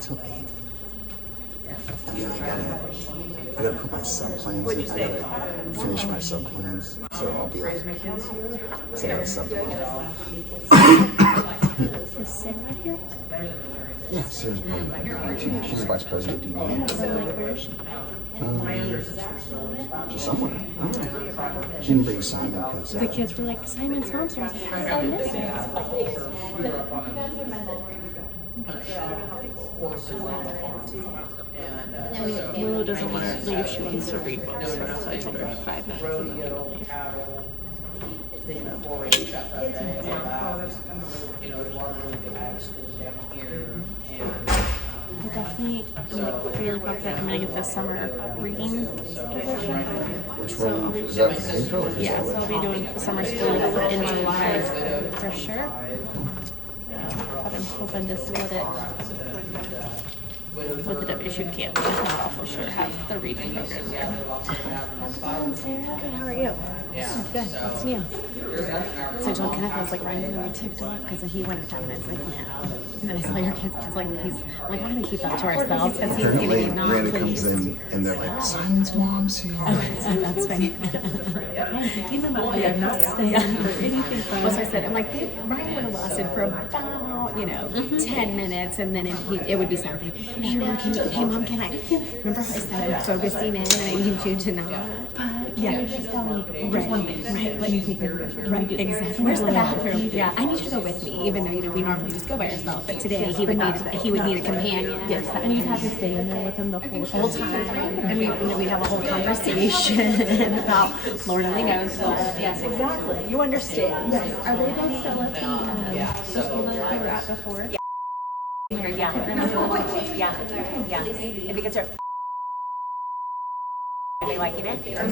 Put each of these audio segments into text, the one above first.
Till 8. Yeah, I gotta put my sub plans in. I gotta finish my sub plans, so I'll be like, so I got a sub plan. Is Sarah here? Yeah, Sarah's part of my team. She's the vice president of DD. Where is she? She's somewhere. I don't know. She didn't bring Simon because The kids were like, Simon's home, so I was like, I miss him. Willow doesn't want to leave. She wants to read books, so I told her 5 minutes and then we can leave. I definitely am like very confident I'm gonna get this summer reading position. which So I'll one be, is that? Intro or yeah, so I'll be doing summer school in July for sure. But I'm hoping to split it with the WSU camp. If not, I'll for sure have the reading program there. Sarah, good. How are you? Yeah. Good. What's new? So I told Kenneth, I was like, Ryan's gonna be ticked off because he went to town and I was like, no. And then I saw your kids, because like he's like, why don't we keep that to ourselves? Because he's gonna Apparently, be not Miranda pleased. comes in and they're like, Simon's mom's here. That's funny. I'm thinking about it, not staying for anything fun. Well, so I said, I'm like, Ryan would have lasted for about, 10 minutes, and then it would be something. Hey, mom, can I? Remember how I said I'm focusing in and I need you to not? Yeah. Just tell me. Right. Exactly. Where's the bathroom? Yeah. I need you to go with me, even though we normally just go by ourselves. But today he would need a companion. Yes. And you'd have to stay in there with him the whole time. And we'd have a whole conversation about Lord only knows. Yes, exactly. You understand. Yes. Are they both still at the school that they were at before? Yeah. Yeah. Because they're. Are they liking it? Yeah.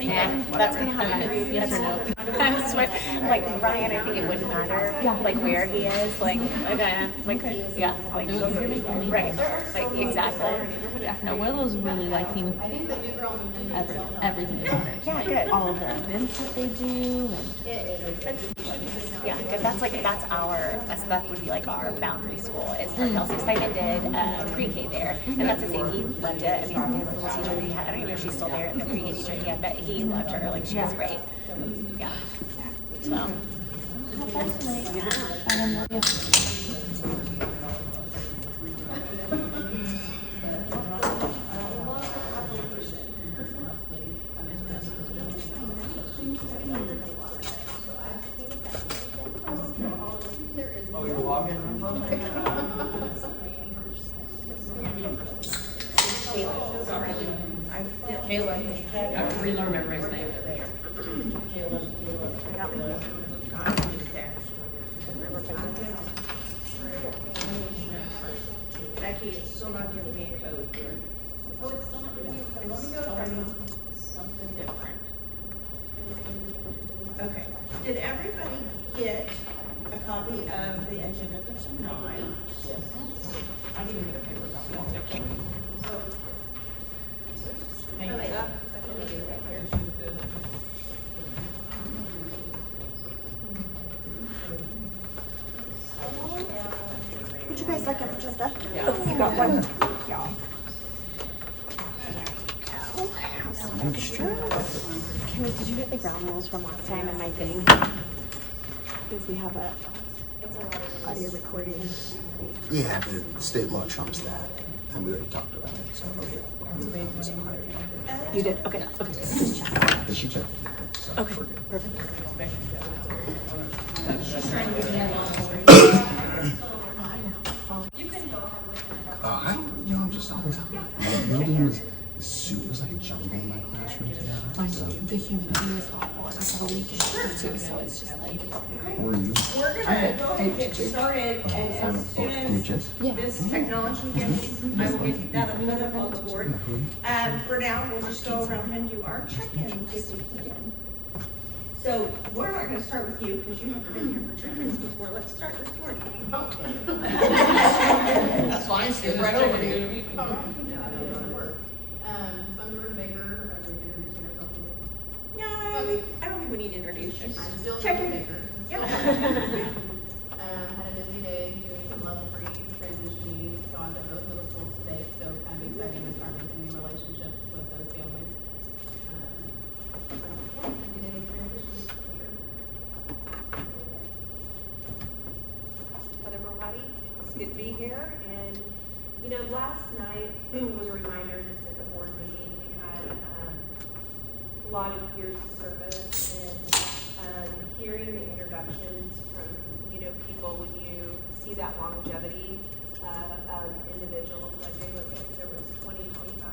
Yeah, that's kind of how yes or no. That's what, like Ryan, I think it wouldn't matter, like where he is, like yeah, like right, like exactly. Yeah, no, Willow's really liking everything about it. Yeah, good. All of the events that they do. Yeah, good. That would be like our boundary school. Is for Kelsey Simon did pre-K there, and that's the same. He loved it. I mean, his little teacher that he had, I don't even know if she's still there, the pre-K teacher he had, but he loved her. Like she was great. Yeah. So. Caleb, I have to remember his name. Caleb. Becky, it's still not giving me a code here. Oh, it's still not giving me a code. Let me go try something different. Okay. Did everybody get a copy of the agenda for tonight? Yes. I didn't get a paper copy. Would you guys like an agenda? Oh, you got one. Okay, did you get the ground rules from last time in my thing? Because we have a audio recording. Yeah, but state law trumps that, and we already talked about it. So okay. You did? Okay. Okay. Did she check? So Okay. we're good. Perfect. I don't, I'm just always. My building was super. It was like a jungle in my classroom today. So, The humidity was awful. And so we can too, so it's just like. where are you? We're gonna go ahead and get started, and as soon as this technology gets, I will get that another on the board. For now, we'll just go around and do our check-ins if we can. So we're not gonna start with you, because you haven't been here for check-ins before. Let's start with Jordan. That's fine, skip right over to you. I'm Jordan Baker. No, I don't think who need introductions. I'm still Check a in. maker. Yeah. Had a busy day doing some level 3 transition meetings, so I'm at both middle schools today, so kind of exciting to start making new relationships with those families. Busy day transition, for sure. Heather Malati, it's good to be here. And, you know, last night was a reminder just at the board meeting. We had a lot of years of service and hearing the introductions from, you know, people when you see that longevity of individuals, like they look at, there was 20, 25,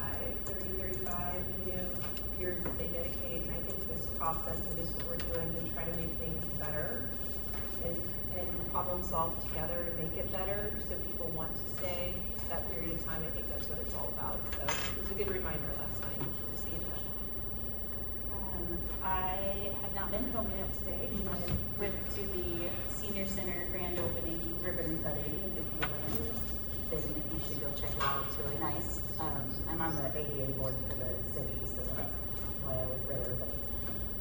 30, 35, you know, years that they dedicate. And I think this process and just what we're doing to try to make things better and problem solve together to make it better so people want to stay that period of time. I think that's what it's all about. So it was a good reminder last night to see that. I have not been home yet today. I went to the Senior Center grand opening ribbon cutting. If you haven't been, you should go check it out. It's really nice. I'm on the ADA board for the city, so that's why I was there, but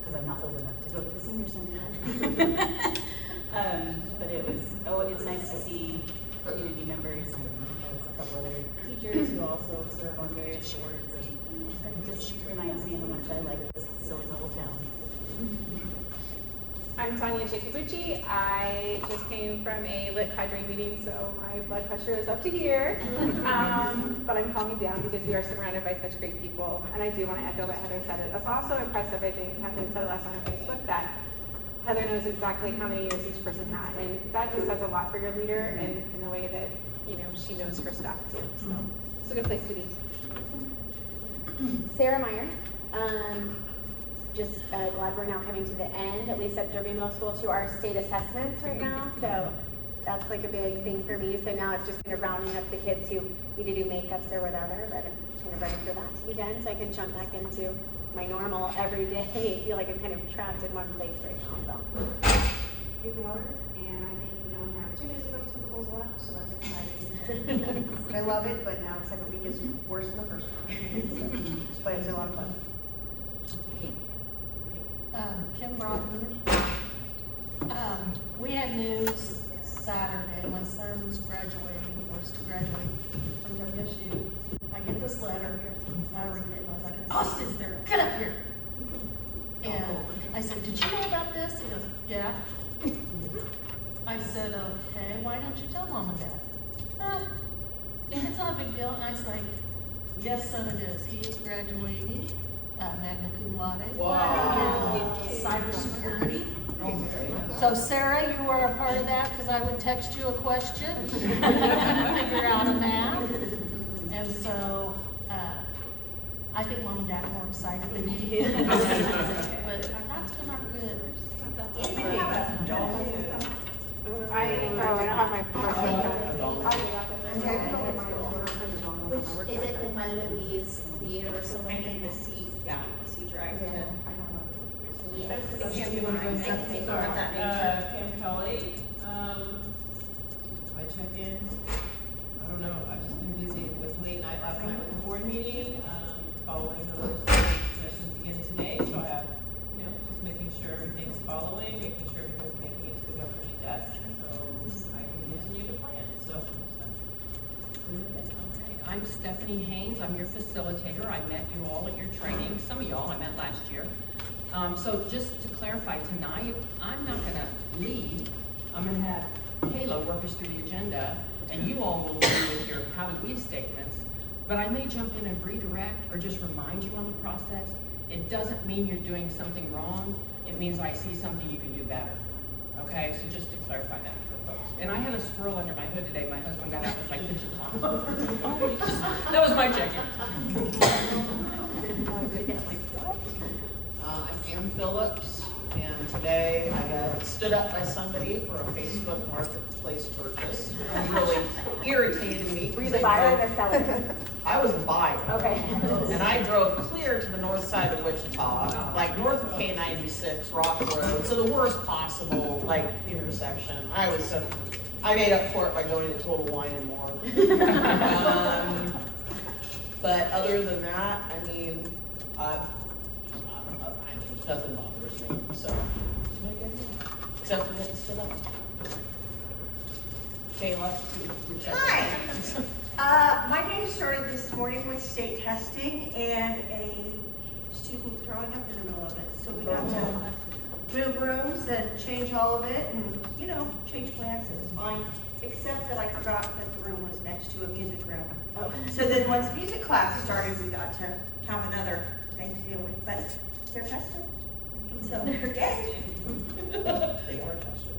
because I'm not old enough to go to the Senior Center. But it's nice to see community members, and there's a couple other teachers who also serve on various boards, and it just reminds me how much I like this silly little town. I'm Tanya Chikubuchi. I just came from a lit cadre meeting, so my blood pressure is up to here. But I'm calming down because we are surrounded by such great people. And I do want to echo what Heather said. It's also impressive, I think, Heather said last night on Facebook, that Heather knows exactly how many years each person had. And that just says a lot for your leader and in the way that, you know, she knows her staff too. So it's a good place to be. Sarah Meyer. Just glad we're now coming to the end, at least at Derby Middle School, to our state assessments right now. So that's like a big thing for me. So now it's just kind of rounding up the kids who need to do makeups or whatever, but I'm kind of ready for that to be done so I can jump back into my normal everyday. I feel like I'm kind of trapped in one place right now. So. Ethan Weller, and I think we only have 2 days of schools left, so that's exciting. I love it, but now the second week is worse than the first one. But it's a lot of fun. Kim Broughton. We had news Saturday. My son's graduating, forced to graduate from WSU. I get this letter, I read it, and I was like, Austin's there, get up here. And I said, did you know about this? He goes, yeah. I said, okay, why don't you tell mom and dad? It's not a big deal. And I was like, yes, son, it is. He's graduating. Magna cum laude in cybersecurity. So Sarah, you were a part of that because I would text you a question, figure out a map, and so I think mom and dad are more excited than he is. But that's been our good. Anybody have a dog? I don't have my Is it the one that we use the universal I think the C, yeah, the C drive. Pam Kelly. My check-in, I don't know, I've just been busy. It was late night last night with the board meeting, following those sessions again today. So I have, you know, just making sure everything's following, making sure everyone's making it to the governor's desk. So I can continue to plan, so. Okay, I'm Stephanie Haynes. I'm your facilitator. I met you all at your training. Some of y'all I met last year. So just to clarify, tonight, I'm not going to lead. I'm going to have Kayla work us through the agenda, and you all will do with your how to lead statements. But I may jump in and redirect or just remind you on the process. It doesn't mean you're doing something wrong. It means I see something you can do better. Okay, so just to clarify that for folks. And I had a squirrel under my hood today. My husband got out with my kitchen top. That was my check-in. I'm Ann Phillips, and today I got stood up by somebody for a Facebook Marketplace purchase. It really irritated me. Were you the buyer or the seller? I was the buyer. Okay. And I drove clear to the north side of Wichita, like north of K-96, Rock Road, so the worst possible, like, intersection. I made up for it by going to Total Wine and More. But other than that, I mean, nothing bothers me. So Except for getting stood up. Kayla, you check. Hi. My day started this morning with state testing and a student throwing up in the middle of it. So we had to move rooms and change all of it and, you know, change plans. It was fine, except that I forgot that the room was next to a music room. Oh. So then once music class started, we got to have another thing to deal with. But they're tested, so they're good. They are tested.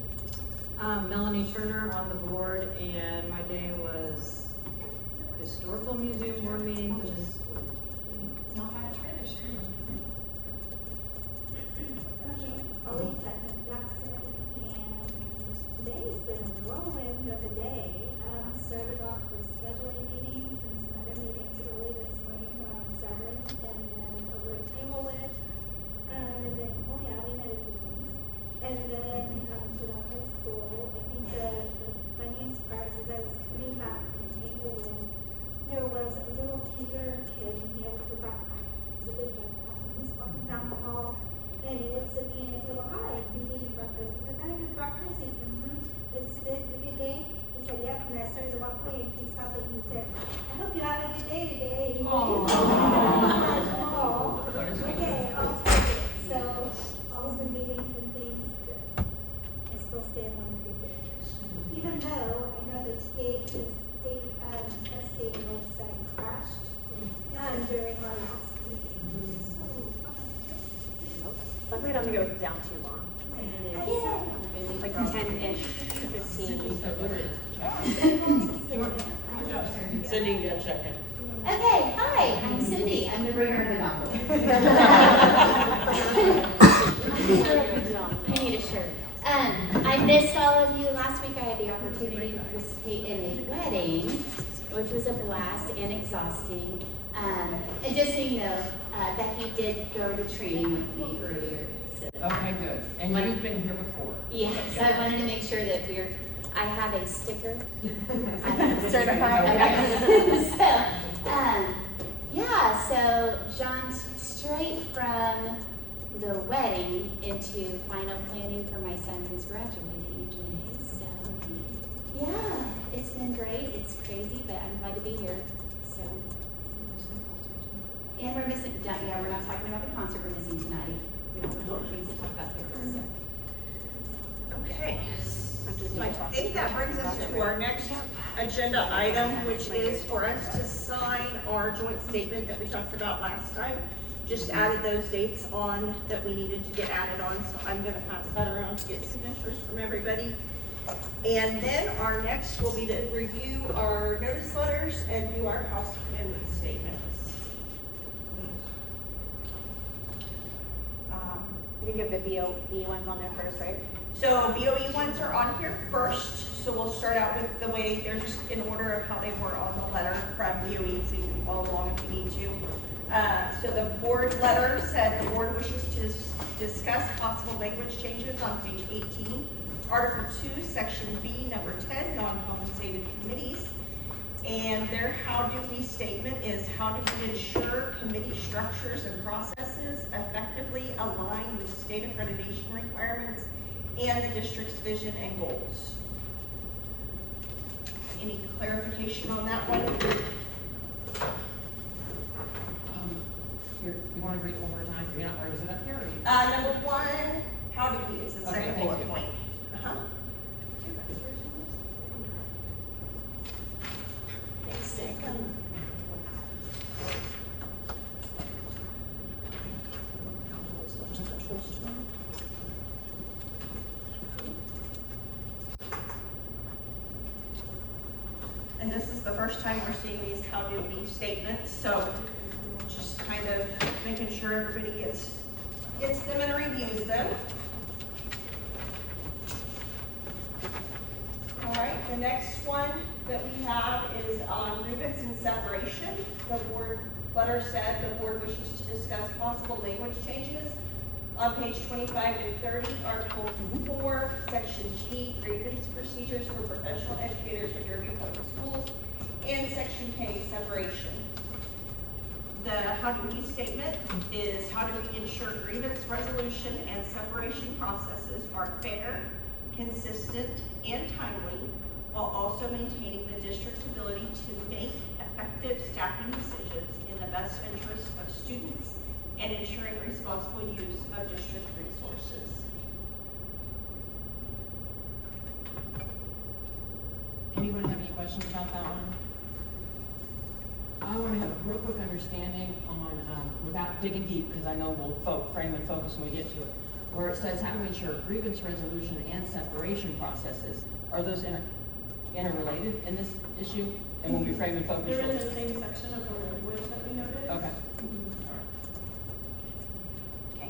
Melanie Turner on the board, and my day was historical museum board meetings and this school. Not bad tradition. Alita Jackson, and today has been a whirlwind of a day. Started off with scheduling meetings and some other meetings early this morning around 7, and then over at Tanglewood, and then, oh yeah, we met a few things. And then to the high school, I think the funniest part is I was coming back from Tanglewood, there was a little kinder kid, and he had a backpack. It was a big backpack. He was walking down the hall, and he looks at me and I said, well, hi, he's eating breakfast. He said, I had breakfast. He said, it's today a good day. He said, yep. And I started to walk away, and he stopped it and he said, I hope you have a good day today. And he went, oh, okay, I'll take it. So all of the meetings and things, I still stand on a good day. Even though I know that the state testing website crashed during our last meeting. Luckily, I don't think it was down too long. Like 10-ish, 15. Cindy, you gotta check in. Okay, hi, I'm Cindy. I'm the bringer of the gospel. I need a shirt. I missed all of you. Last week I had the opportunity to participate in a wedding, which was a blast and exhausting. And just so you know, Becky did go to training with me earlier. So. Okay, good. And you've been here before. Yes, I wanted to make sure that I have a sticker. Certified. So jumped straight from the wedding into final planning for my son who's graduating today. So yeah, it's been great. It's crazy, but I'm glad to be here. So and we're missing. Yeah, we're not talking about the concert we're missing tonight. We don't have more things to talk about here. So. Okay. So I think that brings us to our next agenda item, which is for us to sign our joint statement that we talked about last time. Just added those dates on that we needed to get added on, so I'm gonna pass that around to get signatures from everybody. And then our next will be to review our notice letters and do our house commitment statements. You can give the BOE ones on there first, right? So BOE ones are on here first, so we'll start out with the way they're just in order of how they were on the letter from BOE, so you can follow along if you need to. So the board letter said the board wishes to discuss possible language changes on page 18, Article 2, Section B, number 10, non-compensated committees. And their how do we statement is how do we ensure committee structures and processes effectively align with state accreditation requirements and the district's vision and goals. Any clarification on that one? You want to read it one more time? You're not, or is it up here? Or you... Number 1, how do we, it's the second Okay, bullet point. And this is the first time we're seeing these how do we statements, so just kind of making sure everybody gets them and reviews them. All right, the next one that we have is on grievance and separation. The board letter said the board wishes to discuss possible language changes on page 25 to 30, Article 4, Section G, grievance procedures for professional educators at Derby Public Schools, and Section K, separation. The how do we statement is how do we ensure grievance resolution and separation processes are fair, consistent, and timely, while also maintaining the district's ability to make effective staffing decisions in the best interest of students and ensuring responsible use of district resources. Anyone have any questions about that one? I want to have a real quick understanding on, without digging deep, because I know we'll frame and focus when we get to it, where it says how to ensure grievance resolution and separation processes. Are those interrelated in this issue? And when we frame and focus? They're in the same section of the language that we noted. Okay. Okay.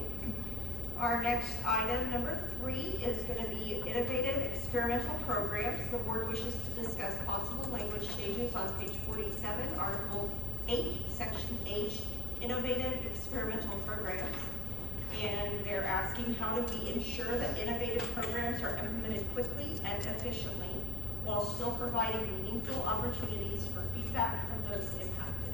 Our next item, number 3, is going to be innovative experimental programs. The board wishes to discuss possible language changes on page 47, Article 8, Section H, innovative experimental programs. And they're asking, how do we ensure that innovative programs are implemented quickly and efficiently while still providing meaningful opportunities for feedback from those impacted?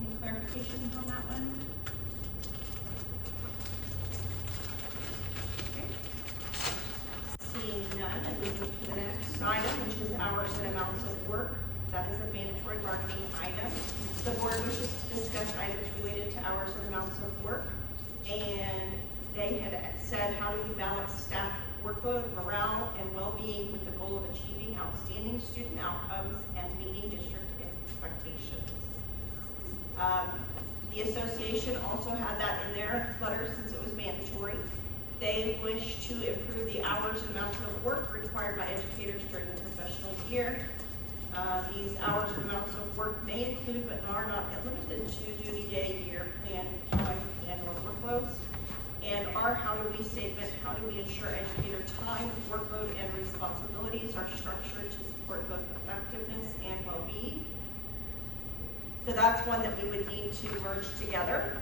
Any clarifications on that one? Okay. Seeing none, I will move to the next item, which is hours and amounts of work. That is a mandatory bargaining item. The board wishes to discuss items related to hours and amounts of work. And they had said, how do we balance staff workload, morale, and well-being with the goal of achieving outstanding student outcomes and meeting district expectations? The association also had that in their letter since it was mandatory. They wish to improve the hours and amounts of work required by educators during the professional year. These hours and amounts of work may include, but are not limited to, duty day, year, plan, time, and/or workloads. And our how do we statement, how do we ensure educator time, workload, and responsibilities are structured to support both effectiveness and well-being. So that's one that we would need to merge together,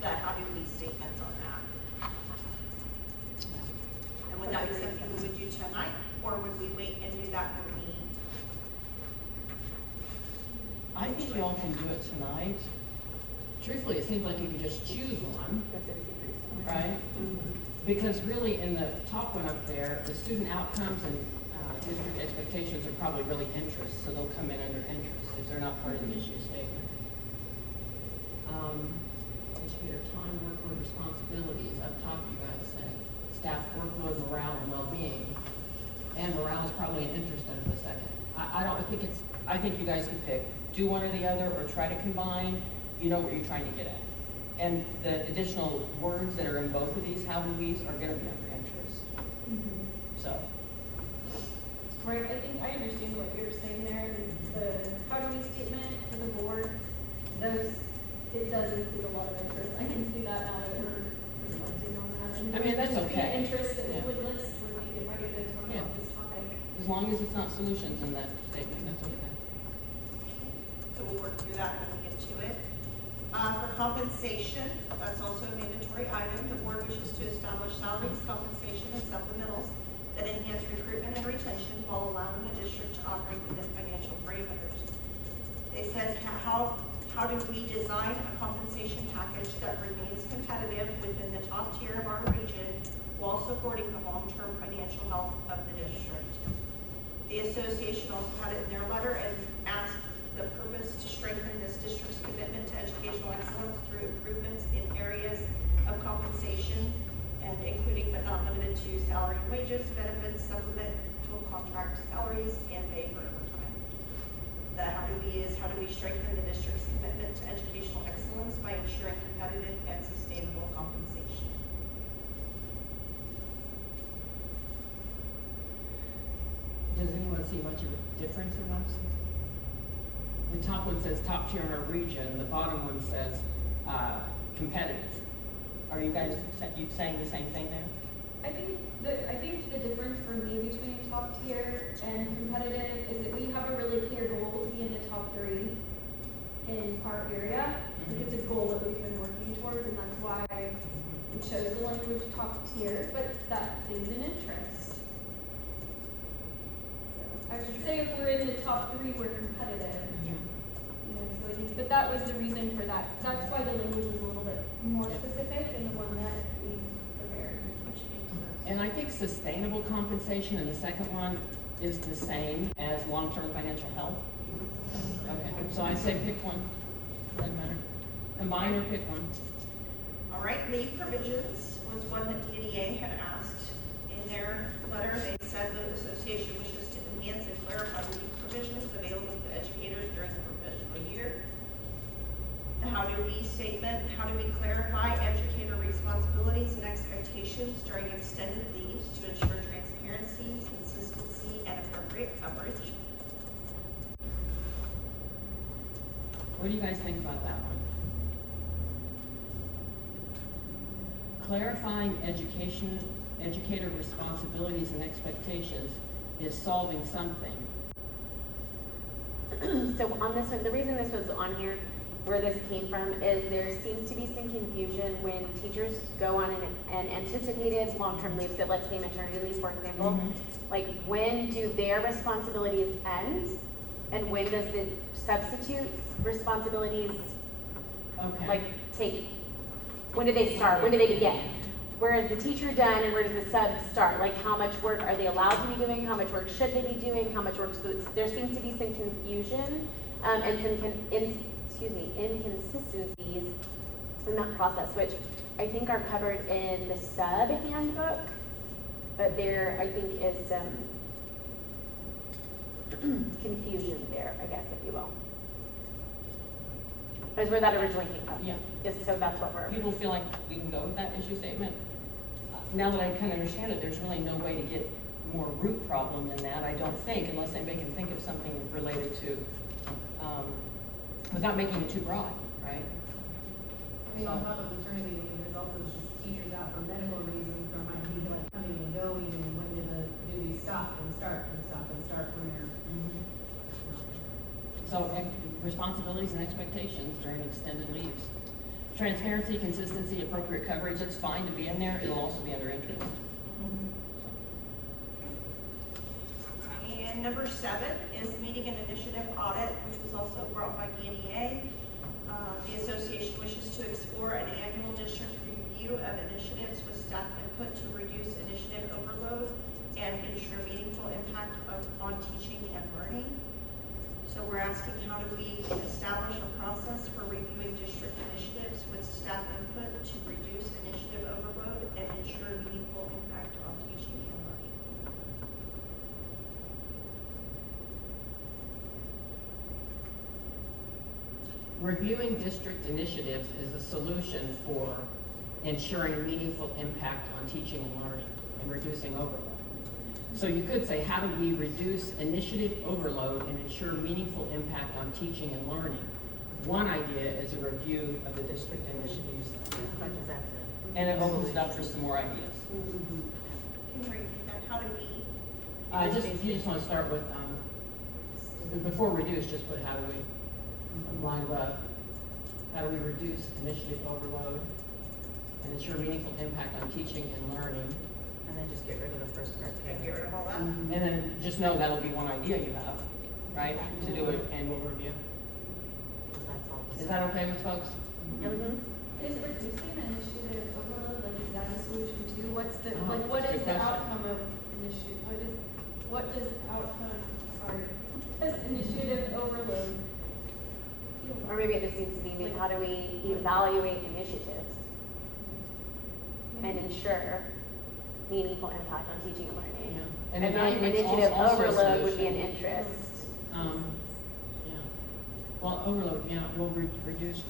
the how do we statements on that. And would that be something we would do tonight, or would we wait and do that when we? I think you all can do it tonight. Truthfully, it seems like you could just choose one, right? Because really, in the top one up there, the student outcomes and district expectations are probably really interests, so they'll come in under interests if they're not part of the mission statement. Educator time, workload, responsibilities. Up top, you guys said staff workload, morale, and well-being. And morale is probably an interest under the second. I think you guys can pick. Do one or the other, or try to combine. You know what you're trying to get at. And the additional words that are in both of these how do we's are going to be under interest. So. Right, I think I understand what you're saying there. The how do we statement for the board, it does include a lot of interest. I can see that now that we're reflecting on that. And I mean, that's okay. Interest that we Yeah. would list when we get ready to talk about this topic. As long as it's not solutions in that statement, that's okay. So we'll work through that when we get to it. For compensation, that's also a mandatory item. The board wishes to establish salaries, compensation, and supplementals that enhance recruitment and retention while allowing the district to operate within financial parameters. They said, how do we design a compensation package that remains competitive within the top tier of our region while supporting the long-term financial health of the district? The association also had it in their letter and asked the purpose to strengthen this district's commitment to educational excellence through improvements in areas of compensation, and including but not limited to salary and wages, benefits, supplemental contract salaries, and pay for overtime. The how do we strengthen the district's commitment to educational excellence by ensuring competitive and sustainable compensation. Does anyone see much of a difference in those? The top one says top tier in our region, the bottom one says competitive. Are you guys saying the same thing there? I think the difference for me between top tier and competitive is that we have a really clear goal to be in the top 3 in our area. Like it's a goal that we've been working towards, and that's why we chose the language top tier, but that is an interest. So I would say if we're in the top 3, we're competitive. responsibilities, but that was the reason for that. That's why the language was a little bit more specific than the one that we prepared. And I think sustainable compensation in the second one is the same as long-term financial health. Okay, so I say pick one, doesn't matter. Combine or pick one. All right, leave provisions was one that DDA had asked. In their letter, they said the association wishes to enhance and clarify leave provisions available to educators during the professional year. The how do we statement, how do we clarify educator responsibilities and expectations during extended leaves to ensure transparency, consistency, and appropriate coverage? What do you guys think about that one? Clarifying educator responsibilities and expectations is solving something. So on this one, the reason this was on here, where this came from, is there seems to be some confusion when teachers go on an anticipated long-term leave, so let's say maternity leave, for example. Like, when do their responsibilities end, and when does the substitute's responsibilities like take? When do they start? When do they begin? Where is the teacher done, and where does the sub start? Like, how much work are they allowed to be doing? How much work should they be doing? How much work? So there seems to be some confusion and some inconsistencies in that process, which I think are covered in the sub handbook. But there, I think, is some confusion there, I guess, if you will. Is where that originally came from. Yeah. Just so that's what we're. People feel like we can go with that issue statement. Now that I kind of understand it, there's really no way to get more root problem than that, I don't think, unless anybody can think of something related to, without making it too broad, right? I mean, on top of maternity leave, there's also just teachers out for medical reasons, or might be like coming and going, and when do the duties stop and start and stop and start when they're. So responsibilities and expectations during extended leaves. Transparency, consistency, appropriate coverage, it's fine to be in there, it'll also be under interest. And number 7 is meeting an initiative audit, which was also brought by DNEA. The association wishes to explore an annual district review of initiatives with staff input to reduce initiative overload and ensure meaningful impact on teaching and learning. So we're asking, how do we establish a process for reviewing district initiatives with staff input to reduce initiative overload and ensure meaningful impact on teaching and learning? Reviewing district initiatives is a solution for ensuring meaningful impact on teaching and learning and reducing overload. So you could say, how do we reduce initiative overload and ensure meaningful impact on teaching and learning? One idea is a review of the district initiatives. And it opens it up for some more ideas. Can you repeat that? How do we? You just want to start with, before reduce, just put how do we, line above, how do we reduce initiative overload and ensure meaningful impact on teaching and learning? And then just get rid of the first part. Get rid of all that? And then just know that'll be one idea you have, right, to do an annual review. Is that okay with folks? Is reducing initiative overload, like, is that a solution too? What's the, like, what is the outcome of initiative? What does initiative overload feel like? Or maybe it just needs to be, how do we evaluate initiatives and ensure meaningful impact on teaching and learning? Yeah. And then evaluate's initiative also a overload would be solution. an interest. Yeah. Well, overload, yeah, we'll reduce.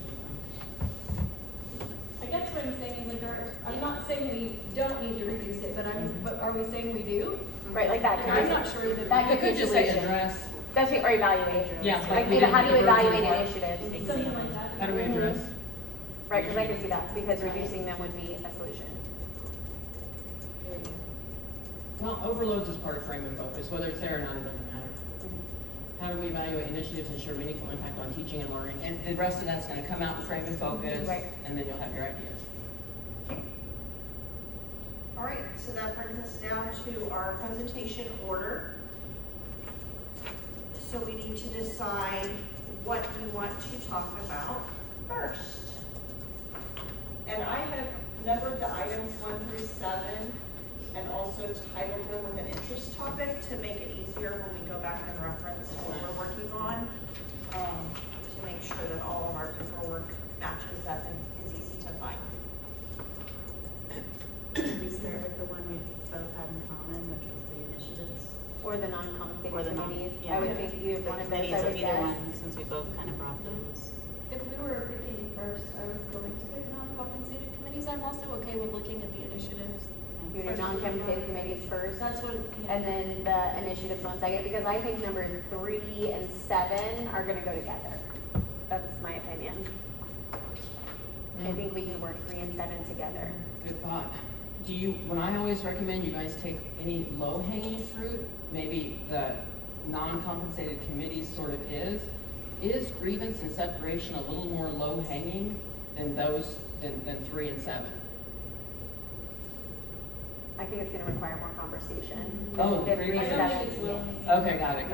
I guess what I'm saying is, like, I'm not saying we don't need to reduce it, but are we saying we do? Right, like that. I'm not sure that. That You could be could a just say solution. address. That's it, or evaluate. Yeah, Like, we did how do you the birds evaluate and the initiatives? Something like that. How do we address? Right, because I can see that, because reducing them would be a solution. Well, overloads is part of frame and focus, whether it's there or not, it doesn't matter. How do we evaluate initiatives and ensure meaningful impact on teaching and learning? And the rest of that's going to come out in frame and focus, Right. and then you'll have your ideas. All right, so that brings us down to our presentation order. So we need to decide what you want to talk about first. And I have numbered the items 1 through 7 and also titled them with an interest topic to make it easier when we go back and reference what we're working on, to make sure that all of our paperwork matches up and is easy to find. We start with the one we both had in common, which was the initiatives. Or the non-compensated Or the committees. yeah. I would think you one of those, Committees, I would either guess. one, since we both kind of brought those. If we were picking first, I was going to pick non-compensated committees. I'm also okay with looking at the initiatives. You do non-compensated committees first. That's what, And then the initiatives one second, because I think numbers 3 and 7 are gonna go together. That's my opinion. I think we can work 3 and 7 together. Good thought. Do you, when I always recommend you guys take any low-hanging fruit, maybe the non-compensated committees sort of is grievance and separation a little more low-hanging than those, than 3 and 7? I think it's gonna require more conversation. Oh, If 3 3 and and 7. 7. Okay, got it.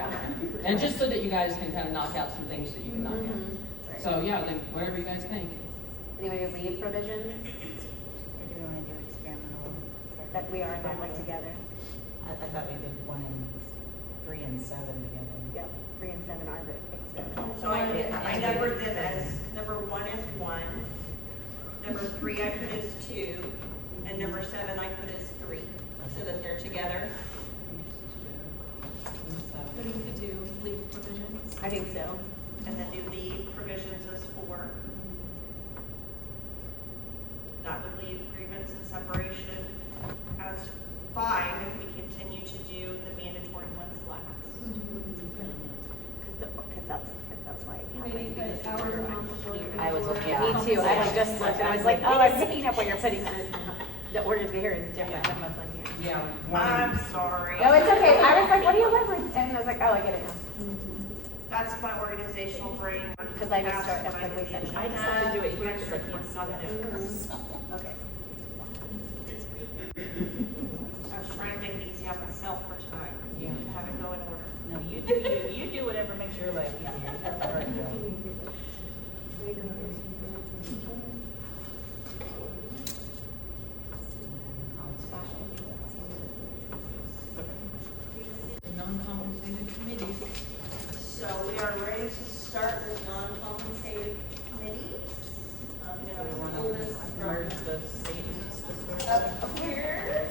And just so that you guys can kind of knock out some things that you can knock out. Mhm. So yeah, then whatever you guys think. Anybody leave provisions Or do we want to do experimental? that we are not like together? I thought we did 1 and 3 and 7 together. Yep, 3 and 7 are the experimental. So I numbered them as, number 1 is 1, number 3 I put as 2, and number 7 I put as 3, so that they're together. but you could do leave provisions. I think so. And then do the provisions as 4. That would leave grievance and separation as 5 if we continue to do the mandatory ones last. Because that's why it Maybe happened. put hours a month before. I was looking at. Me too, I had just looked, and I was like, oh, I'm picking up what you're putting in. The order here is different than what's on here. Yeah. I'm sorry. No, it's okay, I was like, what do you want with, and I was like, oh, I get it now. That's my organizational brain. Because I just started, that's like, wait, that's. I just have to do it here because I can't stop it. Okay. I was trying to make it easy on myself for tonight. Yeah. Have it go in order. No, you do whatever makes your life easier. All right, Joe. Non-compensated committees. So we are ready to start with non-compensated committees. I'm Do we gonna want pull this to from merge the statements? up here.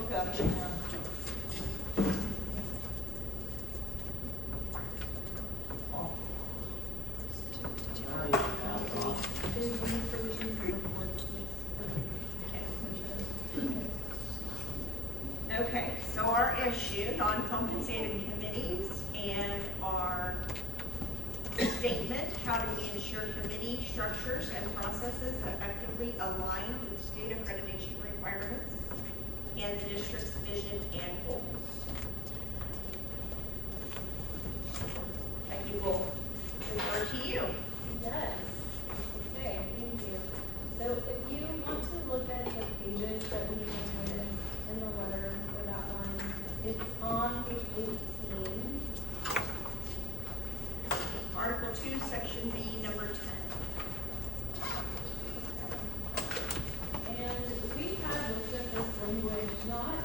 Look up. Okay, so our issue, non-compensated committees, and our statement, how do we ensure committee structures and processes effectively align with state accreditation requirements and the district's vision and goals. I will refer to you. Yes. Okay, thank you. So if you want to look at the pages that we included in the letter for that one, it's on page 18. Article 2, Section B, number 10. And we had looked at this language not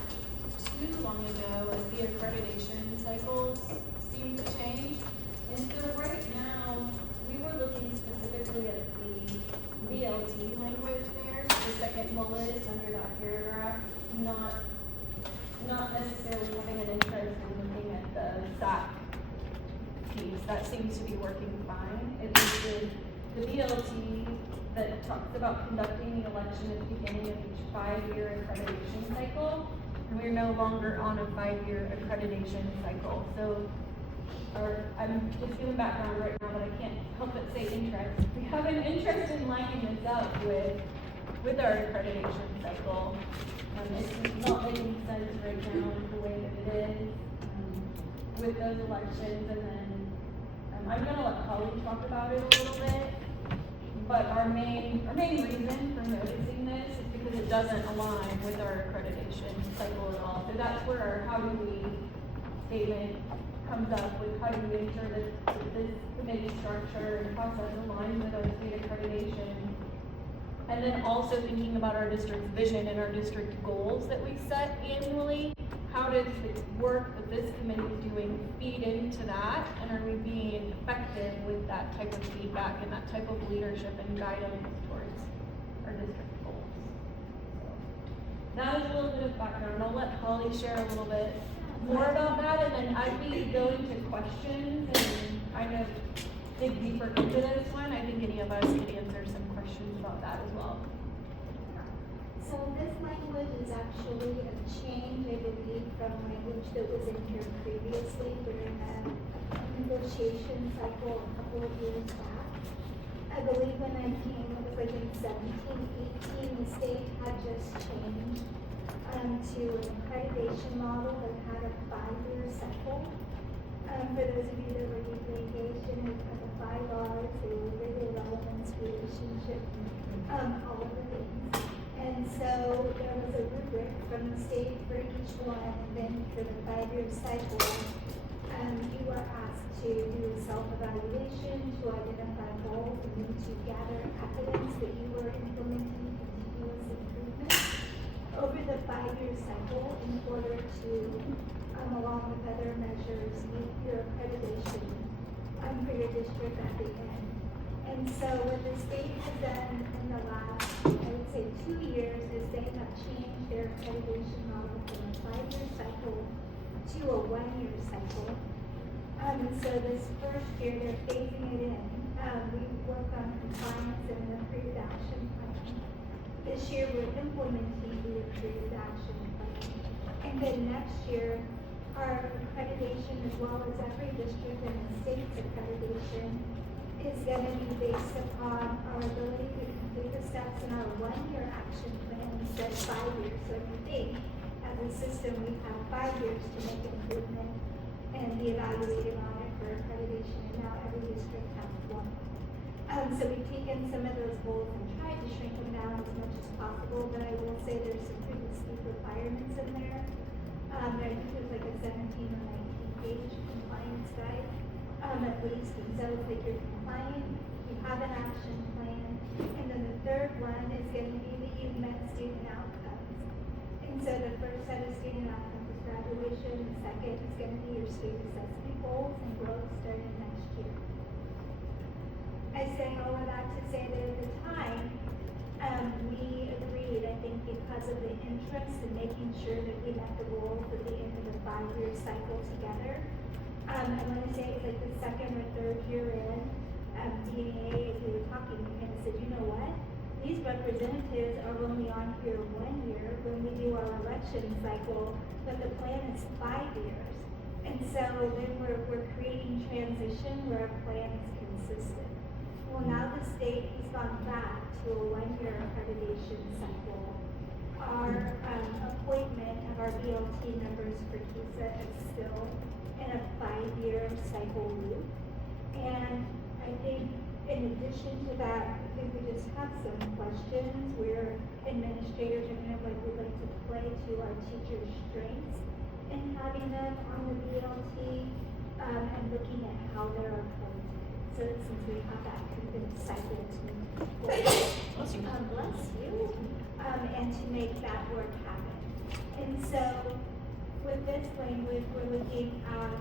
too long ago as the accreditation cycles seem to change. And so right now, we were looking specifically at the BLT language there, the second bullet under that paragraph, not necessarily having an interest in looking at the SAC piece. That seems to be working fine. It was the BLT that talks about conducting the election at the beginning of each 5-year accreditation cycle. And we're no longer on a 5-year accreditation cycle. So I'm just giving background right now, but I can't help but say interest. We have an interest in lining this up with our accreditation cycle. It's not making sense right now the way that it is with those elections. And then I'm going to let Holly talk about it a little bit. But our main reason for noticing this is because it doesn't align with our accreditation cycle at all. So that's where our how do we statement comes up with how do we ensure that this committee structure and process aligns with our state accreditation. And then also thinking about our district's vision and our district goals that we set annually. How does the work that this committee is doing feed into that? And are we being effective with that type of feedback and that type of leadership and guidance towards our district goals? So that is a little bit of background. I'll let Holly share a little bit more about that, and then as we go into questions and kind of dig deeper into this one, I think any of us could answer some questions about that as well. So this language is actually a change, I believe, from language that was in here previously during a negotiation cycle a couple of years back. I believe when I came, it was like in 17, 18, the state had just changed to an accreditation model that had a 5-year cycle. For those of you that were deeply engaged in it, the 5 R's, they were really relevance, relationship, all of the things. And so there was a rubric from the state for each one, and then for the 5-year cycle, you were asked to do a self-evaluation, to identify goals, and then to gather evidence that you were implementing continuous improvement over the 5-year cycle in order to, along with other measures, meet your accreditation for your district at the end. And so what the state has done in the last, I would say, 2 years is they have changed their accreditation model from a 5-year cycle to a 1-year cycle. And so this first year they're phasing it in. We work on compliance and an approved action plan. This year we're implementing the approved action plan. And then next year, our accreditation, as well as every district in the state's accreditation, is going to be based upon our ability to complete the steps in our 1-year action plan instead of 5 years. So if you think, as a system, we have 5 years to make improvement and be evaluated on it for accreditation, and now every district has 1. So we've taken some of those goals and tried to shrink them down as much as possible, but I will say there's some pretty steep requirements in there. I think there's like a 17 or 19-page compliance guide, at least. And so it's like you're compliant, you have an action plan, and then the third one is going to be that you've met student outcomes. And so the first set of student outcomes is graduation, the second is going to be your state assessment goals and growth starting next year. I say all of that to say that at the time, we agreed, I think, because of the interest in making sure that we met the goals at the end of the 5-year cycle together. I want to say it's like the second or third year in, DNA, as we were talking, we kind of said, you know what? These representatives are only on here 1 year when we do our election cycle, but the plan is 5 years. And so then we're creating transition where our plan is consistent. Well, now the state has gone back to a 1-year accreditation cycle. Our appointment of our BLT members for TISA is still in a 5-year cycle loop. And I think in addition to that, I think we just have some questions where administrators are kind of like, would like to play to our teachers' strengths in having them on the BLT and looking at how they're appointed. So since we have that kind of cycle to move forward, bless you, and to make that work happen. And so with this language, we're looking at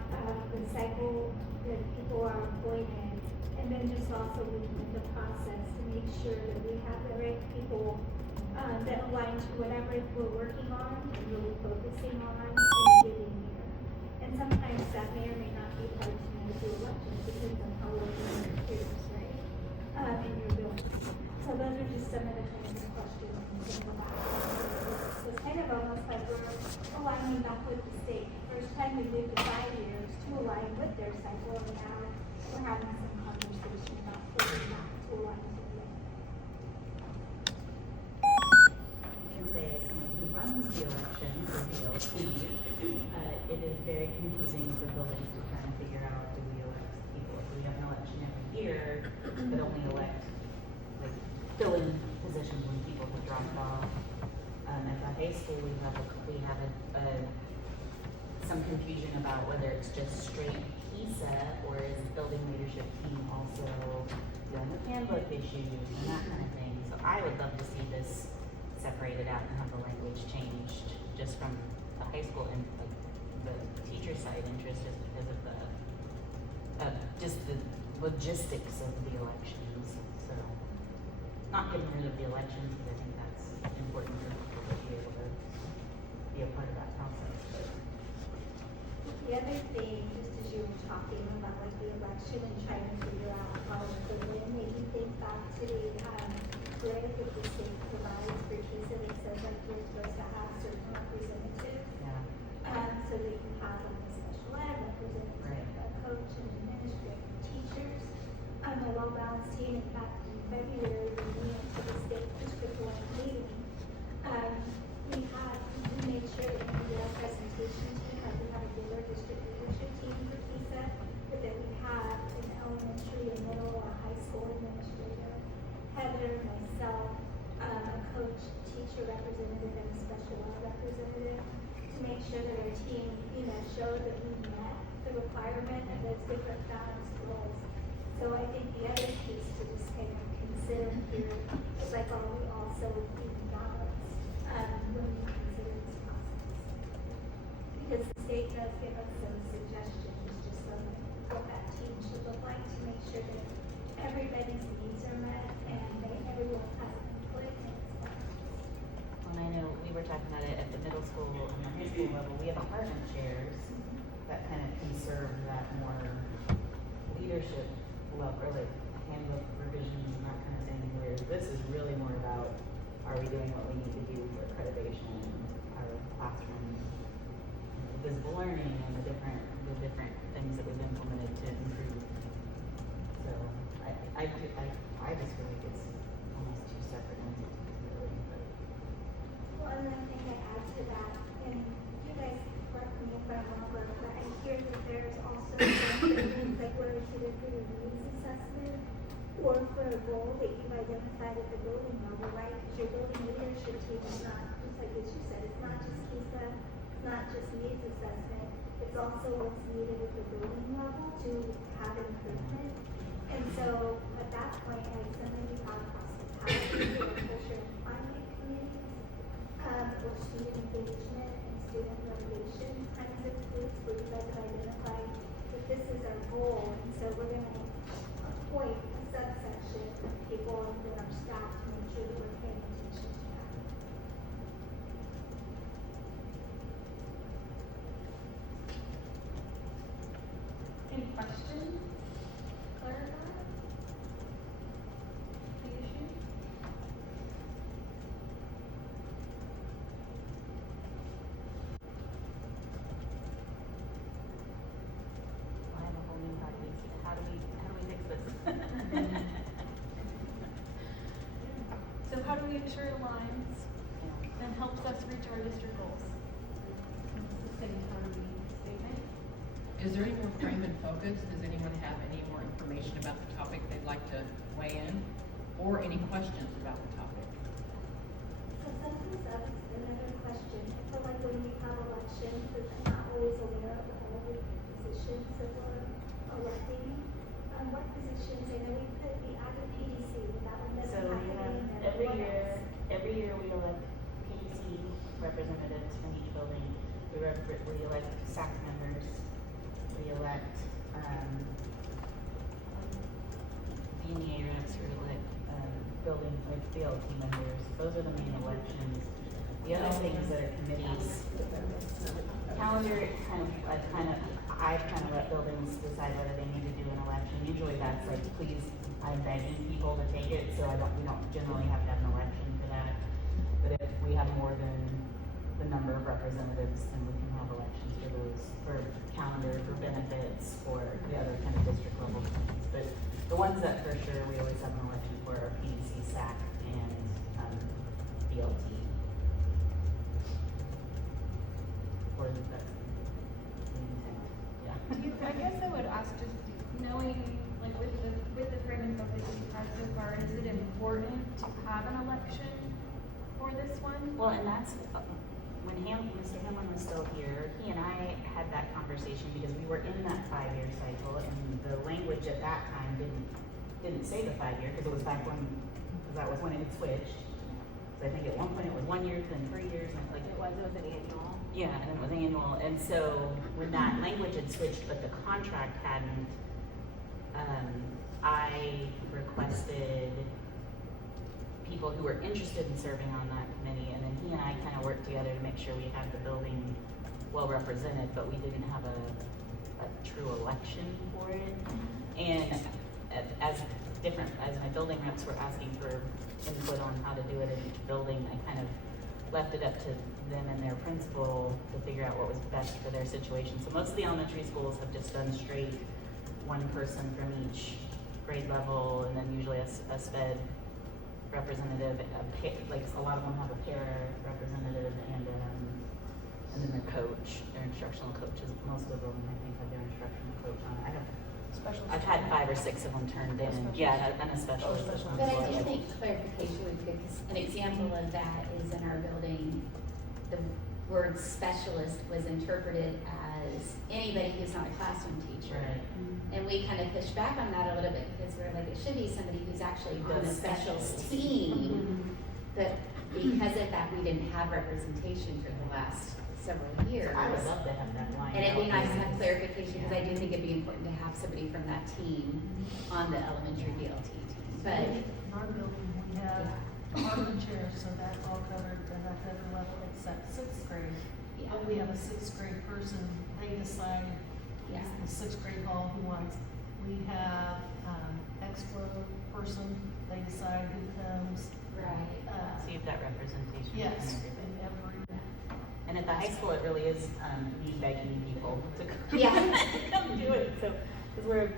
the cycle that people are appointed, and then just also looking at the process to make sure that we have the right people that align to whatever we're working on and really focusing on in a given year. And sometimes that may or may not be hard to manage the elections, depends on how well your peers, right, in your buildings. So those are just some of the kinds of questions to think about. So it's kind of almost like we're aligning back with the state. First time we did the 5 years to align with their cycle, and now we're having some conversation about flipping back to align with them. I can say as someone who runs the election for BLT, it is very confusing for buildings to try and figure out, do we elect people? If we have an election every year, but only elect, like, fill in positions when people have dropped off, say we have some confusion about whether it's just straight PISA or is building leadership team also dealing with handbook issues and that kind of thing. So I would love to see this separated out and have the language changed just from the high school and like the teacher side interest just because of just the logistics of the elections. So not getting rid of the elections because I think that's important for people to be able to be a part of that process. But the other thing, just as you were talking about like the election and trying to figure out how to put it in, made me think back to the grant that the state provides for TISA that says like you're supposed to have certain representatives. So that you have like a special ed representative, a coach, and administrator, teachers. A well-balanced team. In fact, in February, we went to the state district-wide meeting. We made sure that we did our presentation team, like we have a bigger district leadership team for TISA, but then we have an elementary and middle or high school administrator, Heather, myself, a coach, teacher representative, and a special ed representative, to make sure that our team, showed that we met the requirement of those different balanced roles. So I think the other piece to just kind of consider here is like, are we also being balanced when we consider this process? Because the state does give us some suggestions just on what that team should look like to make sure that everybody's needs are met and everyone has input in this process. and I know we were talking about it at the middle school and the high school level. We have department chairs that kind of can serve that more leadership level, or like handbook revisions and that kind of thing, where this is really more about, are we doing what we need to do for accreditation, our classroom, visible learning, and the different things that we've implemented to improve. So I just feel like it's almost two separate entities, really. But. Well, and I think I add to that, and you guys correct me if I'm wrong, but I hear that there's also things like where it's either for your needs assessment or for a goal that you've identified at the building level, right? Because your building leadership team is not, just like what you said, it's not just PISA, it's not just needs assessment, it's also what's needed at the building level to have improvement. And so at that point, like something we have hospitality or culture and climate committees, or student engagement and student motivation kinds of groups where you guys have identified that this is our goal, and so we're going to appoint a subsection of people within our staff to make sure that we're paying attention to that. Any questions? Clarify? The issue? I have a whole new practice. How do we fix this? So how do we ensure it aligns and helps us reach our district goals? It's the same part of the statement. Is there any more frame and focus? Does anyone have any more information about the topic they'd like to weigh in? Or any questions about the topic? So sometimes that's another question. I feel like when we have elections, we're not always aware of all the positions that we're electing. What positions? I know we put the added PDC, but that one doesn't So have we any have in there. every What year else? we elect PDC representatives from each building. We elect SAC members. We elect BNEA reps. We elect building like BLT members. Those are the main elections. The other things that are committees. Calendar I've kind of let buildings decide whether they need to do an election. Usually that's like, please, I'm begging people to take it, so we don't generally have to have an election for that. But if we have more than the number of representatives, then we can have elections for those, for calendar, for benefits, for the other kind of district level things. But the ones that for sure we always have an election for are PDC, SAC, and BLT. Or that's the intent, yeah. I guess I would ask, just knowing, like with the frame and focus you've had so far, is it important to have an election for this one? Well, and that's when Mr. Hamlin was still here, he and I had that conversation because we were in that 5-year cycle, and the language at that time didn't say the 5-year, because it was back when, because that was when it had switched. So I think at one point it was 1 year, then 3 years, and like It was an annual. yeah, and it was annual. And so when that language had switched, but the contract hadn't, I requested people who were interested in serving on that committee, and then he and I kind of worked together to make sure we had the building well represented, but we didn't have a true election for it. And as my building reps were asking for input on how to do it in each building, I kind of left it up to them and their principal to figure out what was best for their situation. So most of the elementary schools have just done straight one person from each grade level, and then usually a SPED representative, like a lot of them have a para representative and then their coach, their instructional coaches. Most of them, I think, have their instructional coach on it. I've had 5 or 6 of them turned in. Yeah, and a specialist. But I do think clarification would be good, 'cause an example of that is in our building, the word specialist was interpreted as anybody who's not a classroom teacher. Right. And we kind of pushed back on that a little bit because we're like, it should be somebody who's actually on a specials team. But because of that, we didn't have representation for the last several years. So I would love to have that line. And it'd be nice to have clarification, because I do think it'd be important to have somebody from that team on the elementary BLT team. But In our building, we have department chairs, so that's all covered at every level except 6th grade. Yeah. But we have a 6th grade person, they decide, Yeah. the 6th grade hall who wants. We have, expo person, they decide who comes. right. So you've got representation. Yes, And everything. in every. And at the high school, it really is me begging people to come, Yeah. come do it. So, because we're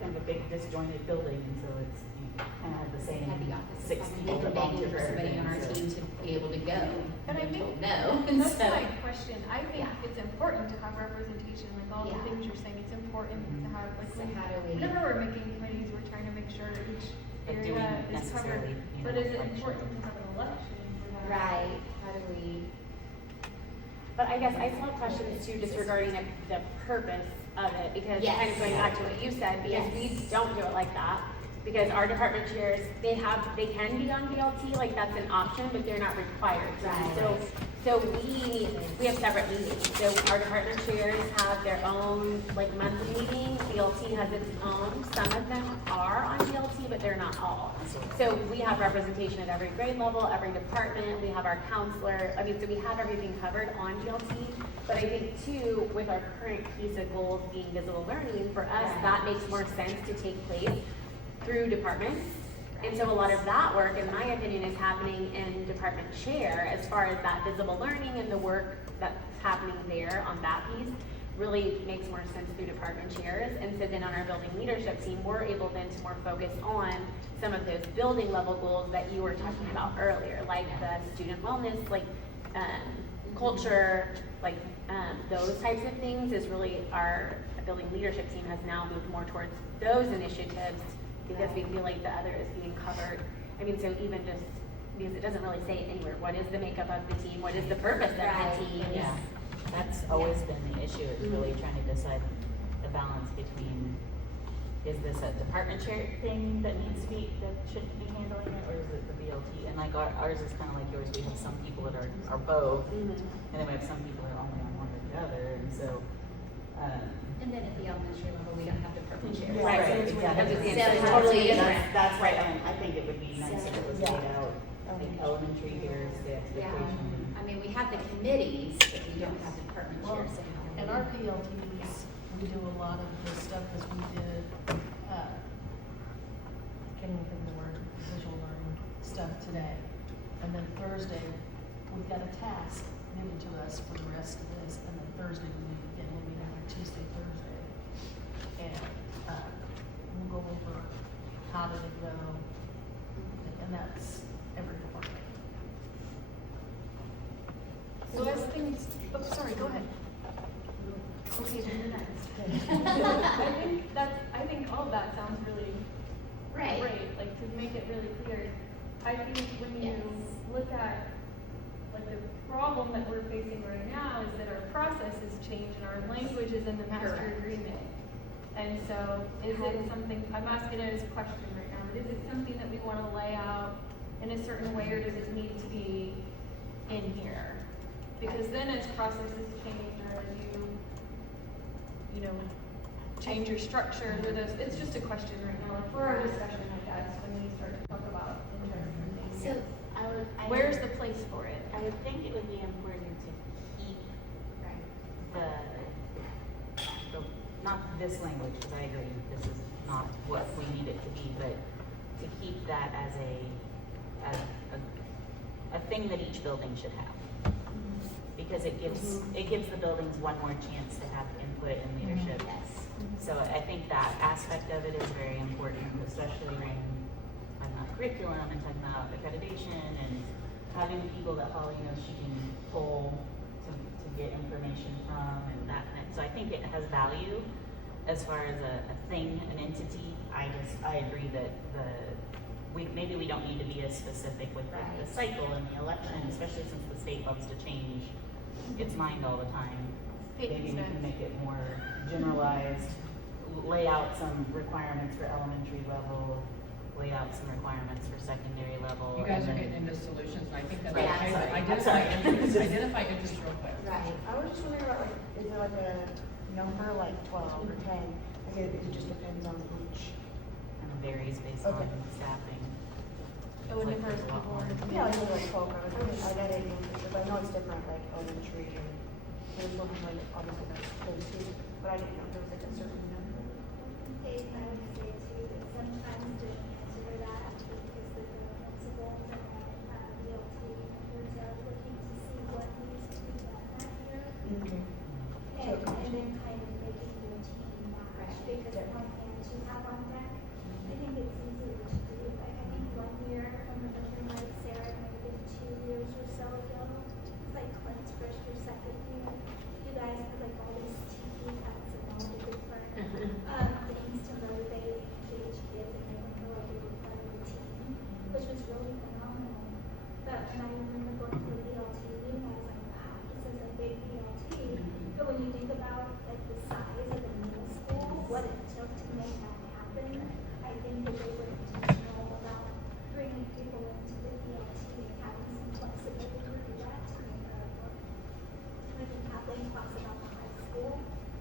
kind of a big disjointed building, and so it's you kind of have the same Had the opposite 6 problem. people They to were begging volunteer for somebody on our everything, team to be able to go. And I we think told no. And that's so, my question. I think Yeah. it's important to have representation, like all Yeah. the things you're saying, it's important to have, like, So how do we- whenever we're making committees, we're trying to make sure each But do we area is covered. necessarily, But is it election? important to have an election for that? right, how do we, But I guess I still have questions too, just regarding the purpose of it, because Yes. kind of going back to what you said, because Yes. we don't do it like that. Because our department chairs, they can be on BLT, like that's an option, but they're not required to be. Right. So we have separate meetings. So our department chairs have their own like monthly meeting. BLT has its own. Some of them are on BLT, but they're not all. So we have representation at every grade level, every department. We have our counselor. I mean, so we have everything covered on BLT. But I think too, with our current piece of goals being visible learning, for us, that makes more sense to take place through departments. And so a lot of that work, in my opinion, is happening in department chair as far as that visible learning and the work that's happening there on that piece really makes more sense through department chairs. And so then on our building leadership team, we're able then to more focus on some of those building level goals that you were talking about earlier, like the student wellness, like culture, like those types of things is really our building leadership team has now moved more towards those initiatives because we feel like the other is being covered. I mean, so even just, because it doesn't really say anywhere, what is the makeup of the team? What is the purpose of the team? Yeah, that's always been the issue, is really trying to decide the balance between, is this a department chair thing that should be handling it, or is it the BLT? And like ours is kind of like yours, we have some people that are both, and then we have some people that are only on one or the other, and so, and then at the elementary level, we don't have department chairs. right, So exactly. it's totally different. That's right, I think it would be nice if it was laid out, like elementary, here's the Yeah, expectation. I mean, we have the committees, but we don't have department Well, chairs. So how do in we- our PLTs, we do a lot of the stuff as we did, can't even think of the word, visual learning stuff today. And then Thursday, we've got a task given to us for the rest of this, and then Thursday we meet again, we'll meet on Tuesday, Thursday. And, we'll go over how did it go, and that's every department. So as things, oh, sorry, go ahead. Okay, then you're next. I think all of that sounds really Right. great, like to make it really clear. I think when you Yes. look at like the problem that we're facing right now is that our process has changed and our language is in the master agreement. And so is it something, I'm asking it as a question right now, but is it something that we want to lay out in a certain way, or does it need to be in here? Because then as processes change, or as you know, change your structure, or those, it's just a question right now, like for our discussion, I guess, when we start to talk about interest and things. So Where's the place for it? I would think it would be important to keep the not this language, because I agree, this is not what we need it to be, but to keep that as a thing that each building should have. Because it gives the buildings one more chance to have input and leadership. Yes. So I think that aspect of it is very important, especially when talking about curriculum and talking about accreditation and having people that Holly knows she can pull to get information from and that kind of, so I think it has value as far as a thing, an entity. I agree that maybe we don't need to be as specific with like the cycle and the election, especially since the state loves to change its mind all the time. Maybe we can make it more generalized, lay out some requirements for elementary level, lay out some requirements for secondary level. You guys are getting into solutions, and I think that's Yeah, okay, sorry. but identify interest real quick. Right. I was just wondering about, like, is there like a number, like 12 or 10? Like, it just depends on each. And it varies based on staffing. It would differ as people in the Yeah, like, community. like 12, I got 18, but I know it's different, like elementary and there's one, like, obviously that's those two, but I didn't know if there was like a certain number. Dave, I would say too, that sometimes the answer to that is the principals and the LT members are looking to see what needs to be done that year. Okay. And then kind of making your team match, because one hand you have on deck, I think it's easier to do. Like, I think one year, if I'm remembering right, Sarah, maybe 2 years or so ago, it's like Clint's first or second year, you guys had like all these TV cuts and all the different things to motivate and engage kids, and they would feel like they were part of the team, which was really phenomenal. But when I remember going through the BLT meeting, I was like, wow, this is a big BLT. But when you think about like the size of the middle school, what it took to make that happen, I think that they were intentional about bringing people into the BLT and having some flexibility to do that to make that work. I think Kathleen talks about the high school,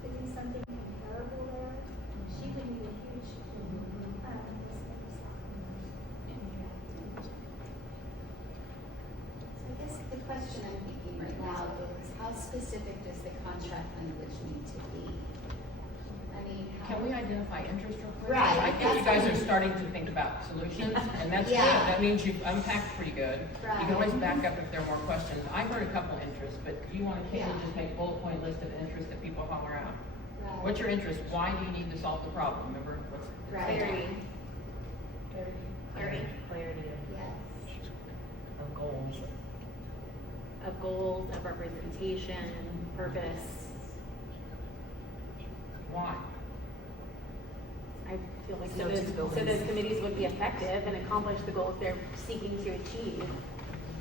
to do something comparable there, she would need a huge So I guess the question I'm thinking right now is, how specific does the contract language need to be? I mean, how? Can we identify interest real quick? Right. I think you guys are starting to think about solutions, and that's good. Yeah. That means you've unpacked pretty good. You Right. can always back up if there are more questions. I heard a couple interests, but do you want to, Kayla, just make bullet point list of interests that people holler out? Right. What's your interest? Why do you need to solve the problem? Remember, what's Right. Clarity Yes. of goals. Of goals, of representation, purpose. Why? I feel like So those, to build so in- those committees would be effective and accomplish the goals they're seeking to achieve.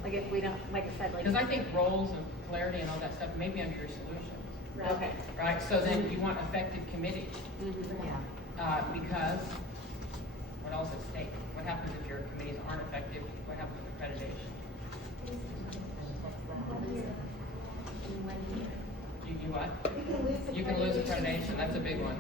Like if we don't, like I said, like. Because I think roles and clarity and all that stuff may be under your solutions. Right. Okay. Right, so then you want effective committees. Yeah. Because, what else at stake? What happens if your committees aren't effective? What happens with accreditation? You what? You can lose accreditation, that's a big one.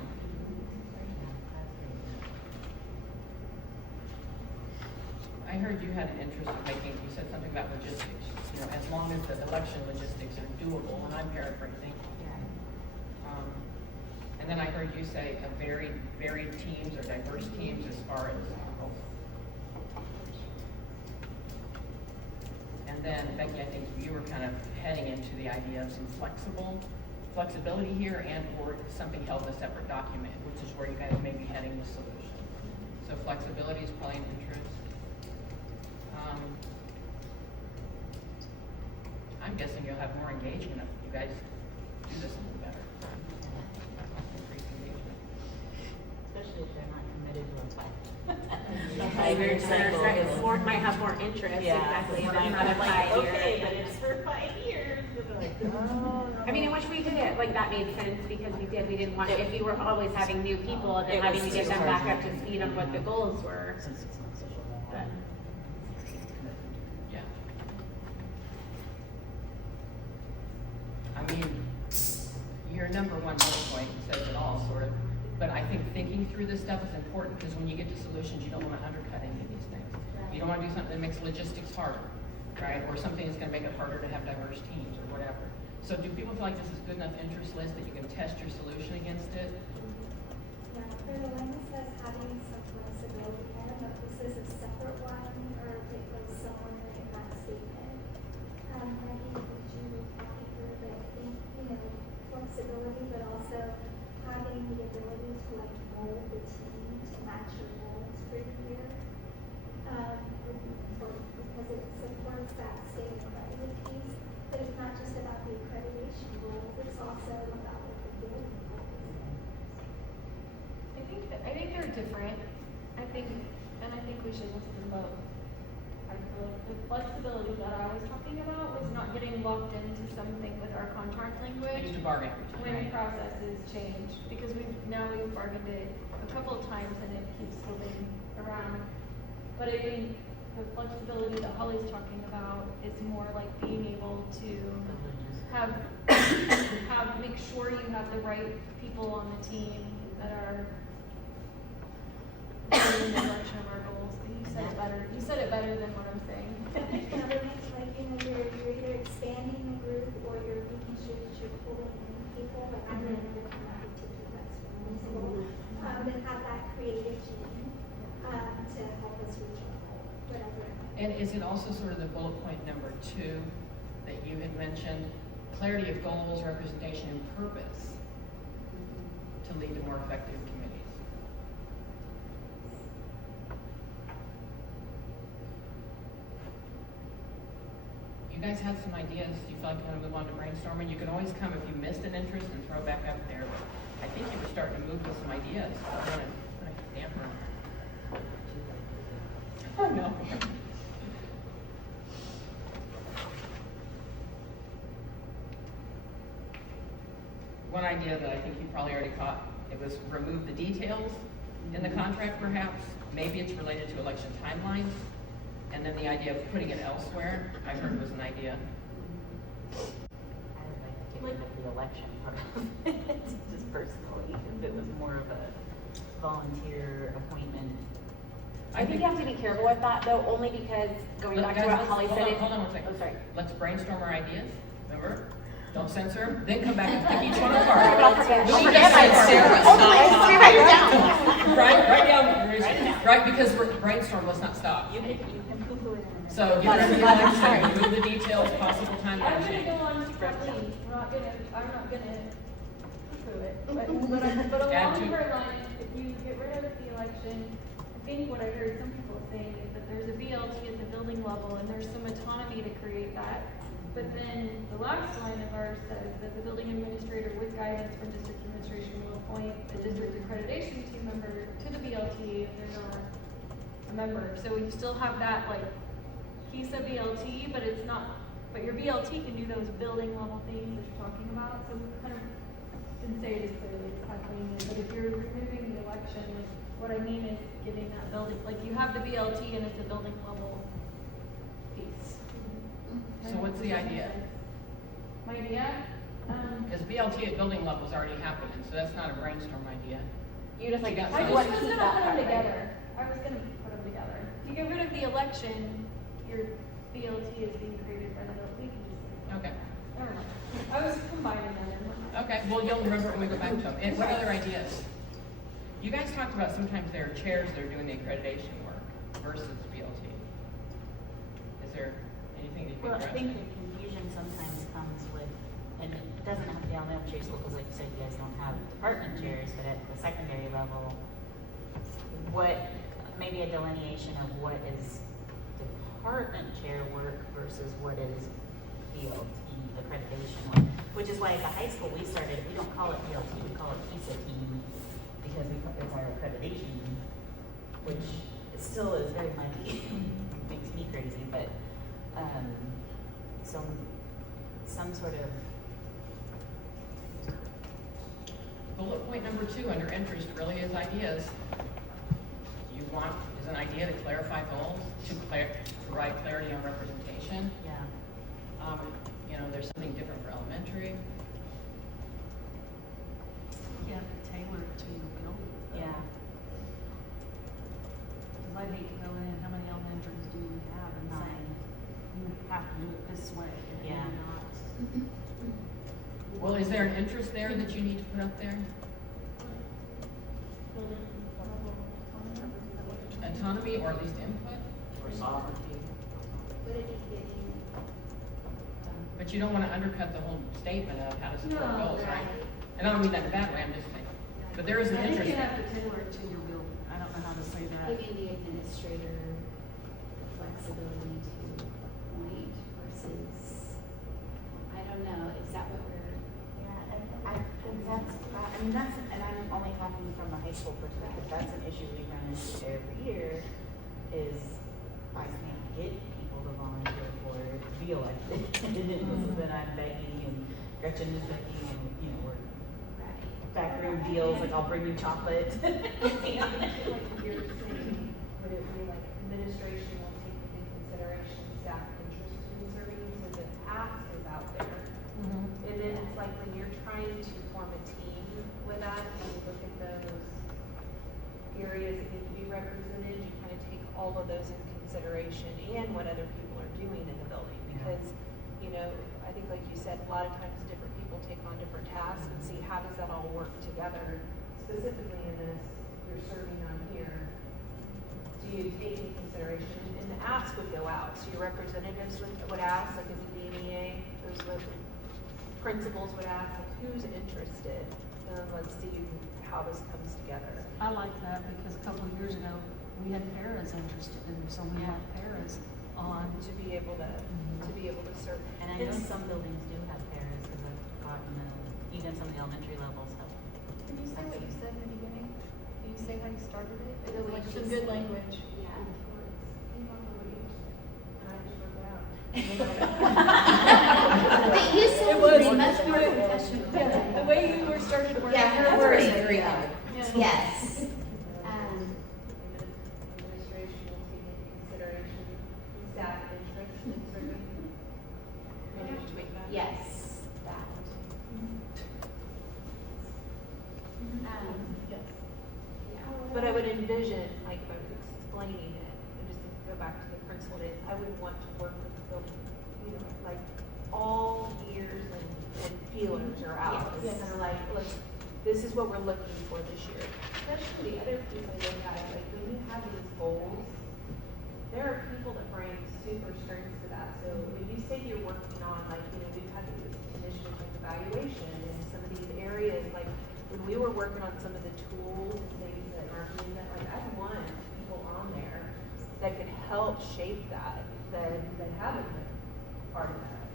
I heard you had an interest in making, you said something about logistics, you know, as long as the election logistics are doable, and I'm paraphrasing. And then I heard you say a varied teams or diverse teams as far as. And then Becky, I think you were kind of heading into the idea of some flexibility here and or something held in a separate document, which is where you guys may be heading the solution. So flexibility is probably an interest. I'm guessing you'll have more engagement if you guys do this a little better. Increase engagement. Especially if they're not committed to a plan. Might have more interest, Yeah. exactly. When If I'm it's not a like, 5 year. okay, but it's for 5 years. I mean, in which we did it, like, that made sense because we didn't want, if you were always having new people and then having to get them back up to speed on what the goals were. But- Yeah. I mean, your number one bullet point says it all, sort of. But I think thinking through this stuff is important because when you get to solutions, you don't want to undercut any of these things. You don't want to do something that makes logistics harder, right? Or something that's going to make it harder to have diverse teams or whatever. So do people feel like this is good enough interest list that you can test your solution against it? Yeah, for the one that says having some flexibility, I don't know if this is a separate one or if it goes somewhere in that statement. I think that you would probably hear that I think, flexibility, but also having the ability to like mold the team to match your goals for the year. Would be important because it supports that state accredited piece, but it's not just about the accreditation goals, it's also about what the building goals is. I think they're different. I think we should list them both. I feel like the flexibility that I was talking about was not getting locked into something with our contract language. Use the bargain. When processes change, because we've bargained it a couple of times and it keeps moving around. But I think the flexibility that Holly's talking about is more like being able to make sure you have the right people on the team that are going in the direction of our goals. But you said it better. You said it better than what I'm saying. You're either expanding the group or you're making sure that you're pulling in people, like I'm going to come out and take your best school. Then have that creative team to help us reach our goal, whatever. And is it also sort of the bullet point number 2 that you had mentioned? Clarity of goals, representation, and purpose to lead to more effective committees. You guys have some ideas. Do you feel like you want to move on to brainstorming? You can always come if you missed an interest and throw back up there. But I think you were starting to move with some ideas. I'm gonna dampen them. Oh no. One idea that I think you probably already caught, it was remove the details in the contract perhaps. Maybe it's related to election timelines. And then the idea of putting it elsewhere, I heard was an idea. I would like to get rid of the election part of it, just personally, if it was more of a volunteer appointment. I think you have to be careful with that though, only because going back to what Holly said. Hold on one second. Oh, sorry. Let's brainstorm our ideas, remember? Don't censor them, then come back and pick each one apart. Don't forget. We need to censor. Write it down. Right, because we're brainstorm, let's not stop. You can poo-poo it. So get rid of the election, remove the details, possible I'm timeline gonna change. go on Kathleen. I'm not gonna prove it. But Add along to- her line, if you get rid of the election, I think what I heard some people saying is that there's a BLT at the building level and there's some autonomy to create that. But then the last line of ours says that the building administrator with guidance from district administration will appoint the district accreditation team member to the BLT if they're not a member. So we still have that like piece of BLT, but it's not, but your BLT can do those building level things that you're talking about. So we kind of didn't say it as clearly as Kathleen did, but if you're removing the election, like, what I mean is getting that building, like you have the BLT and it's a building level piece. So what's the idea? My idea? Because BLT at building level is already happening, so that's not a brainstorm idea. You just like, You got I some- just was gonna put them together. I was gonna put them together. If you get rid of the election, your BLT is being created by the building. Okay. Never mind. I was combining them. Okay, well, you'll remember when we go back to them. And what other ideas? You guys talked about sometimes there are chairs that are doing the accreditation work versus BLT. Is there anything that you can Well, I address? think the confusion sometimes comes with, and it doesn't have to be on the elementary school, because like you said, you guys don't have department chairs, but at the secondary level, maybe a delineation of what is department chair work versus what is BLT accreditation work. Which is why at the high school we don't call it BLT, we call it PISA team, because it's our accreditation, which it still is very muddy, makes me crazy, but, so some sort of, Bullet point number 2 under interest really is ideas. You want, is an idea to clarify goals, to provide clarity on representation. yeah. There's something different for elementary. You have to tailor it to your building. Yeah. Because I'd hate to go in, how many elementaries do we have, and say, 9. you have to do it this way, and Yeah. maybe not. Well, is there an interest there that you need to put up there? Autonomy or at least input? Or sovereignty. Would it be getting? But you don't want to undercut the whole statement of how to support No, goals, right? right. And I don't mean that in a bad way, I'm just saying. But there is an I think interest you have there. to tailor it to your building, I don't know how to say that. Giving the administrator flexibility to point versus, I don't know, is that what we're? Yeah, and I think that's, and I'm only talking from a high school perspective, that's an issue we run into every year, is I can't get people to volunteer for it to be elected. And then I'm begging, and Gretchen is begging, and, we're backroom deals, like, I'll bring you chocolate. Like you're saying, would it be like administration will take into consideration staff interest in serving, so the ask is out there. And then it's like when you're trying to form a team with that, and you look at those areas that need to be represented, you kind of take all of those in consideration and what other people are doing in the building. Because, I think like you said, a lot of times different people take on different tasks and see how does that all work together. Specifically in this, you're serving on here. Do you take into consideration, and the ask would go out, so your representatives would ask, like as a DMEA, those principals would ask, like, who's interested? And then let's see how this comes together. I like that because a couple of years ago, we had paras interested, and so we had paras on. To be able to serve. And I know some buildings do have paras, because I've gotten, even some of the elementary levels have. Can you say what you said in the beginning? Can you say how you started it? It was like Like some you good said. language. Yeah. And I just wrote it out. But you said it was much more professional. Yeah, the way you were started to work. Yeah, her That's words great. agree. Yeah. Yes. Administration will take into consideration staff interest in serving. Maybe just tweak that. Yes, that. Yes. Yeah. But I would envision, like, if I was explaining it, and just to go back to the principal days, I would want to work with the building, like, all ears and feelers are out. Yes. It's kind of like, this is what we're looking for this year. Especially the other piece I look at, like, when you have these goals, there are people that bring super strengths to that. So if you say you're working on, like, we've had this initiative like evaluation in some of these areas, like, when we were working on some of the tools and things that are being done, like, I want people on there that could help shape that haven't been part of that.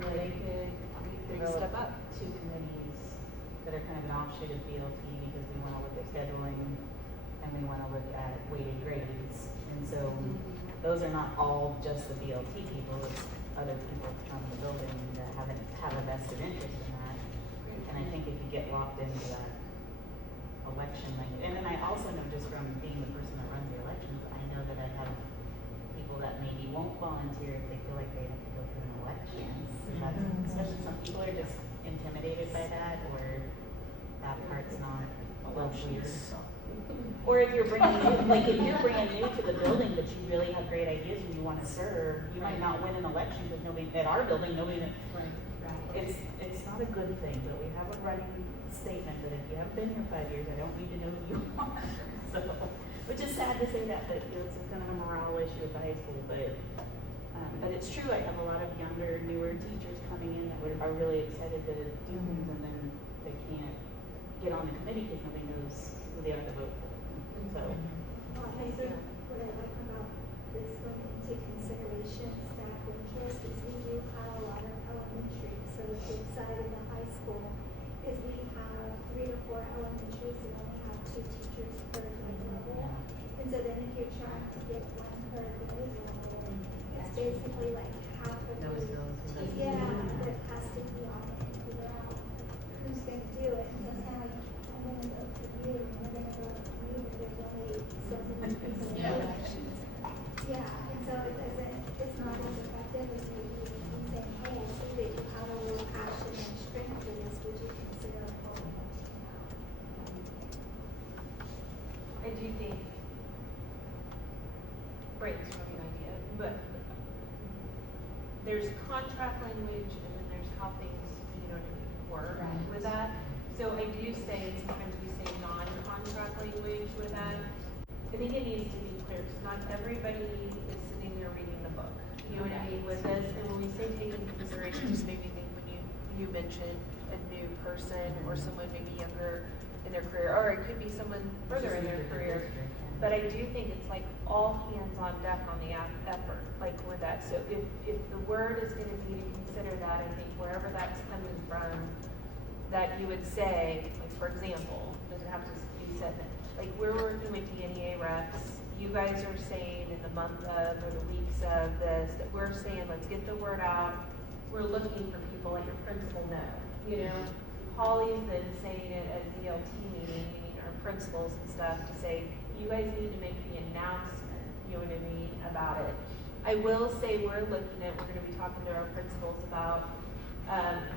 Where they could bring stuff up. 2 committees that are kind of an offshoot of BLT, because we want to look at scheduling and we want to look at weighted grades. And so those are not all just the BLT people, it's other people from the building that have a vested interest in that. And I think if you get locked into that election language, and then I also know just from being the person that runs the elections, I know that I have people that maybe won't volunteer if they feel like they have to go through an election. So that's, especially some people are just intimidated by that, or that part's not well clear. Or if you're brand new, like if you're brand new to the building, but you really have great ideas and you want to serve, you might not win an election because nobody, at our building, nobody, it's not a good thing, but we have a running statement that if you haven't been here 5 years, I don't need to know who you are. So, which is sad to say that, but it's kind of a morale issue at the high school, but it's true, I have a lot of younger, newer teachers coming in that are really excited to do things, and then they can't get on the committee because nobody knows who they have to vote for. So. Well, I think what I like about this one into consideration staff interest is we do have a lot of elementary, so the flip side of the high school is we have 3 or 4 elementaries and only have 2 teachers per grade level. And so then if you're trying to get 1 per grade level, it's basically like half of Those the, girls. yeah, not everybody is sitting there reading the book. You know what I mean with this? And when we say take into consideration, just made me think when you mentioned a new person or someone maybe younger in their career, or it could be someone further in their career. But I do think it's like all hands on deck on the effort, like with that. So if the word is gonna be to consider that, I think wherever that's coming from, that you would say, like for example, doesn't have to be said that, like we're working with DNEA reps, you guys are saying in the month of or the weeks of this, that we're saying, let's get the word out. We're looking for people like your principal know, you know. Holly's been saying it at DLT meeting, our principals and stuff, to say, you guys need to make the announcement, you know what I mean, about it. I will say we're gonna be talking to our principals about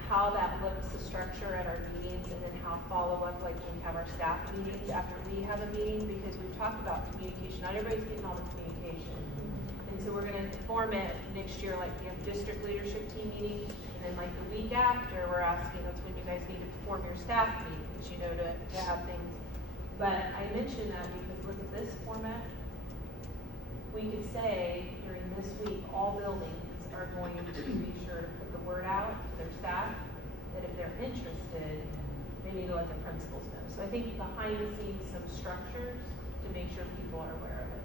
how that looks, the structure at our meetings, and then how follow-up, like when we have our staff meetings after we have a meeting, because we've talked about communication. Not everybody's getting all the communication. And so we're gonna form it next year, like we have district leadership team meeting, and then like the week after, we're asking, that's when you guys need to form your staff meetings, you know, to have things. But I mention that because look at this format. We could say during this week, all buildings are going to be sure to put the word out to their staff that if they're interested, they need to let the principals know. So I think behind the scenes, some structures to make sure people are aware of it.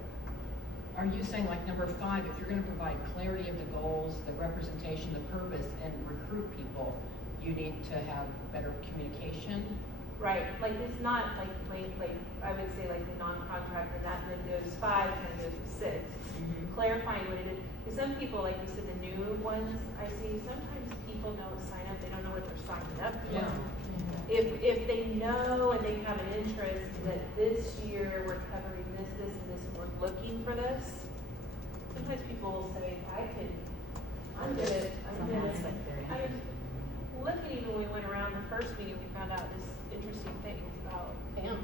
Are you saying like number 5, if you're gonna provide clarity of the goals, the representation, the purpose, and recruit people, you need to have better communication? Right, like it's not like I would say like the non-contract and that then goes 5 and then goes to 6. Clarifying what it is. Because some people, like you said, the new ones I see, sometimes people don't sign up, they don't know what they're signing up for. Yeah. If they know and they have an interest that this year we're covering this, and this, and we're looking for this, sometimes people will say, I'm good. Look at even when we went around the first meeting, we found out this interesting things about Pam.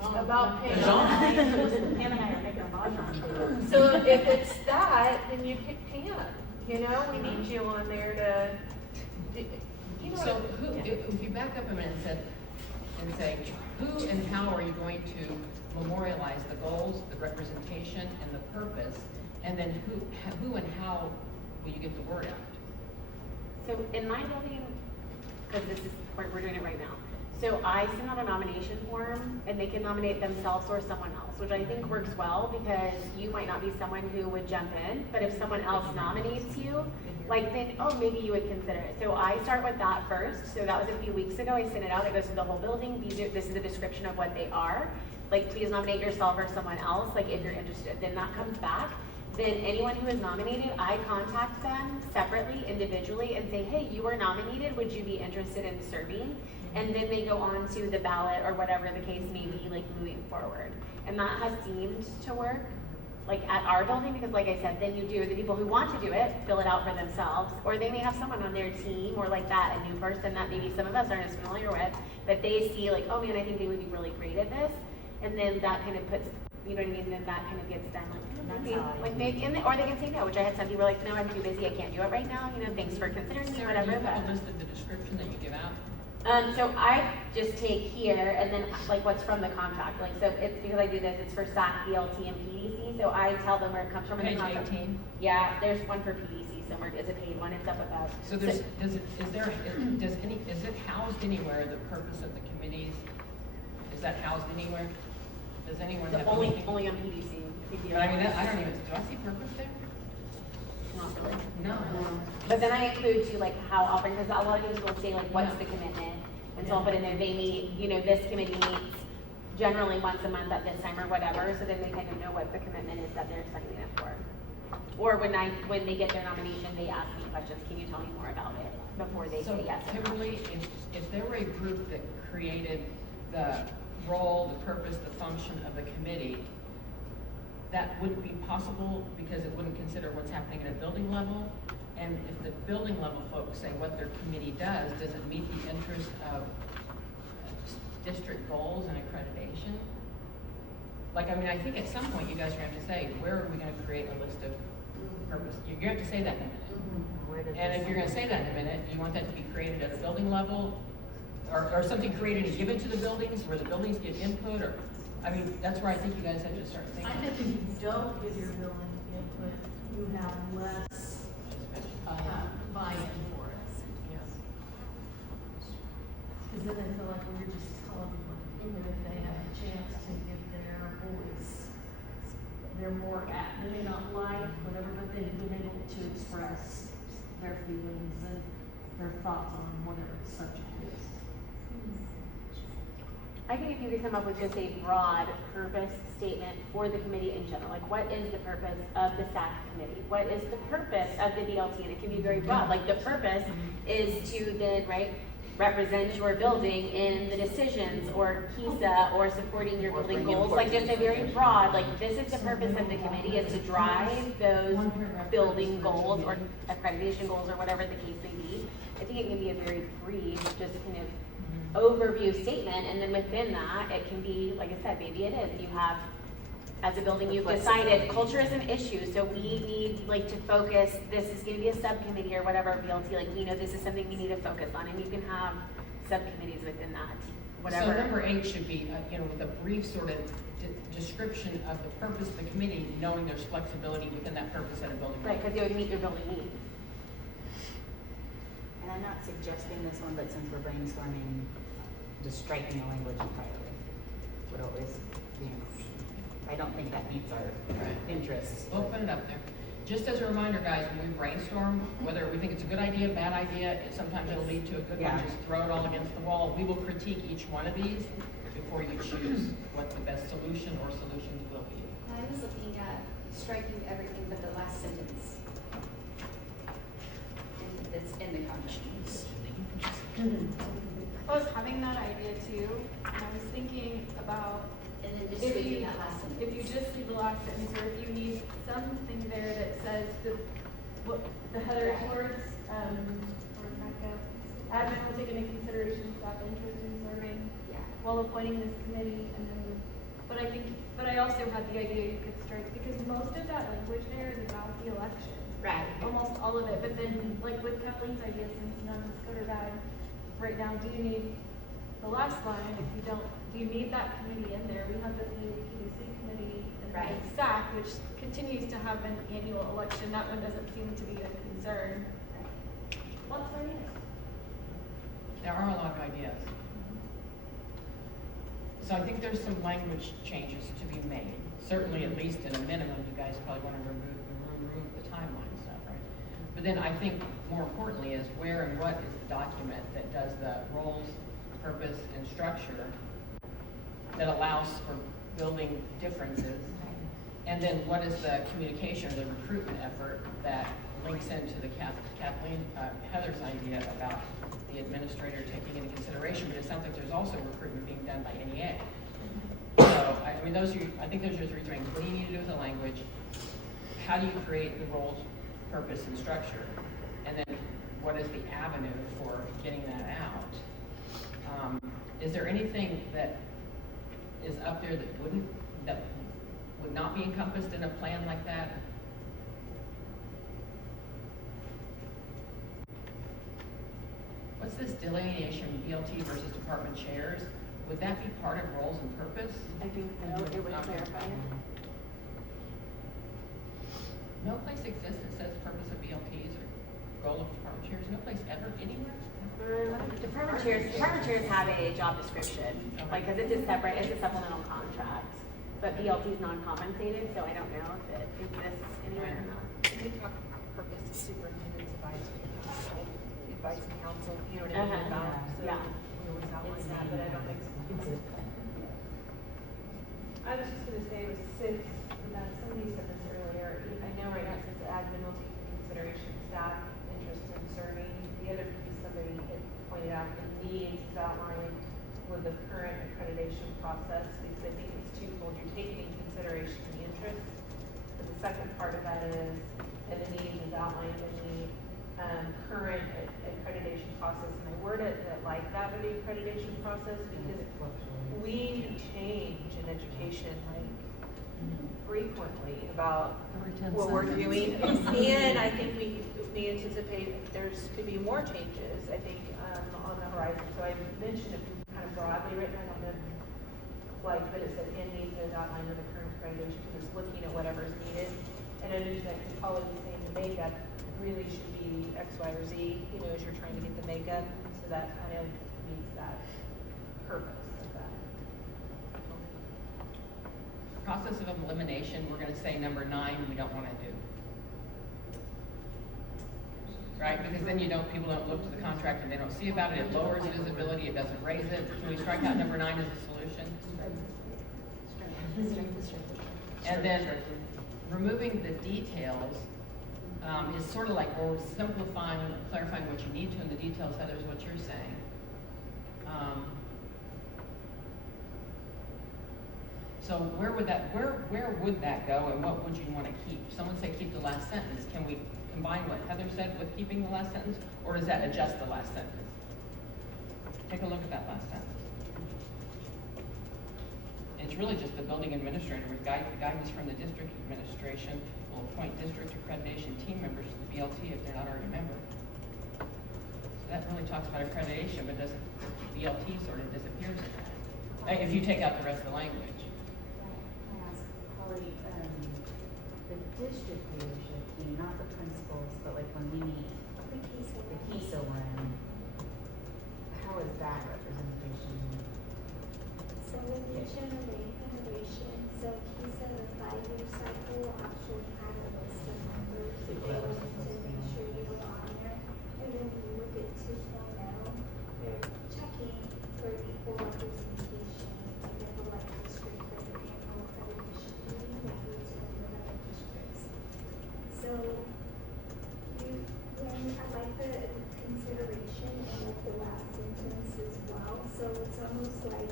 About Pam. Pam and I are making a mahjong. So if it's that, then you pick Pam. You know, we need you on there to, you know. So who, if you back up a minute and say, who and how are you going to memorialize the goals, the representation, and the purpose, and then who and how will you get the word out? So in my building, because this is, we're doing it right now. So I send out a nomination form and they can nominate themselves or someone else, which I think works well because you might not be someone who would jump in, but if someone else nominates you, like then, oh, maybe you would consider it. So I start with that first. So that was a few weeks ago. I sent it out. It goes to the whole building. This is a description of what they are. Like, please nominate yourself or someone else, like if you're interested. Then that comes back. Then anyone who is nominated, I contact them separately, individually, and say, hey, you were nominated, would you be interested in serving? And then they go on to the ballot or whatever the case may be, like moving forward. And that has seemed to work, like at our building, because like I said, then you do, the people who want to do it, fill it out for themselves, or they may have someone on their team, or like that, a new person that maybe some of us aren't as familiar with, but they see like, oh man, I think they would be really great at this. And then that kind of puts, you know what I mean, then that kind of gets them like maybe, or they can say no, which I had some people like, no, I'm too busy, I can't do it right now, you know, thanks for considering me, Sarah, whatever. do you have a list of the description that you give out? So I just take here and then like what's from the contract, like so it's because I do this, it's for SAC, BLT, and PDC, so I tell them where it comes from in the contract. 18. Yeah, there's one for PDC somewhere, it's a paid one, it's up above. So there's, is it housed anywhere, the purpose of the committees, is that housed anywhere? Does anyone have Only anything? on PDC. But I mean, I don't even, do I see purpose there? Not really. No. But then I include too, like how often, because a lot of things will say like, what's the commitment? And so I'll put in there, they meet, you know, this committee meets generally once a month at this time or whatever, so then they kind of know what the commitment is that they're signing up for. Or when they get their nomination, they ask me questions, can you tell me more about it before they say yes. Kimberly, if there were a group that created the role, the purpose, the function of the committee, that wouldn't be possible because it wouldn't consider what's happening at a building level. And if the building level folks say what their committee does it meet the interest of district goals and accreditation? Like, I mean, I think at some point you guys are going to have to say, where are we going to create a list of purpose? You're going to have to say that in a minute. And if you're going to say that in a minute, do you want that to be created at a building level? Or something created and given to the buildings where the buildings get input, or I mean, that's where I think you guys have to start I thinking. think if you don't give your building input, you have less buy-in for it. Because then they feel like we're just telling them, even if they have a chance to give their voice, they're more apt, they may not like whatever, but they've been able to express their feelings and their thoughts on whatever the subject is. I think if you could come up with just a broad purpose statement for the committee in general, like what is the purpose of the SAC committee? What is the purpose of the BLT? And it can be very broad, like the purpose is to then, right, represent your building in the decisions or KISA or supporting your building goals, like just a very broad, like this is the purpose of the committee is to drive those building goals or accreditation goals or whatever the case may be. I think it can be a very brief, just kind of overview statement, and then within that, it can be, like I said, maybe it is, you have, as a building, you've decided culture is an issue, so we need like to focus, this is gonna be a subcommittee or whatever, BLT, like, we know this is something we need to focus on, and you can have subcommittees within that, whatever. So number 8 should be, with a brief sort of description of the purpose of the committee, knowing there's flexibility within that purpose at a building. Right, because it would meet your building needs. And I'm not suggesting this one, but since we're brainstorming, just striking the language entirely would always be an option. I don't think that meets our interests. We'll put it up there. Just as a reminder, guys, when we brainstorm, whether we think it's a good idea, bad idea, sometimes it'll lead to a good one, just throw it all against the wall. We will critique each one of these before you choose what the best solution or solutions will be. I was looking at striking everything but the last sentence. That's in the contract. I was having that idea too, and I was thinking about And then just if reading you, that last sentence. if you just leave the last sentence, or if you need something there that says the header towards, or back up, admin will take into consideration staff interest in serving while appointing this committee, and then, but I also had the idea you could strike, because most of that language there is about the election. Right. Almost all of it, but then, like with Kathleen's idea, since none of us go to that, right now, do you need the last line? If you don't, do you need that committee in there? We have the PDC committee and the SAC, which continues to have an annual election. That one doesn't seem to be a concern. What's our next? There are a lot of ideas. So I think there's some language changes to be made. Certainly, at least at a minimum, you guys probably want to remove the timeline stuff, right? But then I think more importantly is where and what is the document that does the roles, purpose, and structure that allows for building differences? And then what is the communication or the recruitment effort that links into the Heather's idea about the administrator taking into consideration, but it sounds like there's also recruitment being done by NEA. So, I think those are 3 things. What do you need to do with the language? How do you create the roles, purpose, and structure? And then what is the avenue for getting that out? Is there anything that is up there that would not be encompassed in a plan like that? What's this delineation of BLT versus department chairs? Would that be part of roles and purpose? I think so, it would clarify it. No place exists that says purpose of BLTs or role of department chairs, no place ever, anywhere? Department chairs have a job description, like, cause it's a supplemental contract. But BLT is non-compensated, so I don't know if it exists anywhere or not. We talk purpose of superintendent's advice and counsel, you know what I mean about, so Yeah. we always outline that, but I don't think so. I was just gonna say with 6, somebody said this earlier, I know right now it says admin will take into consideration staff interest in serving. The other piece somebody had pointed out, the needs is outlined with the current accreditation process, because I think it's twofold, you're taking into consideration the interest, but the second part of that is, and the needs is outlined in the current accreditation process, and I word it that like that with the accreditation process, because we change in education like frequently about what we're doing, and I think we anticipate there's could be more changes, I think, on the horizon. So I mentioned it kind of broadly written on the like, but it said in needs as outlined in the current accreditation, because it's looking at whatever's needed. And I understand it's probably the same, the makeup really should be X, Y, or Z, you know, as you're trying to get the makeup, so that kind of meets that purpose of that. Process of elimination, we're gonna say number 9, we don't wanna do. Right, because then people don't look to the contract and they don't see about it, it lowers visibility, it doesn't raise it. Can we strike out number 9 as a solution? And then removing the details is sort of like we're simplifying, clarifying what you need to in the details, Heather's what you're saying. So where would that go, and what would you want to keep? Someone say keep the last sentence. Can we combine what Heather said with keeping the last sentence, or does that adjust the last sentence? Take a look at that last sentence. It's really just the building administrator with guidance from the district administration will appoint district accreditation team members to the BLT if they're not already a member. So that really talks about accreditation, but doesn't, BLT sort of disappears in that. If you take out the rest of the language. Holly, the district leadership team, not the principals, but like when we meet the KISA one, how is that representation? So with the general recommendation, so KISA, the 5-year cycle will actually have a list of numbers that they want to make sure you're on there. And then when you look at 2.0, they're checking for equal representation of the like district or the annual accreditation meeting that goes in with other districts. So I like the consideration and like the last sentence as well. So it's almost like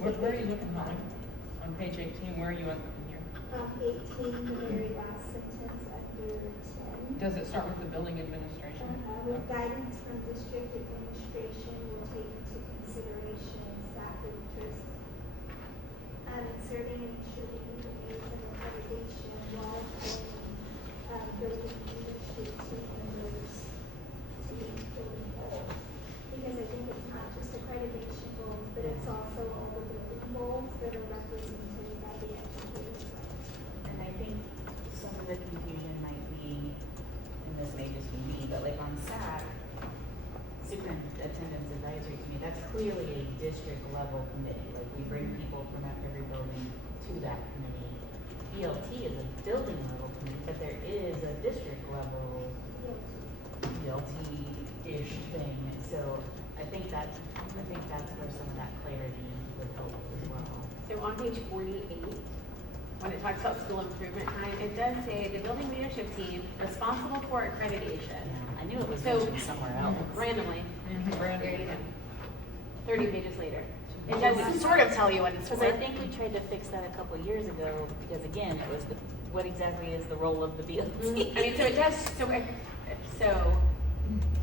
Where are you looking, Holly? On page 18, where are you on here? 18, the very last sentence under 10. Does it start with the building administration? With guidance from district administration will take into consideration staff interest in serving and ensuring interviews and accreditation while building leadership team members to be fully involved. Because I think it's not just accreditation goals, but it's also all the building goals that are represented by the educators. And I think some of the confusion might be, and this may just be me, but like on SAC, Superintendent's Advisory Committee, that's clearly a district level committee. Like we bring people from every building to that committee. BLT is a building level committee, but there is a district level BLT-ish thing. So I think that's where some of that clarity would help as well. So on page 48, when it talks about school improvement time, it does say the building leadership team responsible for accreditation. Yeah, I knew it was So mentioned somewhere else. randomly, there you go. 30 pages later. It does sort of tell you what it's for. Because I think we tried to fix that a couple of years ago, because again, it was what exactly is the role of the BLT? I mean, so it does, so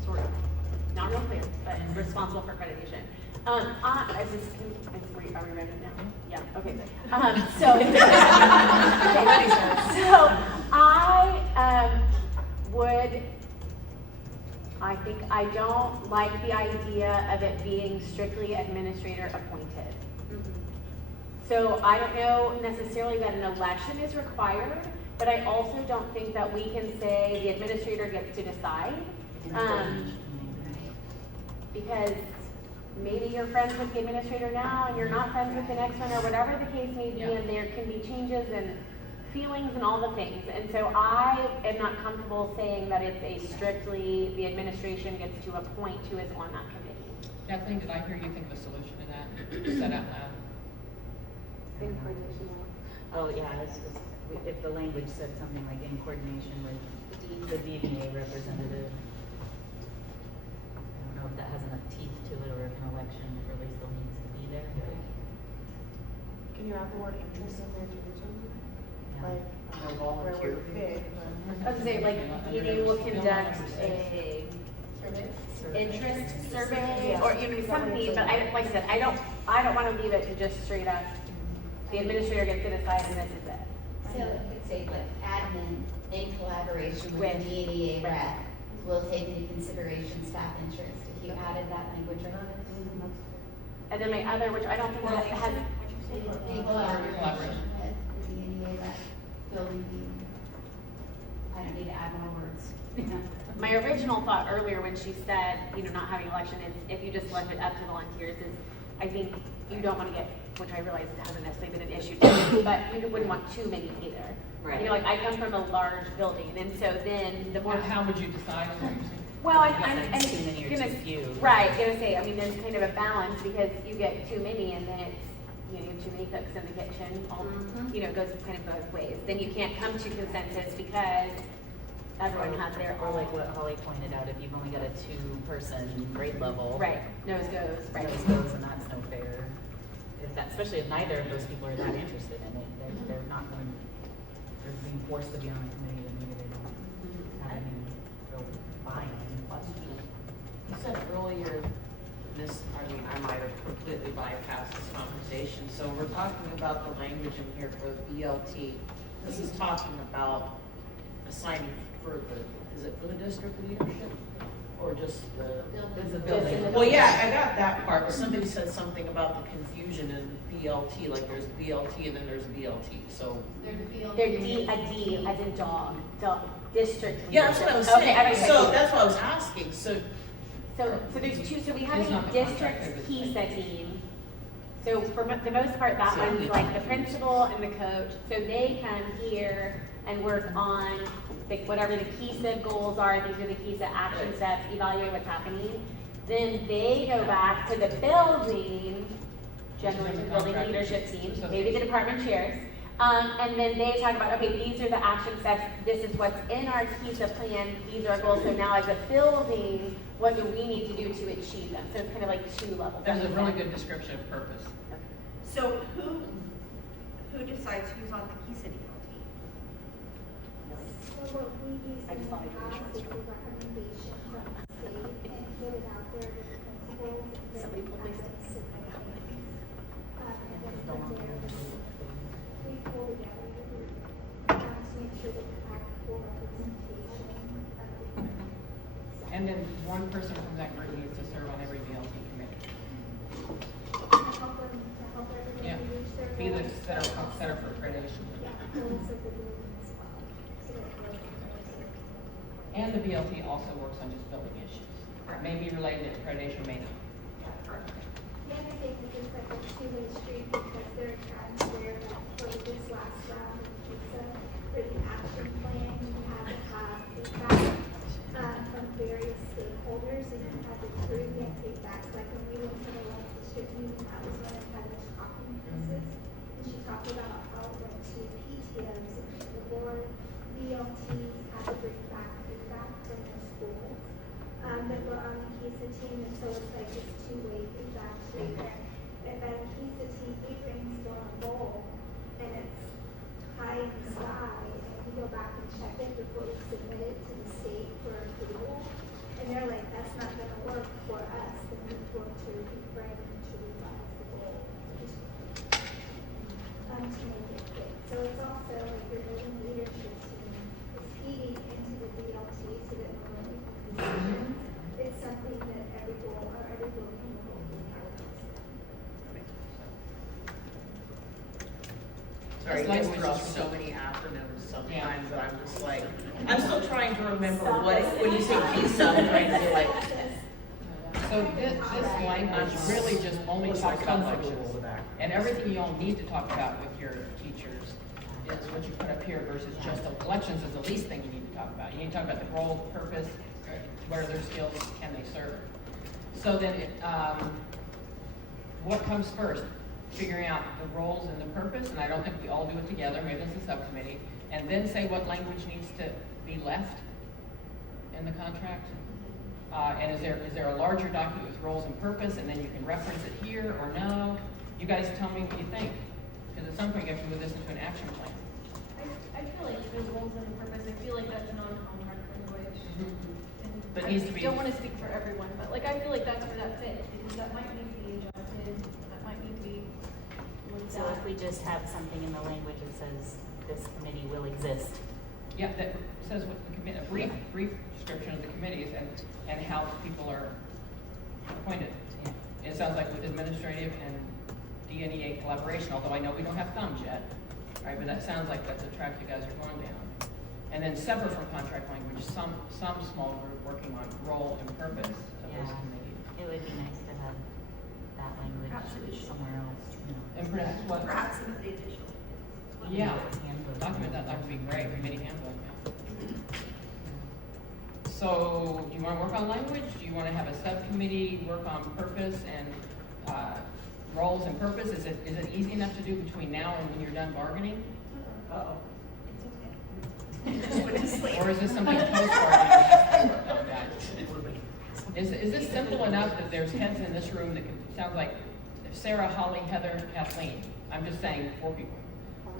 sort of, not real clear, but responsible for accreditation. Are we ready now? Yeah, okay. I don't like the idea of it being strictly administrator appointed. So I don't know necessarily that an election is required, but I also don't think that we can say the administrator gets to decide. Because maybe you're friends with the administrator now and you're not friends with the next one, or whatever the case may be, and there can be changes and feelings and all the things. And so I am not comfortable saying that it's a strictly the administration gets to appoint who is on that committee. Kathleen, did I hear you think of a solution to that? Said out loud. Oh, yeah, if the language said something like in coordination with the DVA representative. I don't know if that has enough teeth to it, or if an election really still needs to be there. Can you add the word interest in there too? Like, Where we're big. I was say, like, ED will conduct a interest survey, or something, but like I said, I don't want to leave it to just straight up, the administrator gets to decide and this is it. So it could say like admin in collaboration with the DVA rep will take into consideration staff interest. If you added that language or not. And then my other, which I don't think has, Collaboration with the NEA, that building being, I don't need to add more words. My original thought earlier when she said, not having election is if you just left it up to volunteers is, I think you don't want to get, which I realize hasn't necessarily been an issue too, but you wouldn't want too many either. Right. Like I come from a large building, and so then the more. How would you decide? Well, I'm too many or gonna, too few. right, gonna say, there's kind of a balance because you get too many and then it's, you have too many cooks in the kitchen, all, it goes kind of both ways. Then you can't come to consensus because everyone has their Or own. like what Holly pointed out, if you've only got a 2-person grade level. Right, nose goes, right. Nose goes, and that's no fair. If that, especially if neither of those people are that interested in it, they're not going, they're being forced to be on a committee and maybe they don't have any real buy-in. You said earlier, I might have completely bypassed this conversation. So we're talking about the language in here for the BLT. This is talking about assigning for is it for the district leadership? Or just the building? Well, yeah, I got that part, but somebody said something about the confusion in BLT, like there's BLT and then there's BLT, so. They're D, a D as in dog, district. Yeah, that's what I was Okay, saying. okay. So that's what I was asking, so. So there's two, so we have It's a not the district contract, PISA team. So for the most part, that one's like the principal and the coach. So they come here and work on whatever the PISA goals are. These are the PISA action steps, evaluate what's happening. Then they go back to the building, generally to the building leadership team, maybe the department chairs. And then they talk about, okay, these are the action steps, this is what's in our PISA plan, these are our goals, so now as a building, what do we need to do to achieve them? So it's kind of like 2 levels. There's a really good description of purpose. So who decides who's on the PISA DLT? So what we use in the past is a recommendation from the state and put it out there to the principals. Somebody pulled my And then from there, we pull together the group to make sure that the practical representation of the group. And then one person from that group needs to serve on every BLT committee. To help everybody Yeah. reach their Be the goals. center for accreditation. Yeah, goals of the building as well. So that we're- And the BLT also works on just building issues. Maybe related to accreditation, may not. The other thing is it's like a two-way street because there are times where, like, for this last round of pizza, for the action plan, you had to have feedback from various stakeholders and you had to prove that feedback. So like when we went to the last district meeting, that was when I had those talking pieces. And she talked about how it went to PTOs and to the board, BLTs had to bring back feedback from their schools. That were on the PISA team, and so it's like this two-way feedback street there. If at a PISA team, we brainstorm a goal, and it's high in the sky, and we go back and check it before we submit it to the state for approval, and they're like, that's not gonna work for us, then we work to reframe and to revise the goal. To make it fit. So it's also like your building leadership team is feeding into the BLT so that when we're making decisions, it's something that every goal or every building will be part of. Sorry, This I language throw is so really- many acronyms sometimes that I'm just like, I'm still trying to remember what, when you say PISA, I'm trying to be like. So this language really just only talks about lectures. And everything you all need to talk about with your teachers is what you put up here versus just elections is the least thing you need to talk about. You need to talk about the role, purpose, what are their skills, can they serve? So then, what comes first? Figuring out the roles and the purpose, and I don't think we all do it together, maybe it's a subcommittee, and then say what language needs to be left in the contract? And is there a larger document with roles and purpose, and then you can reference it here or no? You guys tell me what you think, because at some point you have to move this into an action plan. I feel like there's roles and purpose, I feel like that's non-contract language. And But I needs to be- don't wanna speak for everyone, but like, I feel like that's where that fits, because that might need to be adjusted, that might need to be looked So at. if we just have something in the language that says this committee will exist. Yeah, that says what the committee, a brief description of the committees and how people are appointed. It sounds like with administrative and DNEA collaboration, although I know we don't have thumbs yet, right? But that sounds like that's a track you guys are going down. And then separate from contract language, some small group working on role and purpose of those committees. It would be nice to have that language somewhere else, you know. And perhaps what? Perhaps in the additional. Yeah, document that would be great, committee handbook, yeah. So, do you wanna work on language? Do you wanna have a subcommittee work on purpose and, roles and purpose? Is it easy enough to do between now and when you're done bargaining? Uh-oh. Or is this something post-bargaining that has to be worked on, guys? Is this simple enough that there's heads in this room that sounds like Sarah, Holly, Heather, Kathleen? I'm just saying 4 people.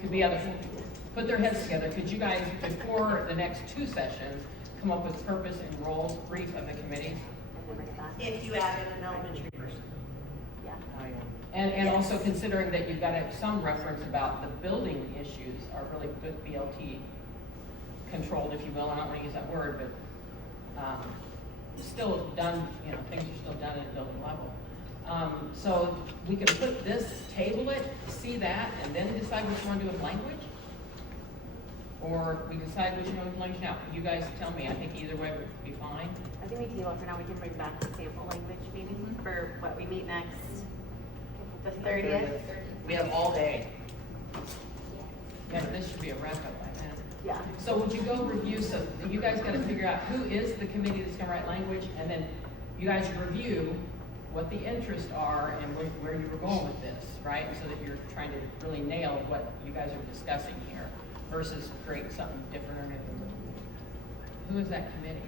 Could be other 4 people. Put their heads together. Could you guys, before the next 2 sessions, come up with purpose and roles brief of the committee? If you add in an elementary person. Yeah. And also considering that you've got some reference about the building issues are really good BLT controlled, if you will. I don't want to use that word, but still done, you know, things are still done at a building level. So we can put this, table it, see that, and then decide what you want to do with language? Or we decide what you want with language now? You guys tell me. I think either way would be fine. I think we table it for now. We can bring back the sample language meeting for what we meet next, the 30th. We have all day. Yeah, this should be a wrap-up by then. Yeah. So would you go review, so you guys gotta figure out who is the committee that's gonna write language, and then you guys review what the interests are and where you were going with this, right? So that you're trying to really nail what you guys are discussing here versus create something different or anything. Who is that committee?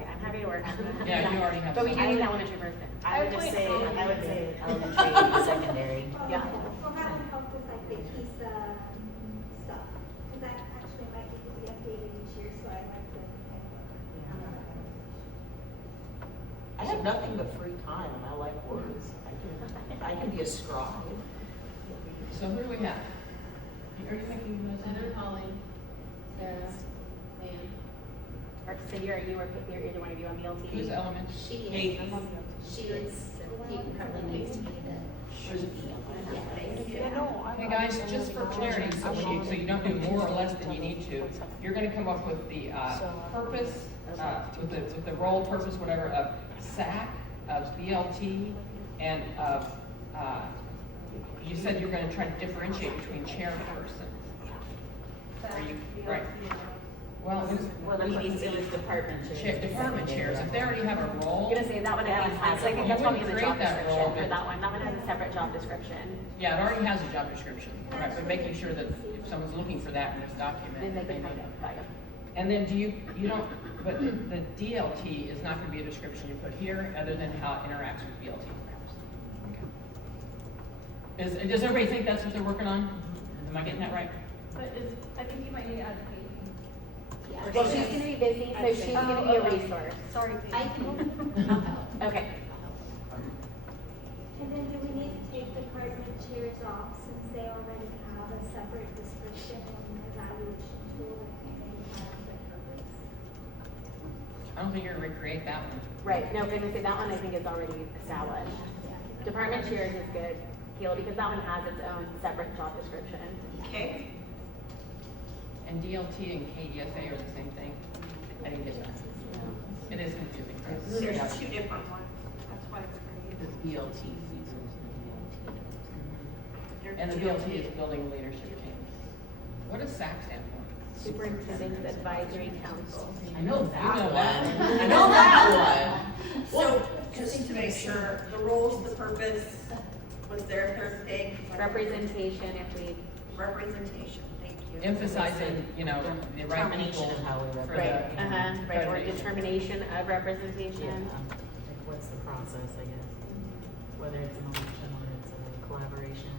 I'm happy to work on that. Yeah, you already have. But we do some. need an elementary person. I would say elementary and secondary. Yeah. We'll have them help with like the key stuff, because that actually might need to be updated each year, so I'd like to. I have nothing but free time and I like words. I can be a scribe. So who do we have? Are you making those? Heather, Holly, Sarah, Ann. Or Cindy, you work with your, either one of you on BLT? Who's elementary? She is, he probably needs to be Hey guys, just for clarity, so you don't do more or less than you need to, you're gonna come up with the, purpose, with the role, purpose, whatever, of SAC, of BLT, and of, you said you're gonna try to differentiate between chairpersons. Are you, right? Well, department chairs, if they already have a role. I'm gonna say that one I think has, I think that's probably in the job description for that one. That one has a separate job description. Yeah, it already has a job description, right, but making sure that if someone's looking for that in this document. Then they can may find know. out. Right. And then you don't, but the DLT is not gonna be a description you put here, other than how it interacts with BLT. Okay. Does everybody think that's what they're working on? Am I getting that right? But I think you might need to add Kate. Well, she's gonna be busy, so she's gonna be a resource. Sorry, Kate. I can, Okay. And then do we need to take department chairs off since they already have a separate description and evaluation tool and they have the purpose? I don't think you're gonna recreate that one. Right, no, gonna say that one I think is already established. Department chairs is good, Keela, because that one has its own separate job description. Okay. And DLT and KDSA are the same thing? I didn't get that. It is confusing. There's 2 different ones. That's why it's great. BLT. And the BLT is Building Leadership Team. What does SAC stand for? Superintendent's Advisory Council. I know that You know one. that. I know that one. So, just to make sure, the roles, the purpose was there Thursday. Representation, if we. Representation, thank you. Emphasizing, you know, the right people. Determination of how we for represent. the- Right, or determination of representation. Like what's the process, I guess? Whether it's an election or it's a collaboration.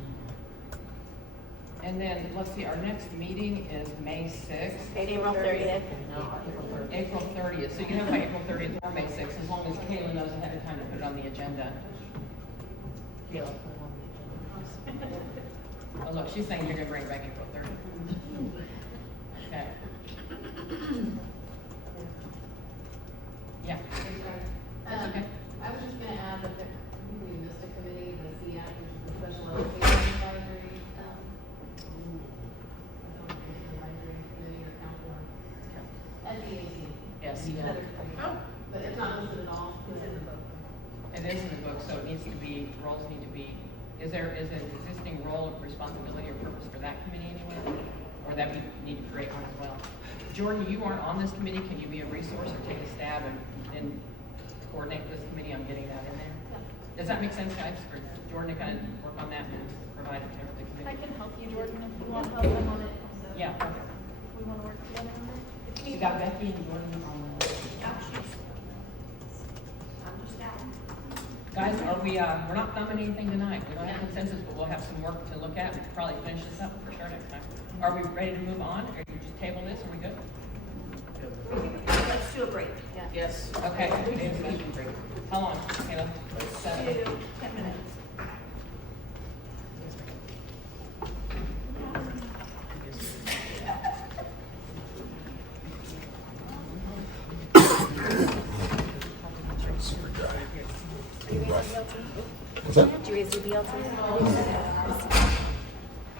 And then, let's see, our next meeting is May 6th. April 30th. April 30th, so you can have by April 30th or May 6th, as long as Kayla knows ahead of time to put it on the agenda. Yeah. Oh, look, she's saying you're gonna bring it back April 30th. Okay. Yeah. That's okay. I was just gonna add that we committee, the CEAC, which is the Special Education Advisory, Advisory Committee or Council. SEAC. Yes, yeah. Oh, but it's not listed at all, it's in the book. It is in the book, so it needs to be, roles need to be, is an existing role of responsibility or purpose for that committee anyway? Or that we need to create one as well? Jordan, you aren't on this committee, can you be a resource or take a stab and coordinate this committee on getting that in there? Does that make sense, guys, for Jordan to kind of work on that and provide it to the committee? I can help you, Jordan, if you want help, I'm on it. So Yeah, perfect. we want to work together on it. If You got Becky and Jordan on the. Guys, are we, we're not thumbing anything tonight. We don't have consensus, but we'll have some work to look at. We'll probably finish this up for sure next time. Are we ready to move on? Or you just table this? Are we good? Let's do a break. Yeah. Yes. Okay. How long, Kayla? 7. 10 minutes. Super dry. What's that? Do you guys do BLT?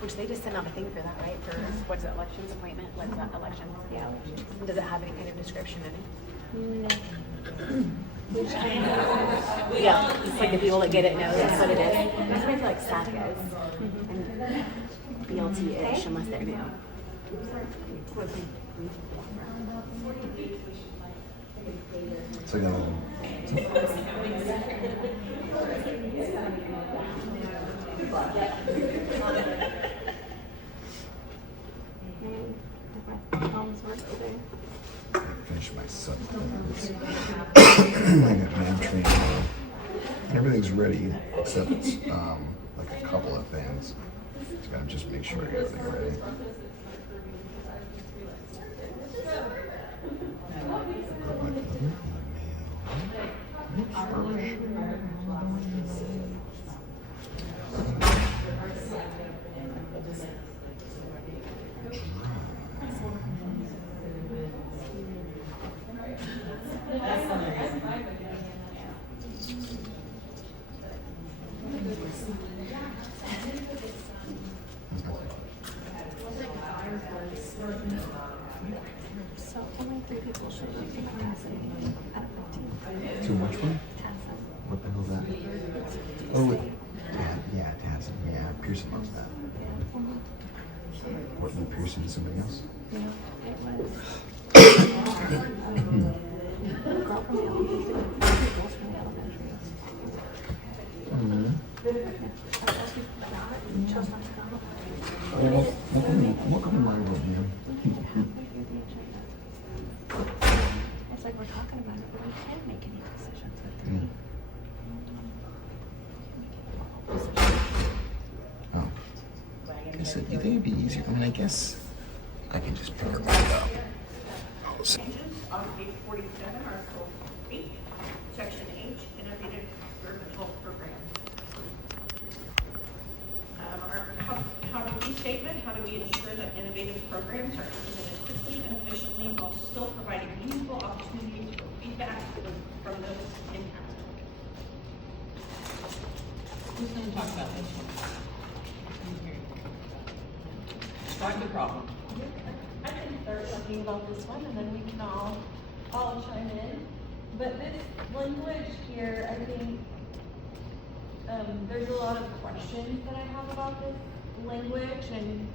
Which they just sent out a thing for that, right? For what's it, elections appointment, like that election? Yeah. Does it have any kind of description in it? No. Yeah, it's like the people that get it know that's what it is. That's what I feel like SAC is. And BLT-ish, unless they're new. It's like finish my subclinics. I got my training. Everything's ready except like a couple of things. Just gotta just make sure I got everything ready. So only 3 people showed up to class at 15. Too much one? What the hell's that? Oh, wait. Yeah, Tassin. Yeah, Pearson loves that. Portland Pearson, somebody else? Yeah, it was. A girl from the elementary, 2 girls from the elementary. Chose not to come. Welcome to my world, man. It's like we're talking about it, but we can't make any decisions with it. Oh. I said, you think it'd be easier? I mean, I guess I can just pick her right up. Oh, so. On page 47, Article 8, Section H, Innovative Urban Health Program. How do we statement, how do we ensure that innovative programs are implemented quickly and efficiently while still providing meaningful opportunities for feedback from those impacted? Who's going to talk about this one? Describe the problem. I can start talking about this one and then we can all chime in. But this language here, I think there's a lot of questions that I have about this language and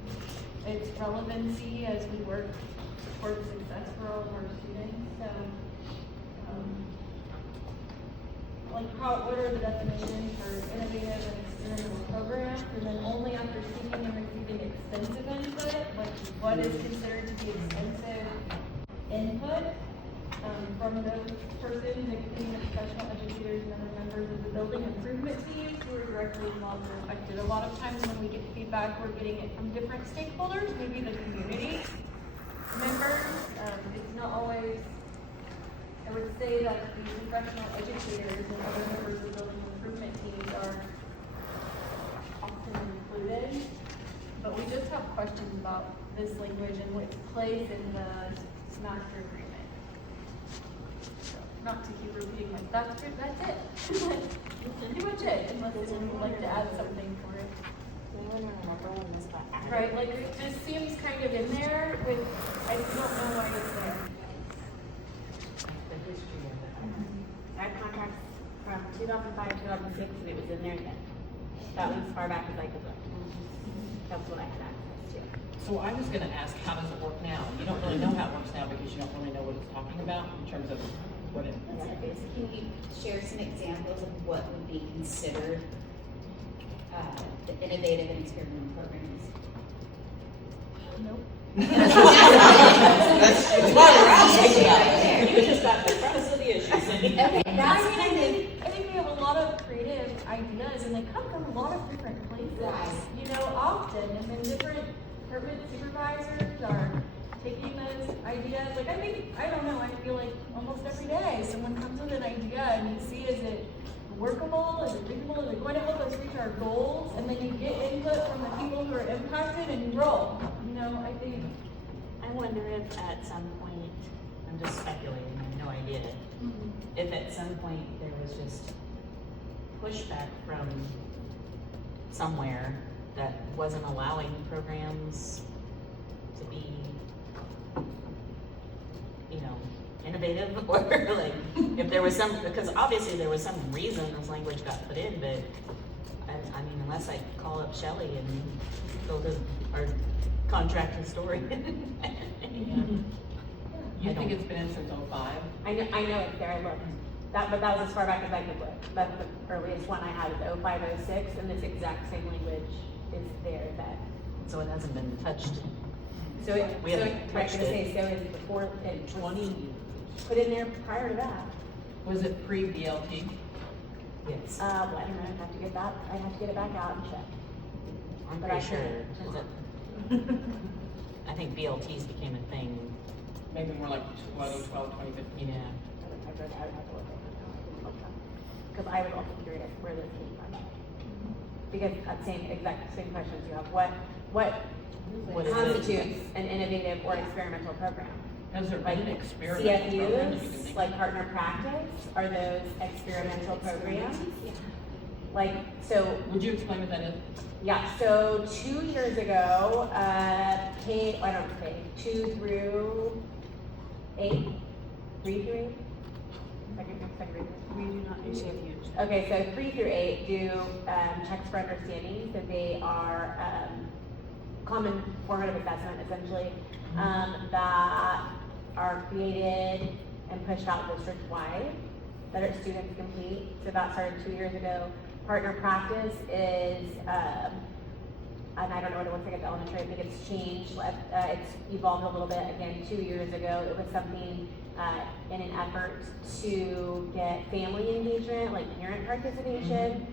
its relevancy as we work towards success for all of our students. So, what are the definitions for innovative and experimental programs? And then only after seeking and receiving extensive input, like what is considered to be extensive input from those persons, including the professional educators and other members of the building improvement teams who are directly involved or affected. A lot of times when we get feedback, we're getting it from different stakeholders, maybe the community members. It's not always, I would say that the professional educators and other members of the building improvement teams are often included. But we just have questions about this language and its place in the master agreement. So, not to keep repeating like that's it. pretty much it, unless you'd like to add something for it. Right, like it just seems kind of in there with, I don't know why it's there. The history of it. I have contracts from 2005, 2006, and it was in there again. That was as far back as I could look. That's what I had access to. So I was gonna ask, how does it work now? You don't really know how it works now because you don't really know what it's talking about in terms of what it. Yeah, basically, can you share some examples of what would be considered the innovative and experimental programs? Nope. That's why we're asking about it. You just got the premise of the issue, Cindy. Okay, that's I kind of, think we have a lot of creative ideas and they come from a lot of different places, Right. you know, often, and then different department supervisors are taking those ideas, like I don't know, I feel like almost every day someone comes with an idea and you see, is it workable, is it reasonable, is it going to help us reach our goals, and then you get input from the people who are impacted and you roll, you know, I think. I wonder if at some point, I'm just speculating, I have no idea, if at some point there was just pushback from somewhere that wasn't allowing programs to be, you know, innovative, or like, if there was some, because obviously there was some reason this language got put in, but I mean, unless I call up Shelley and go to our contract historian. You think it's been in since '05? I know it's there, I looked. But that was as far back as I could look. That's the earliest one I had is 05, 06, and this exact same language is there that, so it hasn't been touched. So We haven't touched it. So it's before, it 20 years. put in there prior to that. Was it pre-BLT? Yes. Well, I don't know, I'd have to get it back out and check. I'm pretty sure. Is it? I think BLTs became a thing. Maybe more like 2012, 2015. Yeah. Because I was also curious where this came from. Because exact same questions you have. What constitutes an innovative or experimental program? Has there Like been experimental programs you can CFUs, think like partner practice, are those experimental programs? Like, so. Would you explain what that is? Yeah, so 2 years ago, K, 2 through 8, 3 through 8? Second grade. We do not do CFUs. Okay, so 3 through 8 do checks for understanding, so they are common formative assessment essentially, that are created and pushed out district-wide that our students complete. So that started 2 years ago. Partner practice is, and I don't know what it looks like at the elementary, I think it's changed, it's evolved a little bit. Again, 2 years ago, it was something in an effort to get family engagement, like parent participation.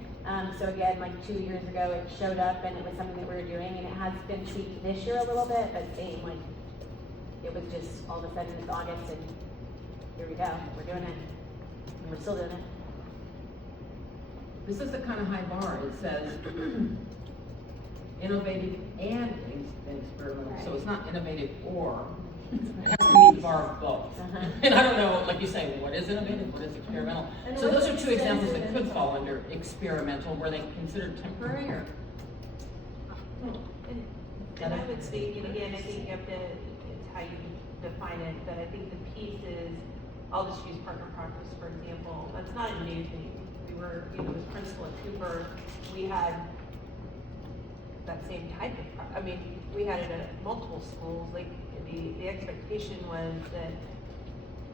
So again, like 2 years ago, it showed up and it was something that we were doing, and it has been tweaked this year a little bit, but same, like, it was just all of a sudden it's August and here we go, we're doing it, and we're still doing it. This is a kind of high bar. It says innovative and experimental. So it's not innovative or, it has to meet the bar of both. And I don't know, like you say, what is innovative, what is experimental? So those are two examples that could fall under experimental. Were they considered temporary or? And I would speak, and again, I think you have to, it's how you define it, but I think the piece is, I'll just use partner practice for example. That's not a new thing. We were, as principal at Cooper, we had that same type of, we had it at multiple schools. Like the expectation was that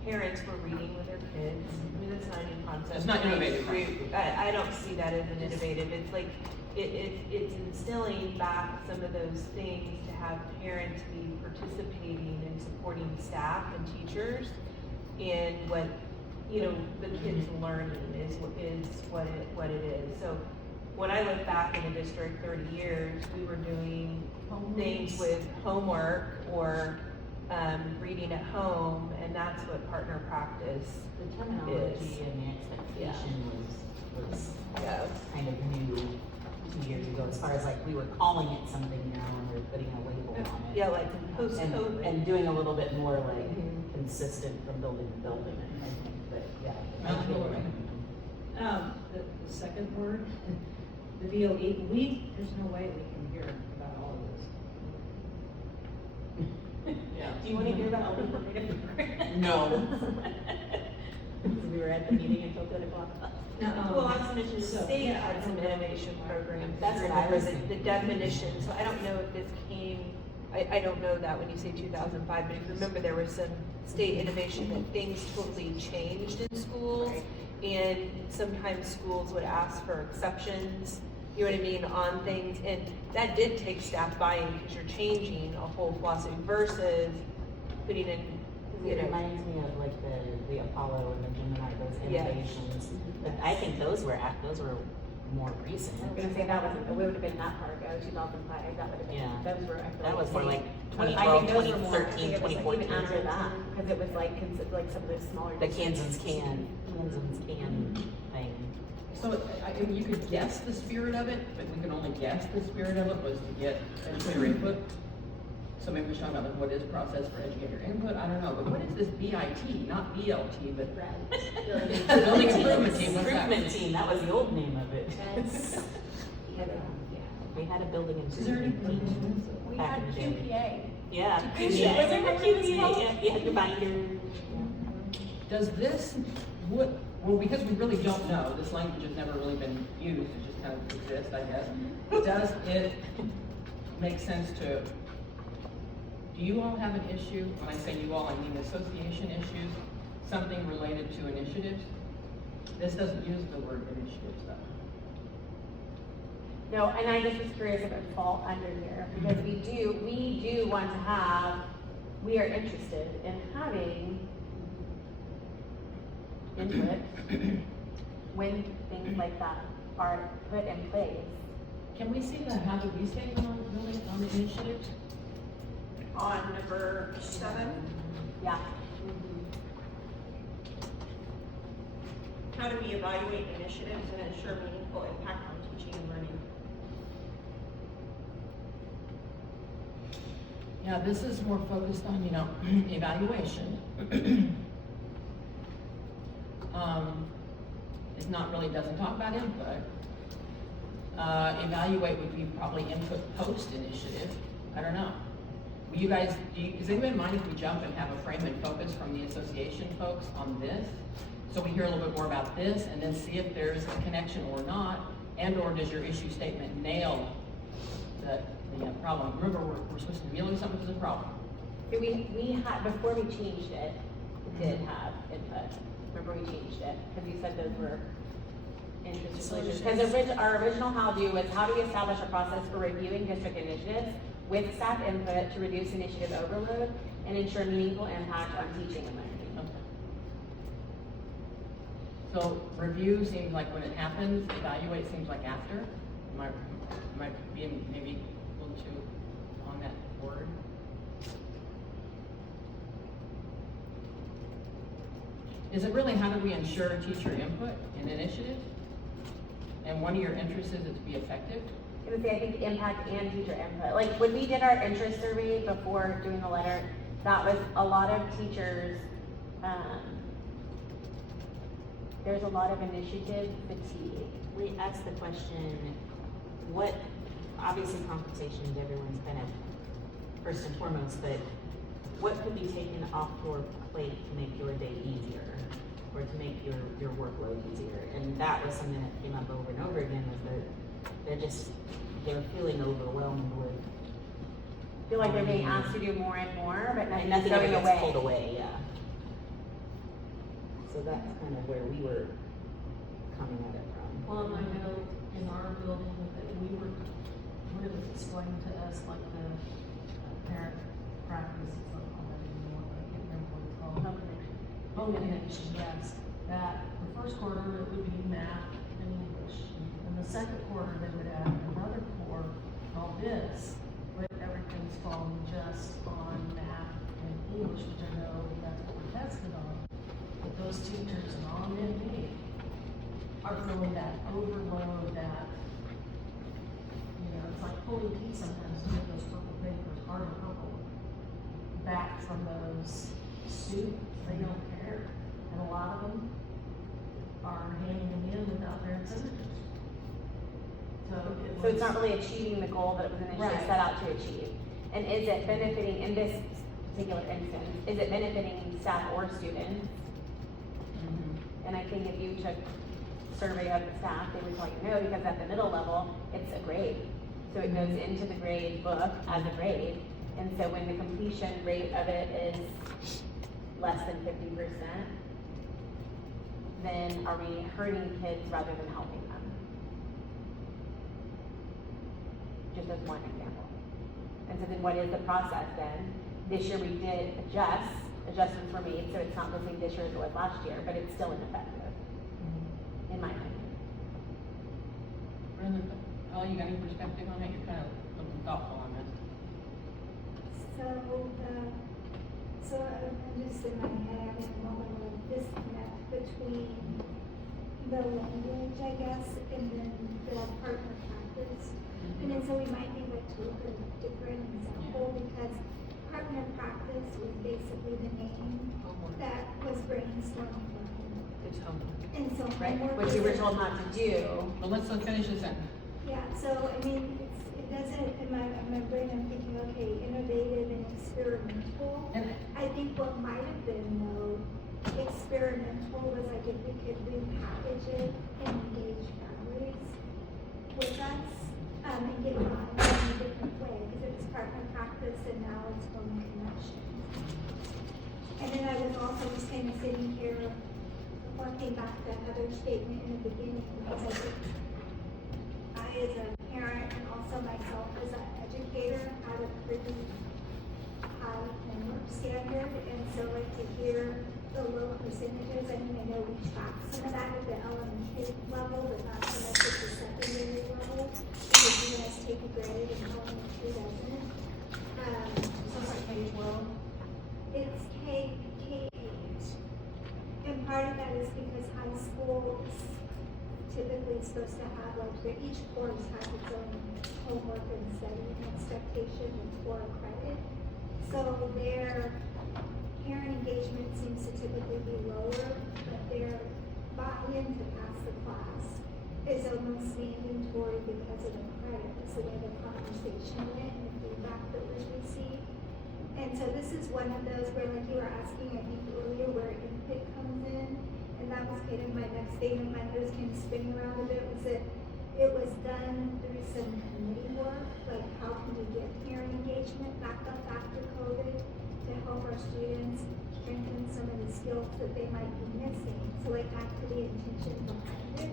parents were reading with their kids. That's not a new concept. It's not innovative. I don't see that as an innovative. It's like, it's instilling back some of those things to have parents be participating and supporting staff and teachers in what, the kids learning is what it is. So when I look back in the district 30 years, we were doing things with homework or reading at home, and that's what partner practice The terminology and the expectation was kind of new 2 years ago, as far as like we were calling it something now and we're putting a label on it. Yeah, like post-COVID. And doing a little bit more like consistent from building to building, I think, but yeah. The second word, the VOE, there's no way we can hear about all of this. Yeah. Do you want to hear about all the informative program? No. We were at the meeting until 10 o'clock. Well, I was mentioning the So, state yeah. had some innovation programs. That's what I was the definition, so I don't know if this came, I don't know that when you say 2005, but if you remember, there was some state innovation that things totally changed in schools. And sometimes schools would ask for exceptions, you know what I mean, on things, and that did take staff buy-in because you're changing a whole philosophy versus putting in, you It know. reminds me of like the Apollo and the Gemini, those Yes. innovations. But I think those were more recent. I was gonna say that wasn't, it would have been that far ago, 2005, that would have been, Yeah. those were, I feel That was more like I 2012, think those were more, I 2013, think it was like 2014. even after that, because it was like, like some of those smaller. The Kansas can thing. So, I mean, you could guess the spirit of it, but we can only guess the spirit of it was to get educator input. So maybe we're talking about like what is process for educator input, I don't know, but what is this BIT, not BLT, but Building Improvement Team, what's that? Improvement Team, that was the old name of it. That's- We had a building Is there any? improvement team. We back had in the day. QPA. Yeah. QPA. Wasn't it QPA? Yeah, you had your binder. Does this, well, because we really don't know, this language has never really been used, it just kind of exists, I guess. Does it make sense to, do you all have an issue, when I say you all, I mean association issues, something related to initiatives? This doesn't use the word initiatives though. No, and I just was curious if it would fall under here, because we do want to have, we are interested in having input when things like that are put in place. Can we see the how do we statement on building on the initiatives? On number 7, Yeah. how do we evaluate initiatives and ensure meaningful impact on teaching and learning? Yeah, this is more focused on, evaluation. It's not really, doesn't talk about input. Evaluate would be probably input post initiative. I don't know. Will you guys, does anybody mind if we jump and have a frame and focus from the association folks on this? So we hear a little bit more about this and then see if there's a connection or not, and or does your issue statement nail the problem? Remember, we're supposed to be dealing with something that's a problem. We had, before we changed it, we did have input. Remember we changed it, because you said those were interest solutions. Because our original how do was how do we establish a process for reviewing district initiatives with staff input to reduce initiative overload and ensure meaningful impact on teaching and learning. Okay. So review seems like when it happens, evaluate seems like after. Am I being maybe a little too on that word? Is it really how do we ensure teacher input in initiatives? And one of your interests is it to be effective? I would say I think impact and teacher input. Like when we did our interest survey before doing the letter, that was a lot of teachers, there's a lot of initiative fatigue. We asked the question, what, obviously compensation is everyone's kind of first and foremost, but what could be taken off your plate to make your day easier? Or to make your workload easier? And that was something that came up over and over again, was that they were feeling overwhelmed with. Feel like they're being asked to do more and more, but And nothing's nothing ever going gets away. pulled away, yeah. So that's kind of where we were coming at it from. Well, and I know in our building that we were, when it was explained to us, like the parent practice, it's not called that anymore, I can't remember what it's called. Home connection, yes. That the first quarter, it would be math and English. And the second quarter, they would add another core called this, where everything's falling just on math and English, which I know that's what we're tested on. But those teachers, mom and me, are feeling that overload, that, it's like pulling teeth sometimes to get those purple papers, hard and purple, back from those students. They don't care. And a lot of them are handing them in without parent signatures. So it's not really achieving the goal that it was initially Right. set out to achieve. And is it benefiting, in this particular instance, is it benefiting staff or students? And I think if you took survey of the staff, they would tell you no, because at the middle level, it's a grade. So it goes into the grade book as a grade. And so when the completion rate of it is less than 50%, then are we hurting kids rather than helping them? Just as one example. And so then what is the process then? This year we did adjustments were made, so it's not the same this year as it was last year, but it's still ineffective, in my opinion. Brenda, Paul, you got any perspective on it? You're kind of looking thoughtful on this. So I'm just in my head having a moment of disconnect between the language, I guess, and then the partner practice. And then so we might need like to look at a different example because partner practice was basically the name that was brainstormed for him. It's homework. And so Right, homework which was you were told not to do. Well, let's finish this then. Yeah, so I mean, it doesn't, in my brain, I'm thinking, okay, innovative and experimental. And I think what might have been though, experimental was like if we could repackage it and engage families with us, and get it on in a different way, because it was partner practice and now it's home connection. And then I was also just kind of sitting here, looking back to Heather's statement in the beginning, because I think I, as a parent, and also myself as an educator, had a pretty high homework standard, and so like to hear the low percentages, I mean, I know we track some of that at the elementary level, but not so much at the secondary level, because you guys take a grade and elementary doesn't. So it's like K-12? It's K-8. And part of that is because high school is typically supposed to have, like, each course has its own homework and studying expectation for a credit. So their parent engagement seems to typically be lower, but their buy-in to pass the class is almost mandatory because of the credit. It's the way the conversation went and the feedback that was received. And so this is one of those where, like you were asking, I think earlier, where input comes in, and that was kind of my next thing, and my head was kind of spinning around a bit, was that it was done through some committee work, like how can we get parent engagement back up after COVID to help our students strengthen some of the skills that they might be missing. So like back to the intention behind it,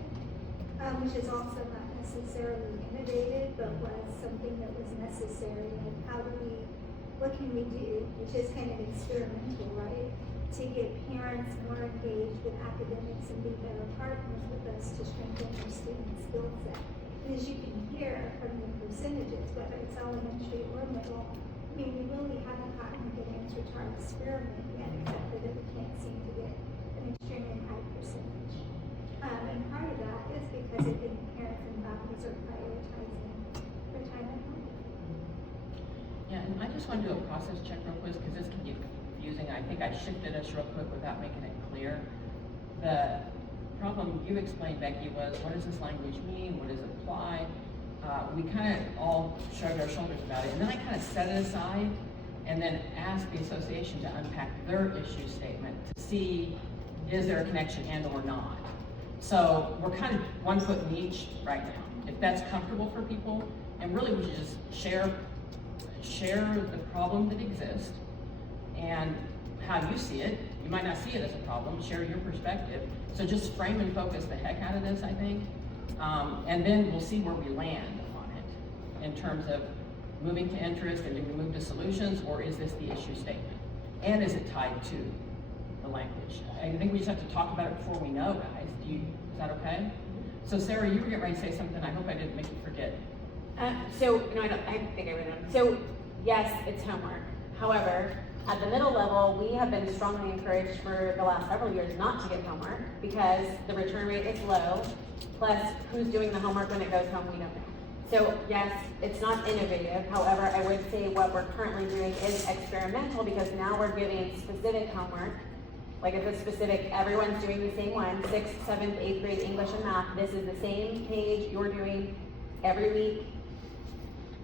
which is also not necessarily innovative, but was something that was necessary. Like what can we do, which is kind of experimental, right? To get parents more engaged with academics and be better partners with us to strengthen our students' skill set. And as you can hear from the percentages, whether it's elementary or middle, I mean, we really haven't gotten a good answer to our experiment yet, except for that we can't seem to get an extremely high percentage. And part of that is because I think parents and families are prioritizing their time at home. Yeah, and I just want to do a process check real quick because this can get confusing. I think I shifted us real quick without making it clear. The problem you explained, Becky, was what does this language mean? What does it apply? We kind of all shrugged our shoulders about it, and then I kind of set it aside and then asked the association to unpack their issue statement to see is there a connection and or not. So we're kind of one foot in each right now. If that's comfortable for people, and really we should just share the problem that exists and how you see it. You might not see it as a problem, share your perspective. So just frame and focus the heck out of this, I think. And then we'll see where we land on it in terms of moving to interest and do we move to solutions, or is this the issue statement? And is it tied to the language? I think we just have to talk about it before we know, guys. Is that okay? So Sarah, you were getting ready to say something. I hope I didn't make you forget. I think I wrote it down. So yes, it's homework. However, at the middle level, we have been strongly encouraged for the last several years not to get homework because the return rate is low, plus who's doing the homework when it goes home, we don't know. So yes, it's not innovative. However, I would say what we're currently doing is experimental because now we're giving specific homework. Like it's a specific, everyone's doing the same one, 6th, 7th, 8th grade English and math. This is the same page, you're doing every week,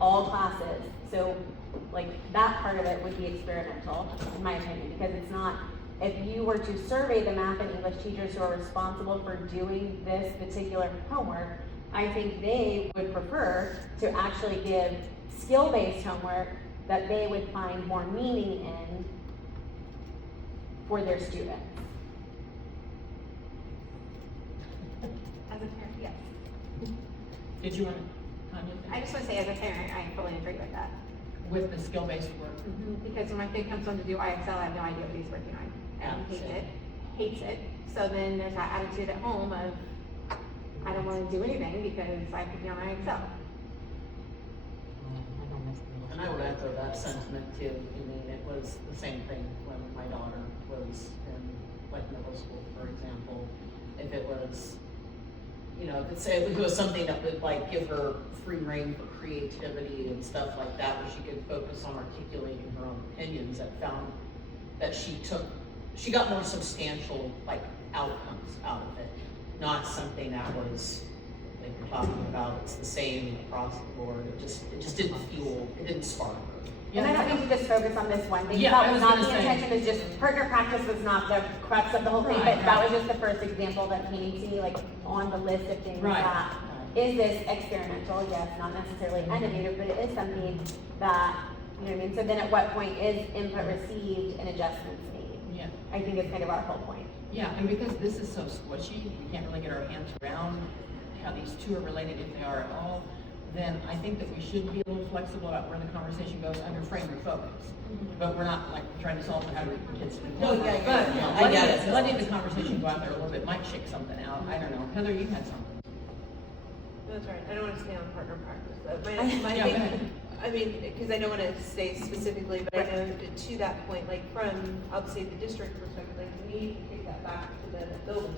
all classes. So like that part of it would be experimental, in my opinion, because it's not, if you were to survey the math and English teachers who are responsible for doing this particular homework, I think they would prefer to actually give skill-based homework that they would find more meaning in for their students. As a parent, yes. Did you want to, Tanya? I just want to say, as a parent, I fully agree with that. With the skill-based work? Because when my kid comes home to do IXL, I have no idea what he's working on. And he hates it. So then there's that attitude at home of, I don't want to do anything because I could be on IXL. And I would echo that sentiment too. I mean, it was the same thing when my daughter was in like middle school, for example. If it was, you know, if it was something that would like give her free reign for creativity and stuff like that, where she could focus on articulating her own opinions, that found that she got more substantial like outcomes out of it, not something that was like you're talking about, it's the same across the board. It just didn't fuel, it didn't spark her. And I don't mean to just focus on this one thing. Yeah, That I was was not gonna the say. intention, is just partner practice was not the crux of the whole thing, Right, but that right. was just the first example that came to me, like, on the list of things Right. that, is this experimental? Yes, not necessarily innovative, but it is something that, you know what I mean? So then at what point is input received and adjustments made? Yeah. I think is kind of our whole point. Yeah, and because this is so squishy, we can't really get our hands around how these two are related, if they are at all, then I think that we should be a little flexible about where the conversation goes under frame or focus. But we're not like trying to solve how to get kids to do No, homework. yeah, But yeah, I get it. letting the conversation go out there a little bit might shake something out. I don't know. Heather, you had something. That's right, I don't want to stay on partner practice, but my Yeah, go ahead. thing, I mean, because I don't want to say specifically, but I know to that point, like from, I'll say the district perspective, like we need to take that back to the building.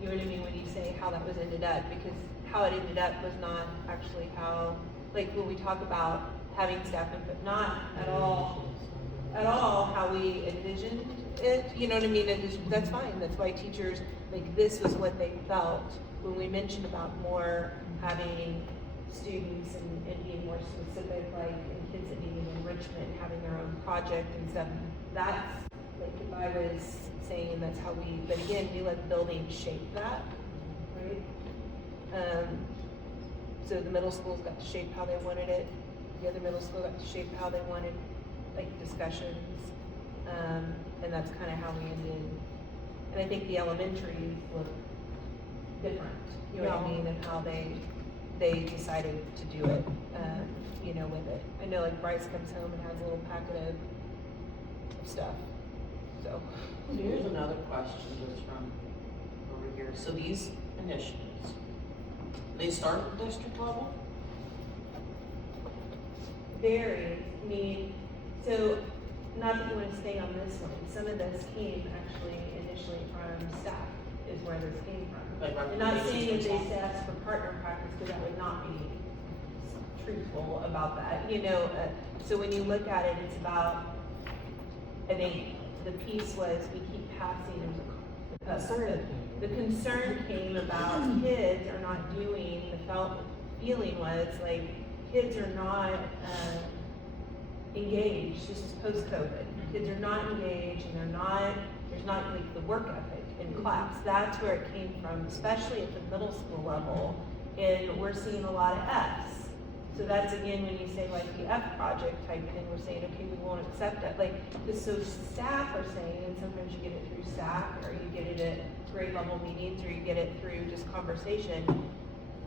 You know what I mean, when you say how that was ended up, because how it ended up was not actually how, like when we talk about having staff input, not at all how we envisioned it, you know what I mean, and just, that's fine, that's why teachers, like this was what they felt when we mentioned about more having students and being more specific, like in kids that needed enrichment, having their own project and stuff. That's like if I was saying that's how we, but again, we let the building shape that, right? So the middle schools got to shape how they wanted it. The other middle school got to shape how they wanted, like discussions, and that's kind of how we ended. And I think the elementaries look different, you know what I mean, and how they decided to do it, you know, with it. I know like Bryce comes home and has a little packet of stuff, so. Here's another question just from over here. So these initiatives, they start at the district level? Varies, I mean, so not that you want to stay on this one, some of this came actually initially from staff is where this came from. Like I'm not saying that they recommendations asked for partner practice, because that would not be truthful about that, you know, so when you look at it, it's about, I think the piece was we keep passing the concern came about kids are not doing, the feeling was like kids are not engaged. This is post-COVID. Kids are not engaged, and there's not like the work ethic in class. That's where it came from, especially at the middle school level. And we're seeing a lot of Fs. So that's again when you say like the F project type thing, we're saying, okay, we won't accept that. Like, so staff are saying, and sometimes you get it through SAC, or you get it at grade level meetings, or you get it through just conversation.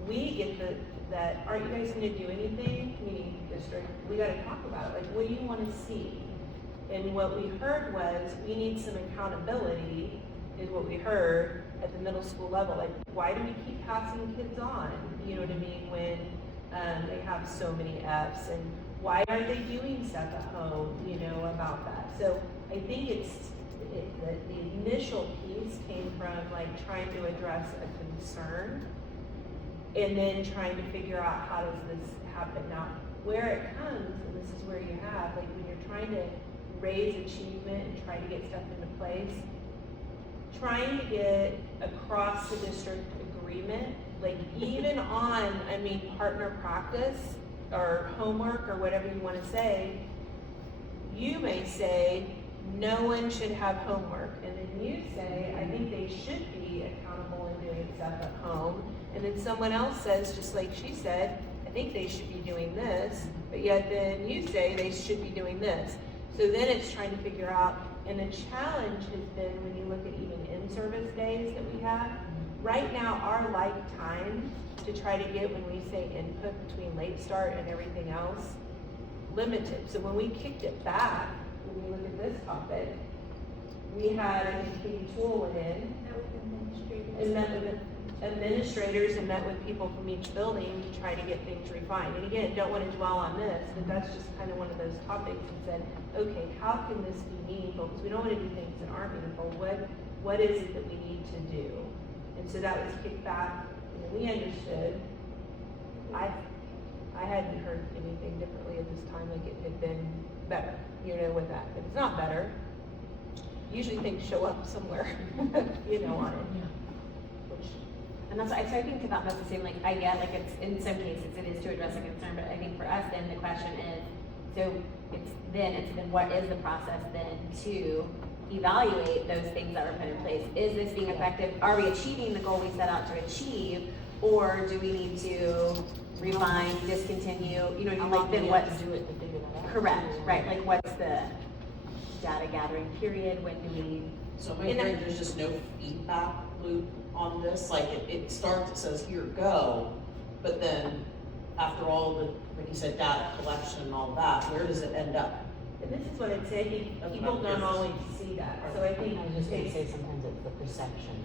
We get that, aren't you guys gonna do anything, meaning district? We gotta talk about it. Like, what do you wanna see? And what we heard was, we need some accountability, is what we heard at the middle school level. Like, why do we keep passing kids on? You know what I mean? When they have so many Fs, and why aren't they doing stuff at home, you know, about that? So I think the initial piece came from like trying to address a concern, and then trying to figure out how does this happen. Now, where it comes, and this is where you have, like when you're trying to raise achievement and try to get stuff into place, trying to get across the district agreement, like even on, I mean, partner practice or homework or whatever you want to say, you may say, no one should have homework. And then you say, I think they should be accountable in doing stuff at home. And then someone else says, just like she said, I think they should be doing this, but yet then you say they should be doing this. So then it's trying to figure out, and the challenge has been when you look at even in-service days that we have, right now our like time to try to get, when we say input between late start and everything else, limited. So when we kicked it back, when we look at this topic, we had, I think Katie Toole went in and met with administrators and met with people from each building to try to get things refined. And again, don't want to dwell on this, but that's just kind of one of those topics and said, okay, how can this be meaningful? Because we don't want to do things that aren't meaningful. What is it that we need to do? And so that was kicked back, and we understood. I hadn't heard anything differently at this time, like it had been better, with that. If it's not better, usually things show up somewhere, on it. And that's, I think about that the same, like, I get, like, it's, in some cases, it is to address a concern, but I think for us, then, the question is, so, it's then what is the process then to evaluate those things that were put in place? Is this being effective? Are we achieving the goal we set out to achieve? Or do we need to refine, discontinue, like, then what's, correct, right, like, what's the data gathering period, when do we? So am I hearing there's just no feedback loop on this? Like it starts, it says here, go, but then after all the, like you said, data collection and all that, where does it end up? And this is what I'd say, I think people don't always see that. So I think. I was just going to say sometimes it's the perception.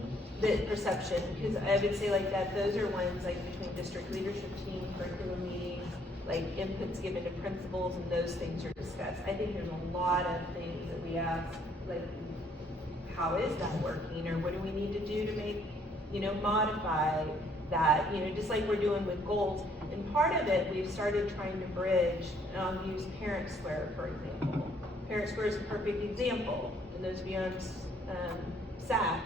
The perception, because I would say like that, those are ones like between district leadership team, curriculum meetings, like inputs given to principals, and those things are discussed. I think there's a lot of things that we ask, like, how is that working, or what do we need to do to make, modify that, just like we're doing with goals. And part of it, we've started trying to bridge, and I'll use Parent Square, for example. Parent Square is a perfect example, and those of you on SAC,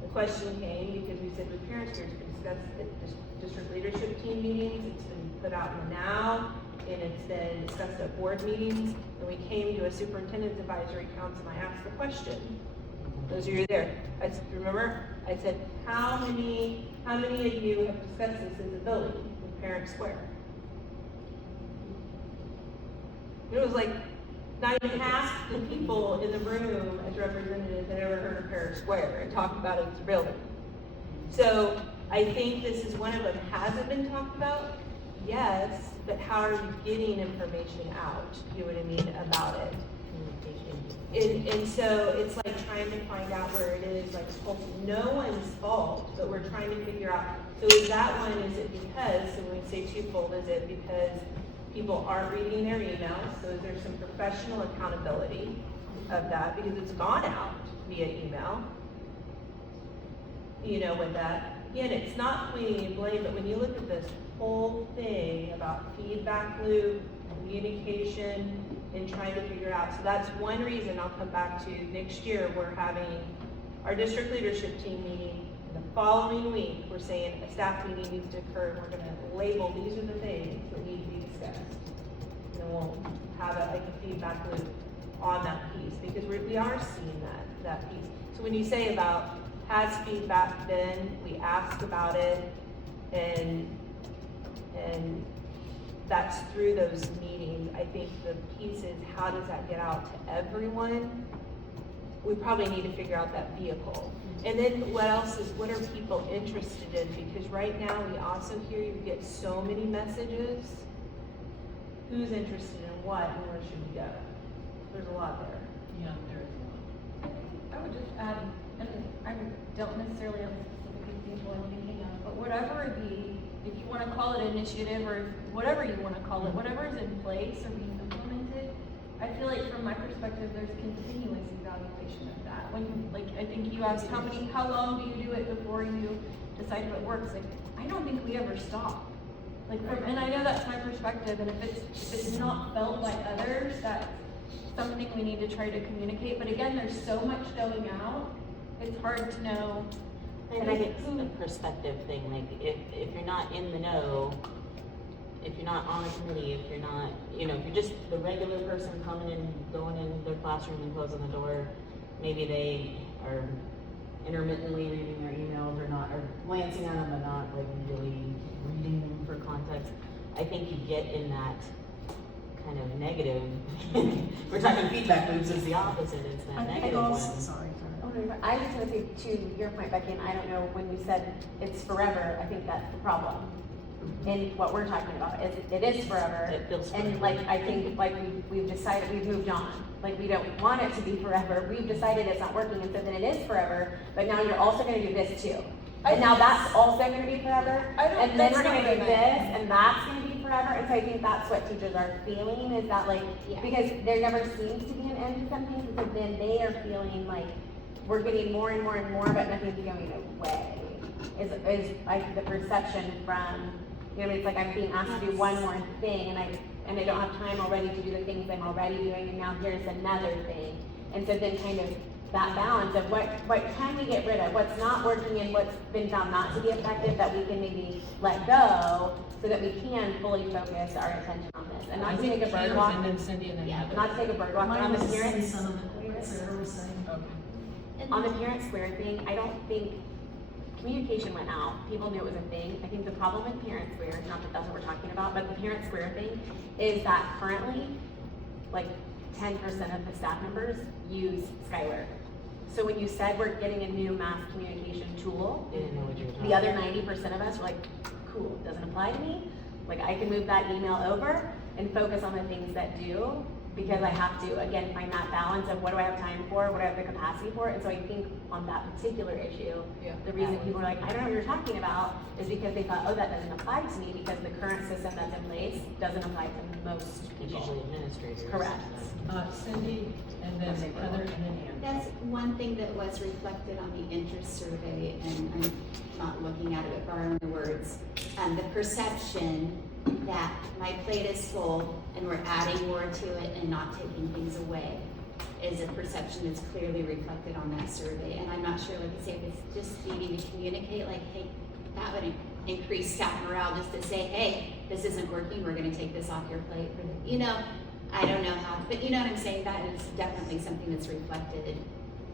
the question came because we said with Parent Square, it's been discussed at district leadership team meetings, it's been put out in Now, and it's been discussed at board meetings, and we came to a superintendent's advisory council, and I asked the question. Those of you there, remember, I said, how many of you have discussed this as a building with Parent Square? It was like not even half the people in the room as representatives had ever heard of Parent Square and talked about it as a building. So I think this is one of them. Has it been talked about? Yes, but how are we getting information out? You know what I mean about it? And so it's like trying to find out where it is, like no one's fault, but we're trying to figure out. So is that one, is it because, so when we say twofold, is it because people aren't reading their emails? So is there some professional accountability of that? Because it's gone out via email. With that. Again, it's not pointing and blame, but when you look at this whole thing about feedback loop, communication, and trying to figure out. So that's one reason I'll come back to next year. We're having our district leadership team meeting. The following week, we're saying a staff meeting needs to occur. We're going to label these are the things that need to be discussed. And then we'll have a feedback loop on that piece because we are seeing that piece. So when you say about has feedback been, we ask about it, and that's through those meetings. I think the piece is how does that get out to everyone? We probably need to figure out that vehicle. And then what else is, what are people interested in? Because right now we also hear you get so many messages. Who's interested in what and where should we go? There's a lot there. Yeah, there is a lot. I would just add, and I don't necessarily have a specific example I'm thinking of, but whatever if you want to call it initiative or whatever you want to call it, whatever is in place or being implemented, I feel like from my perspective, there's continuous evaluation of that. When, like, I think you asked how long do you do it before you decide if it works? Like, I don't think we ever stop. Like, and I know that's my perspective, and if it's not felt by others, that's something we need to try to communicate. But again, there's so much going out, it's hard to know. And I it's a perspective thing, like, if you're not in the know, if you're not on a committee, if you're not, if you're just the regular person coming and going in their classroom and closing the door, maybe they are intermittently reading their emails or glancing at them and not like really reading them for context. I think you get in that kind of negative, we're talking feedback loops is the opposite, it's that negative one. Sorry. I was just gonna say to your point, Becky, and I don't know, when you said it's forever, I think that's the problem. And what we're talking about is it is forever. It feels and forever. like, I think like we've decided, we've moved on. Like we don't want it to be forever. We've decided it's not working, and so then it is forever, but now you're also gonna do this too. And now that's also gonna be forever. And then we're gonna do this, and that's gonna be forever. And so I think that's what teachers are feeling, is that like, because there never seems to be an end to something, so then they are feeling like we're getting more and more and more, but nothing's going away. Is like the perception from, it's like I'm being asked to do one more thing, and I don't have time already to do the things I'm already doing, and now here's another thing. And so then kind of that balance of what can we get rid of, what's not working and what's been found not to be effective, that we can maybe let go so that we can fully focus our attention on this. And not to take a bird walk. And then Cindy and then Heather. Not to take a bird walk, but on the parents. Okay. On the parent square thing, I don't think communication went out. People knew it was a thing. I think the problem with parent square, not that that's what we're talking about, but the parent square thing is that currently, like 10% of the staff members use Skyware. So when you said we're getting a new mass communication tool, the other 90% of us were like, cool, doesn't apply to me. Like I can move that email over and focus on the things that do, because I have to, again, find that balance of what do I have time for, what do I have the capacity for. And so I think on that particular issue, the reason people are like, I don't know what you're talking about, is because they thought, oh, that doesn't apply to me, because the current system that's in place doesn't apply to most people. Usually administrators. Correct. Cindy, and then Heather, and then Ann. That's one thing that was reflected on the interest survey, and I'm not looking at it with our own words. The perception that my plate is full and we're adding more to it and not taking things away is a perception that's clearly reflected on that survey. And I'm not sure, like I say, if it's just needing to communicate, like, hey, that would increase staff morale just to say, hey, this isn't working, we're gonna take this off your plate. I don't know how, but you know what I'm saying? That is definitely something that's reflected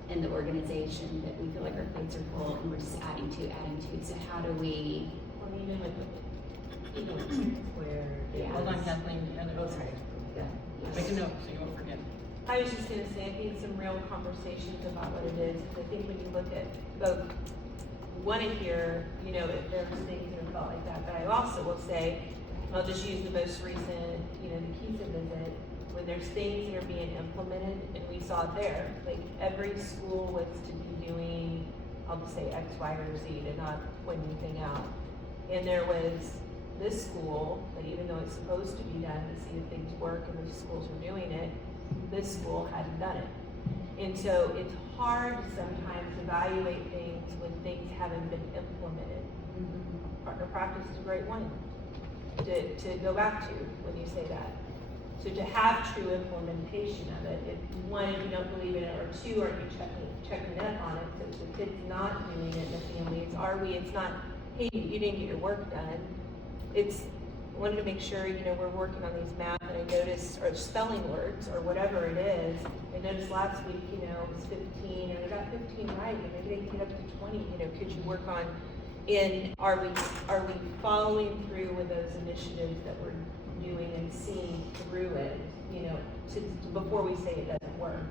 in the organization, that we feel like our plates are full and we're just adding to. So how do we? Well, even with where. Hold on, Kathleen, Heather. Oh, sorry. Make a note so you won't forget. I was just gonna say, I think some real conversations about what it is, because I think when you look at both, wanna hear, if there's things that felt like that, but I also will say, I'll just use the most recent, the KISA visit, when there's things that are being implemented, and we saw it there, like every school was to be doing, I'll just say X, Y, or Z, to not point anything out. And there was this school, that even though it's supposed to be done to see if things work and those schools were doing it, this school hadn't done it. And so it's hard to sometimes evaluate things when things haven't been implemented. Partner practice is a great one to go back to when you say that. So to have true implementation of it, if one, if you don't believe in it, or two, are you checking up on it, so if the kid's not doing it in the families, it's not, hey, you didn't get your work done. It's, I wanted to make sure, we're working on these math, and I noticed, or spelling words, or whatever it is. I noticed last week, it was 15, and I got 15 right, and maybe they can get up to 20, could you work on, are we following through with those initiatives that we're doing and seeing through it, before we say it doesn't work.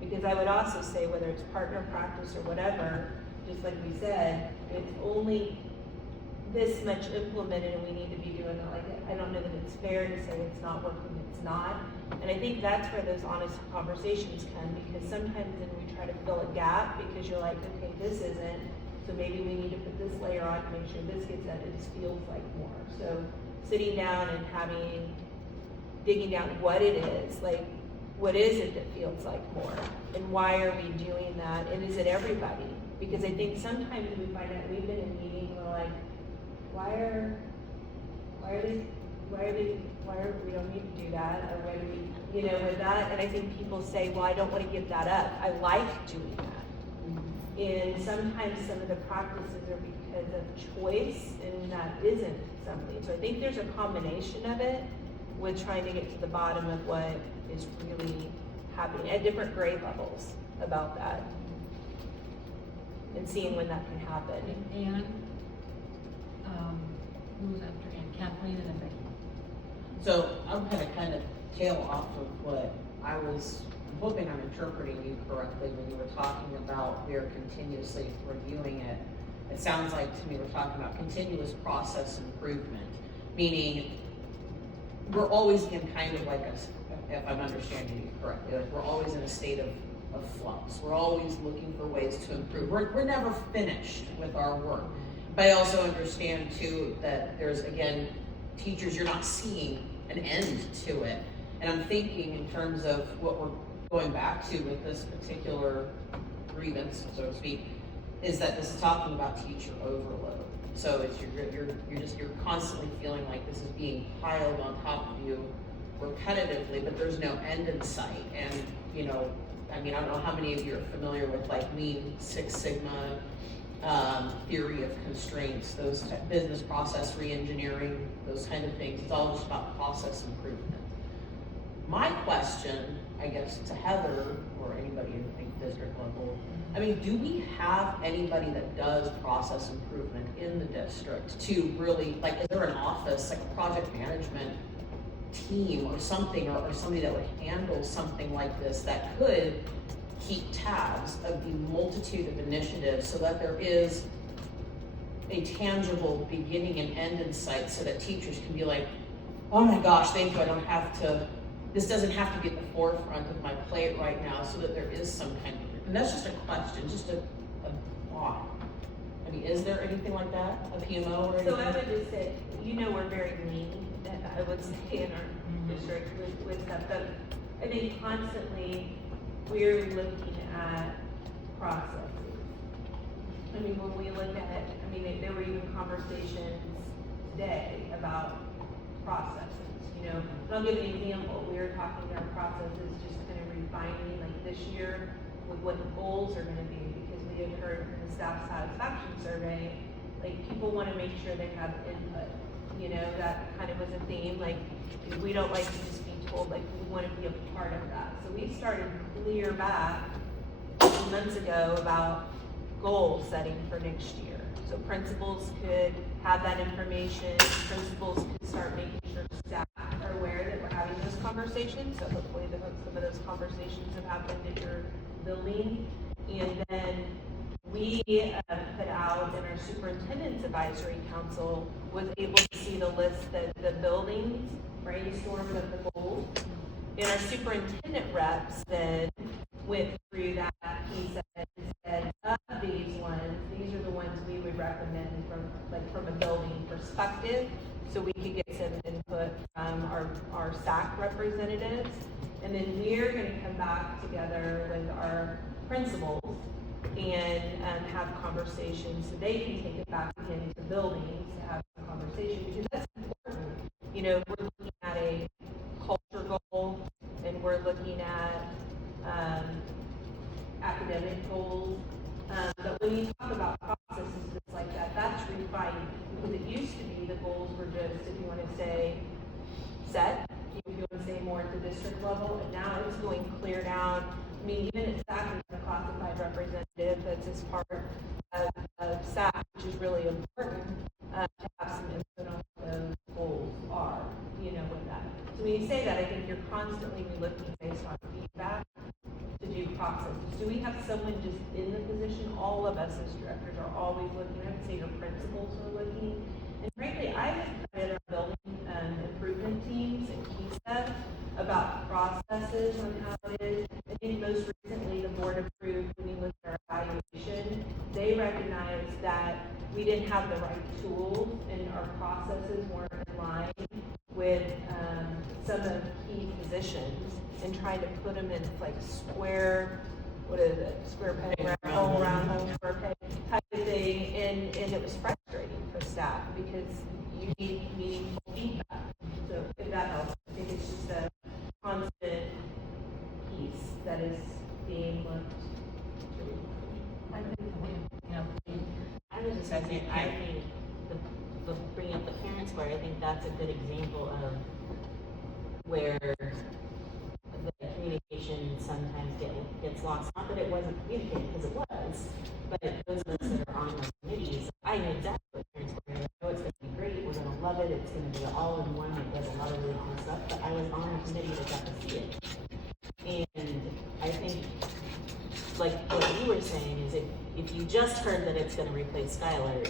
Because I would also say, whether it's partner practice or whatever, just like we said, it's only this much implemented and we need to be doing it like it. I don't know that it's fair to say it's not working, it's not. And I think that's where those honest conversations come, because sometimes then we try to fill a gap because you're like, okay, this isn't, so maybe we need to put this layer on to make sure this gets done. It just feels like more. So sitting down and digging down what it is, like what is it that feels like more, and why are we doing that, and is it everybody? Because I think sometimes we find out, we've been in meetings, we're like, why are we don't need to do that, or why do we, with that, and I think people say, well, I don't want to give that up, I like doing that. And sometimes some of the practices are because of choice, and that isn't something. So I think there's a combination of it with trying to get to the bottom of what is really happening at different grade levels about that, and seeing when that can happen. And who was after Ann? Kathleen and then Becky. So I'm gonna kind of tail off of what I was, I'm hoping I'm interpreting you correctly when you were talking about we're continuously reviewing it. It sounds like to me we're talking about continuous process improvement, meaning we're always in kind of like a, if I'm understanding you correctly, like we're always in a state of flux. We're always looking for ways to improve. We're never finished with our work. But I also understand too that there's, again, teachers, you're not seeing an end to it. And I'm thinking in terms of what we're going back to with this particular grievance, so to speak, is that this is talking about teacher overload. So it's you're constantly feeling like this is being piled on top of you repetitively, but there's no end in sight. And you know, I mean, I don't know how many of you are familiar with like Lean Six Sigma theory of constraints, those business process re-engineering, those kind of things. It's all just about process improvement. My question, I guess, to Heather or anybody in the district level, I mean, do we have anybody that does process improvement in the district to really, like, is there an office, like a project management team or something, or somebody that would handle something like this that could keep tabs of the multitude of initiatives so that there is a tangible beginning and end in sight so that teachers can be like, oh my gosh, thank you, I don't have to, this doesn't have to be at the forefront of my plate right now, so that there is some kind of, and that's just a question, just a thought. I mean, is there anything like that, a PMO or anything? So I would just say, you know, we're very lean, I would say, in our district with stuff, but I think constantly we're looking at processes. I mean, when we look at, I mean, there were even conversations today about processes, you know. And I'll give an example. We were talking about processes, just kind of refining, like this year, with what the goals are gonna be, because we had heard from the staff satisfaction survey, like people wanna make sure they have input. You know, that kind of was a theme, like we don't like to just be told, like we wanna be a part of that. So we started clear back a few months ago about goal setting for next year. So principals could have that information, principals could start making sure staff are aware that we're having those conversations. So hopefully some of those conversations have happened at your building. And then we put out in our superintendent's advisory council was able to see the list that the buildings brainstormed of the goals. And our superintendent reps then went through that piece and said, of these ones, these are the ones we would recommend from a building perspective, so we could get some input from our SAC representatives. And then we're going to come back together with our principals and have conversations so they can take it back again to buildings to have a conversation, because that's important. You know, we're looking at a culture goal, and we're looking at academic goals. But when you talk about processes just like that, that's refining. Because it used to be the goals were just, if you want to say, set, if you want to say more at the district level, and now it's going clear down. I mean, even at SAC, we have a classified representative that's as part of SAC, which is really important to have some input on what those goals are, you know, with that. So when you say that, I think you're constantly looking based on feedback to do processes. Do we have someone just in the position? All of us as directors are always looking. I would say your principals are looking. And frankly, I've had our building improvement teams and key stuff about processes on how it is. I think most recently the board approved, when we looked at our evaluation, they recognized that we didn't have the right tools and our processes weren't in line with some of key positions, and trying to put them in like square, what is it, square peg, round hole, square peg type of thing, and it was frustrating for staff because you need meaningful feedback. So if that helps, I think it's just a constant piece that is being looked to. I think Just I as think, you I can. think bringing up the parent square, I think that's a good example of where the communication sometimes gets lost. Not that it wasn't communicated, because it was, but those of us that are on those committees, I know exactly what parent square is. I know it's going to be great. We're going to love it. It's going to be all in one. It does a lot of really cool stuff. But I was on a committee that got to see it, and I think, like what you were saying, is if you just heard that it's going to replace Skylar,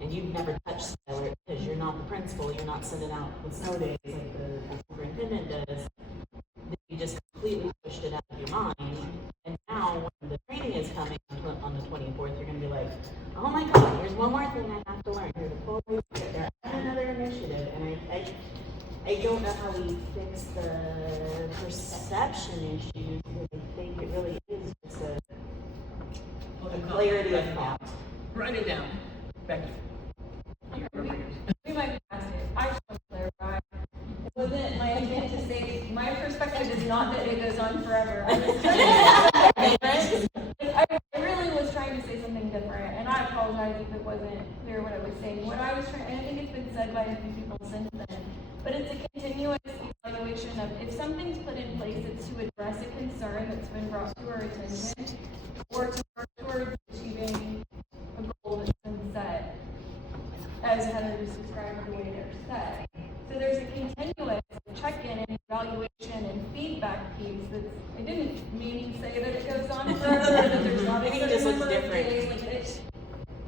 and you've never touched Skylar because you're not the principal, you're not sending out the snow days like the superintendent does, then you just completely pushed it out of your mind. And now when the training is coming on the 24th, you're going to be like, oh my God, here's one more thing I have to learn. Here's a full new they're adding another initiative. And I don't know how we fix the perception issues, because I think it really is just a clarity of thought. Write it down, Becky. We might be past it. I just want to clarify. It wasn't my intent to say, my perspective is not that it goes on forever. I really was trying to say something different, and I apologize if it wasn't clear what I was saying. What I was trying, and I think it's been said by a few people since then, but it's a continuous evaluation of if something's put in place, it's to address a concern that's been brought to our attention, or to work towards achieving a goal that's been set, as Heather just described the way they're set. So there's a continuous check-in and evaluation and feedback piece that's, I didn't mean to say that it goes on forever, that there's not a Maybe this certain looks number of different. days. Like it,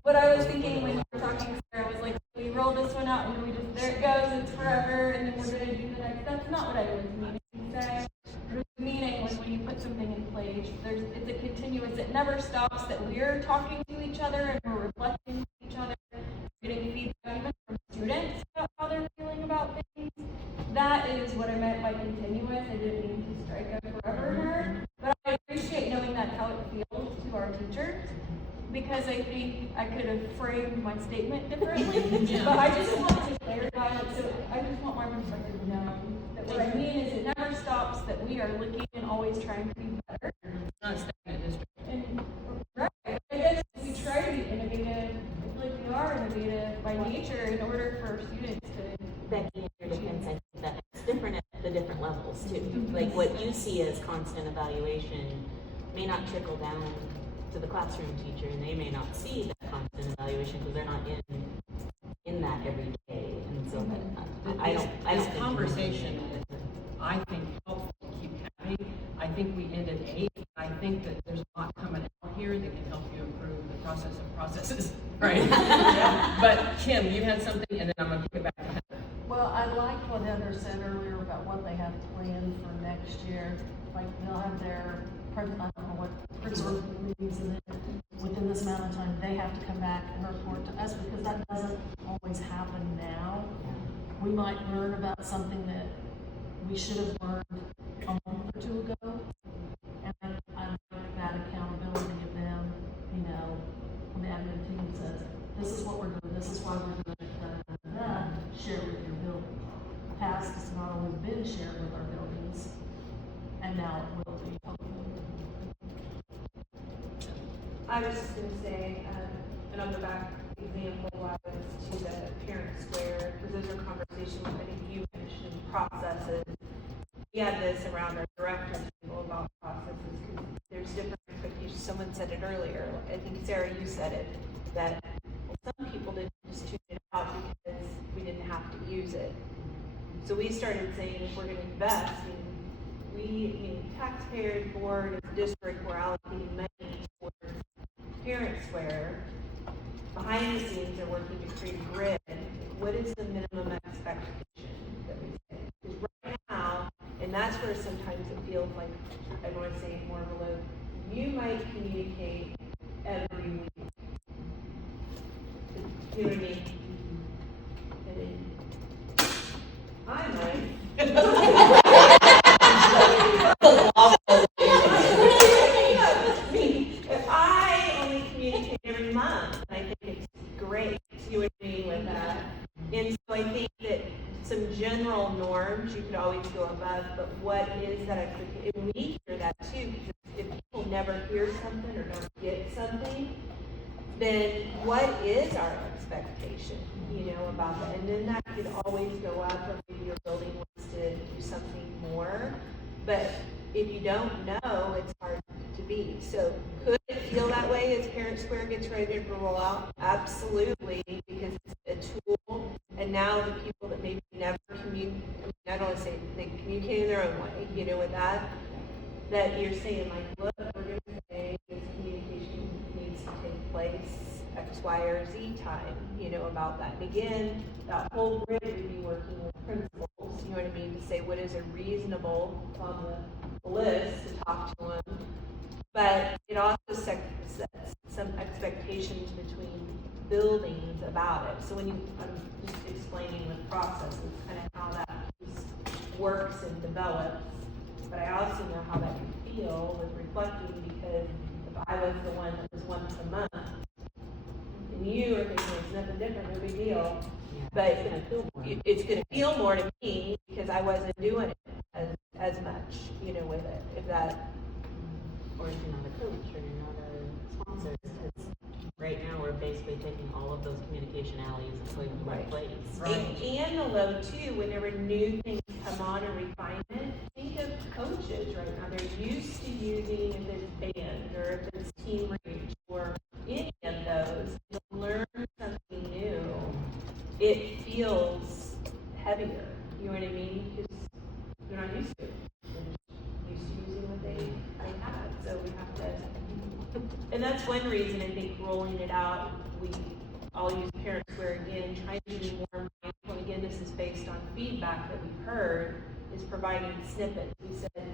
what I was thinking when you were talking, Sarah, was like, we roll this one out and then we just, there it goes, it's forever, and then we're gonna do the next. That's not what I was meaning to say. The meaning was when you put something in place, it's a continuous, it never stops, that we're talking to each other and we're reflecting to each other, getting feedback even from students about how they're feeling about things. That is what I meant by continuous. I didn't mean to strike a forever word, but I appreciate knowing that's how it feels to our teachers, because I think I could have framed my statement differently, but I just want to clarify it, so I just want my perspective known. That what I mean is it never stops, that we are looking and always trying to be better. Not stagnant district. And, right, I guess we try to be innovative. I feel like we are innovative by nature in order for students to. Becky, in your defense, I think that it's different at the different levels too. Like what you see as constant evaluation may not trickle down to the classroom teacher, and they may not see that constant evaluation because they're not in that every day. And so that I don't This think conversation is, I think, helpful to keep having. I think we end at 8. I think that there's a lot coming out here that can help you improve the process of processes, right? But Kim, you had something, and then I'm going to give it back to Heather. Well, I liked what Heather said earlier about what they have planned for next year. Like, they'll have their, I don't know what, principal meetings, and then within this amount of time, they have to come back and report to us, because that doesn't always happen now. We might learn about something that we should have learned a month or two ago. And I like that accountability of them, you know, when the admin team says, this is what we're doing, this is why we're doing it, share with your building. Past has not always been shared with our buildings, and now it will be, hopefully. I was just gonna say, and I'll go back example was to the parent square, because those are conversations, I think you mentioned processes. We had this around our director table about processes, because there's different expectations. Someone said it earlier, I think Sarah, you said it, that some people didn't just tune it out because we didn't have to use it. So we started saying, if we're gonna invest, taxpayers, board, district, we're allocating money towards parent square. Behind the scenes, they're working to create a grid. What is the minimum expectation that we say? Because right now, and that's where sometimes it feels like everyone's saying more below, you might communicate every week. You know what I mean? And then I might. If I only communicate every month, I think it's great. You would agree with that. And so I think that some general norms you could always go above, but what is that expectation? And we hear that too, because if people never hear something or don't get something, then what what is our expectation, about that? And then that could always go up, or maybe your building wants to do something more. But if you don't know, it's hard to be. So could it feel that way as Parent Square gets ready to roll out? Absolutely, because it's a tool. And now the people that maybe never communicate, I don't want to say they communicate in their own way, with that you're saying, like, look, we're going to say this communication needs to take place X, Y, or Z time, about that. And again, that whole grid would be working with principals, you know what I mean, to say what is a reasonable on the list to talk to them. But it also sets some expectations between buildings about it. So I'm just explaining the process and kind of how that piece works and develops. But I also know how that can feel with reflecting, because if I was the one that was once a month, and you are thinking it's nothing different, no big deal, but it's going to feel more to me because I wasn't doing it as much, with it. If that, Or if you're not a coach or you're not a sponsor, because right now we're basically taking all of those communication alleys and putting them in place. And the low too, whenever new things come on and refinement, think of coaches right now. They're used to using, if it's band or if it's team reach or any of those, to learn something new, it feels heavier. You know what I mean? Because they're not used to it. They're used to using what they have. So we have to, and that's one reason I think rolling it out, I'll use Parent Square again, trying to be more mindful. And again, this is based on feedback that we've heard, is providing snippets. We said,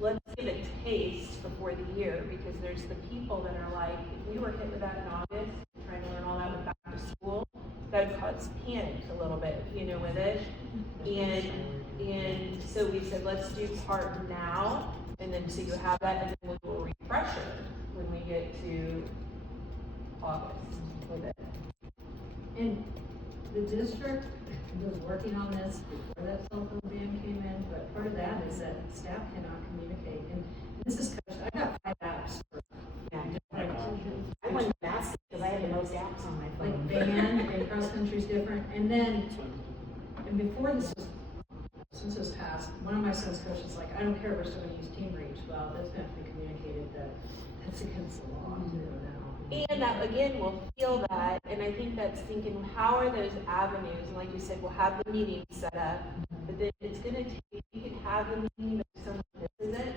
let's give a taste before the year, because there's the people that are like, if we were hit with that in August, trying to learn all that with back to school, that would cause panic a little bit, with it. And so we said, let's do part now, and then so you have that, and then we'll do a refresher when we get to August with it. And the district was working on this before that cell phone ban came in, but part of that is that staff cannot communicate. And this is, I got 5 apps for I went fast because I had the most apps on my phone. like band and cross country is different. And then, and before since this passed, one of my son's coaches like, I don't care, we're still going to use Team Reach. Well, that's going to have to be communicated that that's against the law too now. And that, again, we'll feel that, and I think that's thinking, how are those avenues? And like you said, we'll have the meeting set up, but then it's going to take, you can have the meeting, but if someone misses it,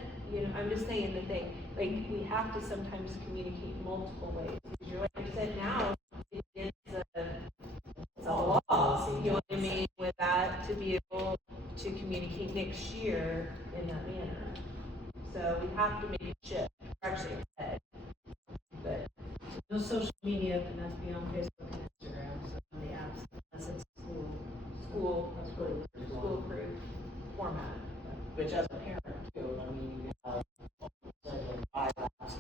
I'm just saying the thing, like, we have to sometimes communicate multiple ways. Because you're, like you said, now, it's a law, you know what I mean, with that, to be able to communicate next year in that manner. So we have to make a shift, actually ahead. But no social media, and that's beyond Facebook and Instagram, so on the apps, unless it's school proof format. Which as a parent too, I mean, you have like 5 apps,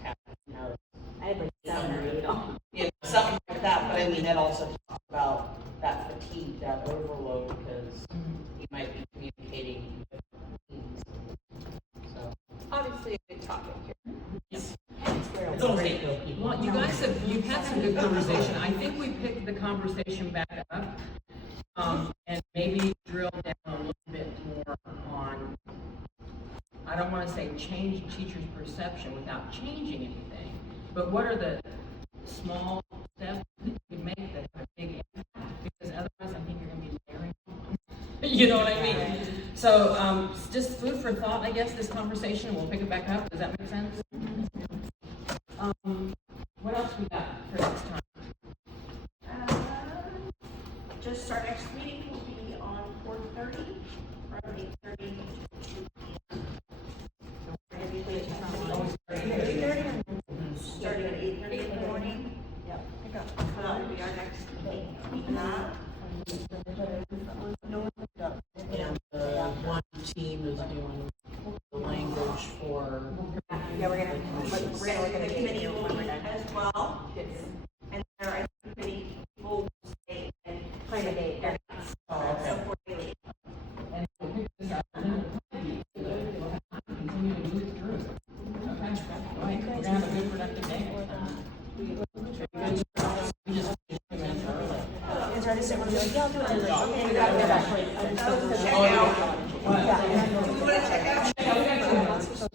I had like 7 or 8 on. Something like that, but I mean, that also talks about that fatigue, that overload, because you might be communicating with teams. So Obviously a good topic here. yes. It's only well, you've had some good conversation. I think we picked the conversation back up, and maybe drill down a little bit more on, I don't want to say change teachers' perception without changing anything, but what are the small steps that you could make that have a big impact? Because otherwise I think you're going to be layering on. You know what I mean? So just food for thought, I guess, this conversation. We'll pick it back up. Does that make sense? What else we got for next time? Just our next meeting will be on 4:30, from 8:30 to 2 p.m. Starting at 8:30 in the morning. Yep. So that will be our next meeting. And the one team is doing the language for. Yeah, we're gonna look at the committee will meet as well. And there are committee people will stay and plan a date. So for daily. And we'll pick this up and then we'll continue to move through. Okay. We're going to have a good productive day. We just just didn't want to be like, yeah, I'll do it. And like, okay,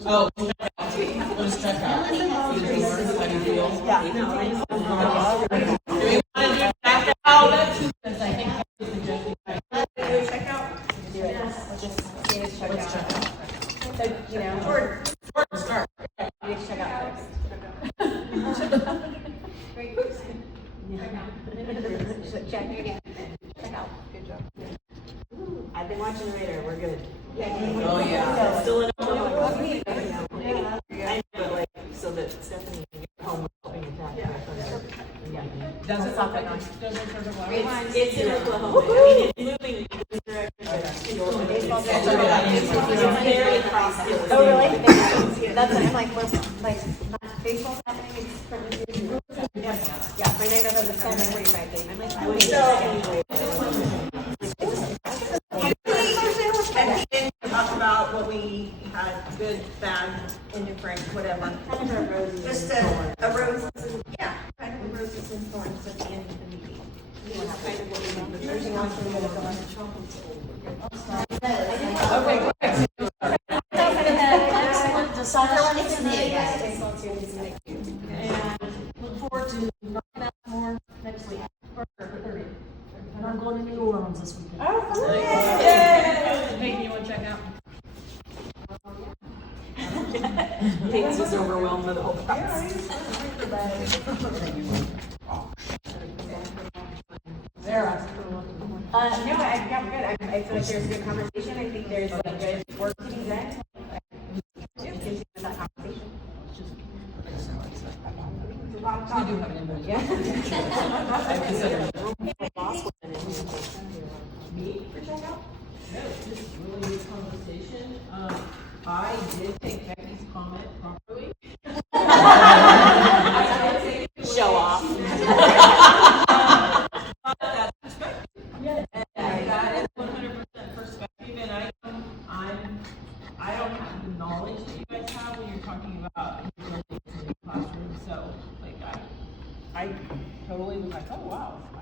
Oh, let's check out. How do you feel? yeah, no, I Do we want to do back out? Because I think Check out. do it. Let's just check out. So, you know, Jordan, start. we need to check out first. Check again. Check out. Good job. I've been watching the radar. We're good. Oh, yeah. Still in I know, but like, so that Stephanie can get home helping attack. Does it look like does it sort of It's in Oklahoma. I mean, it's moving in this direction. It's very cross. Oh, really? That's what I'm like, what's, like, baseball's happening, it's currently. Yeah, yeah, my night over the 7:45 game. I'm like, I would Talk about what we had, good, bad, indifferent, whatever. kind of a rosy. Just a roses and, yeah, kind of a roses and thorns at the end of the meeting. Kind of what we want. Everything else we're gonna go on the chocolate school. Look forward to knocking out more next week. And I'm going to New Orleans this weekend. Hey, you want to check out? Haynes was overwhelmed by the whole process. Sarah. No, I'm good. I feel like there's a good conversation. I think there's like good work to be done. Continue that conversation. We do have an invoice. Yeah. No, just really good conversation. I did take Becky's comment properly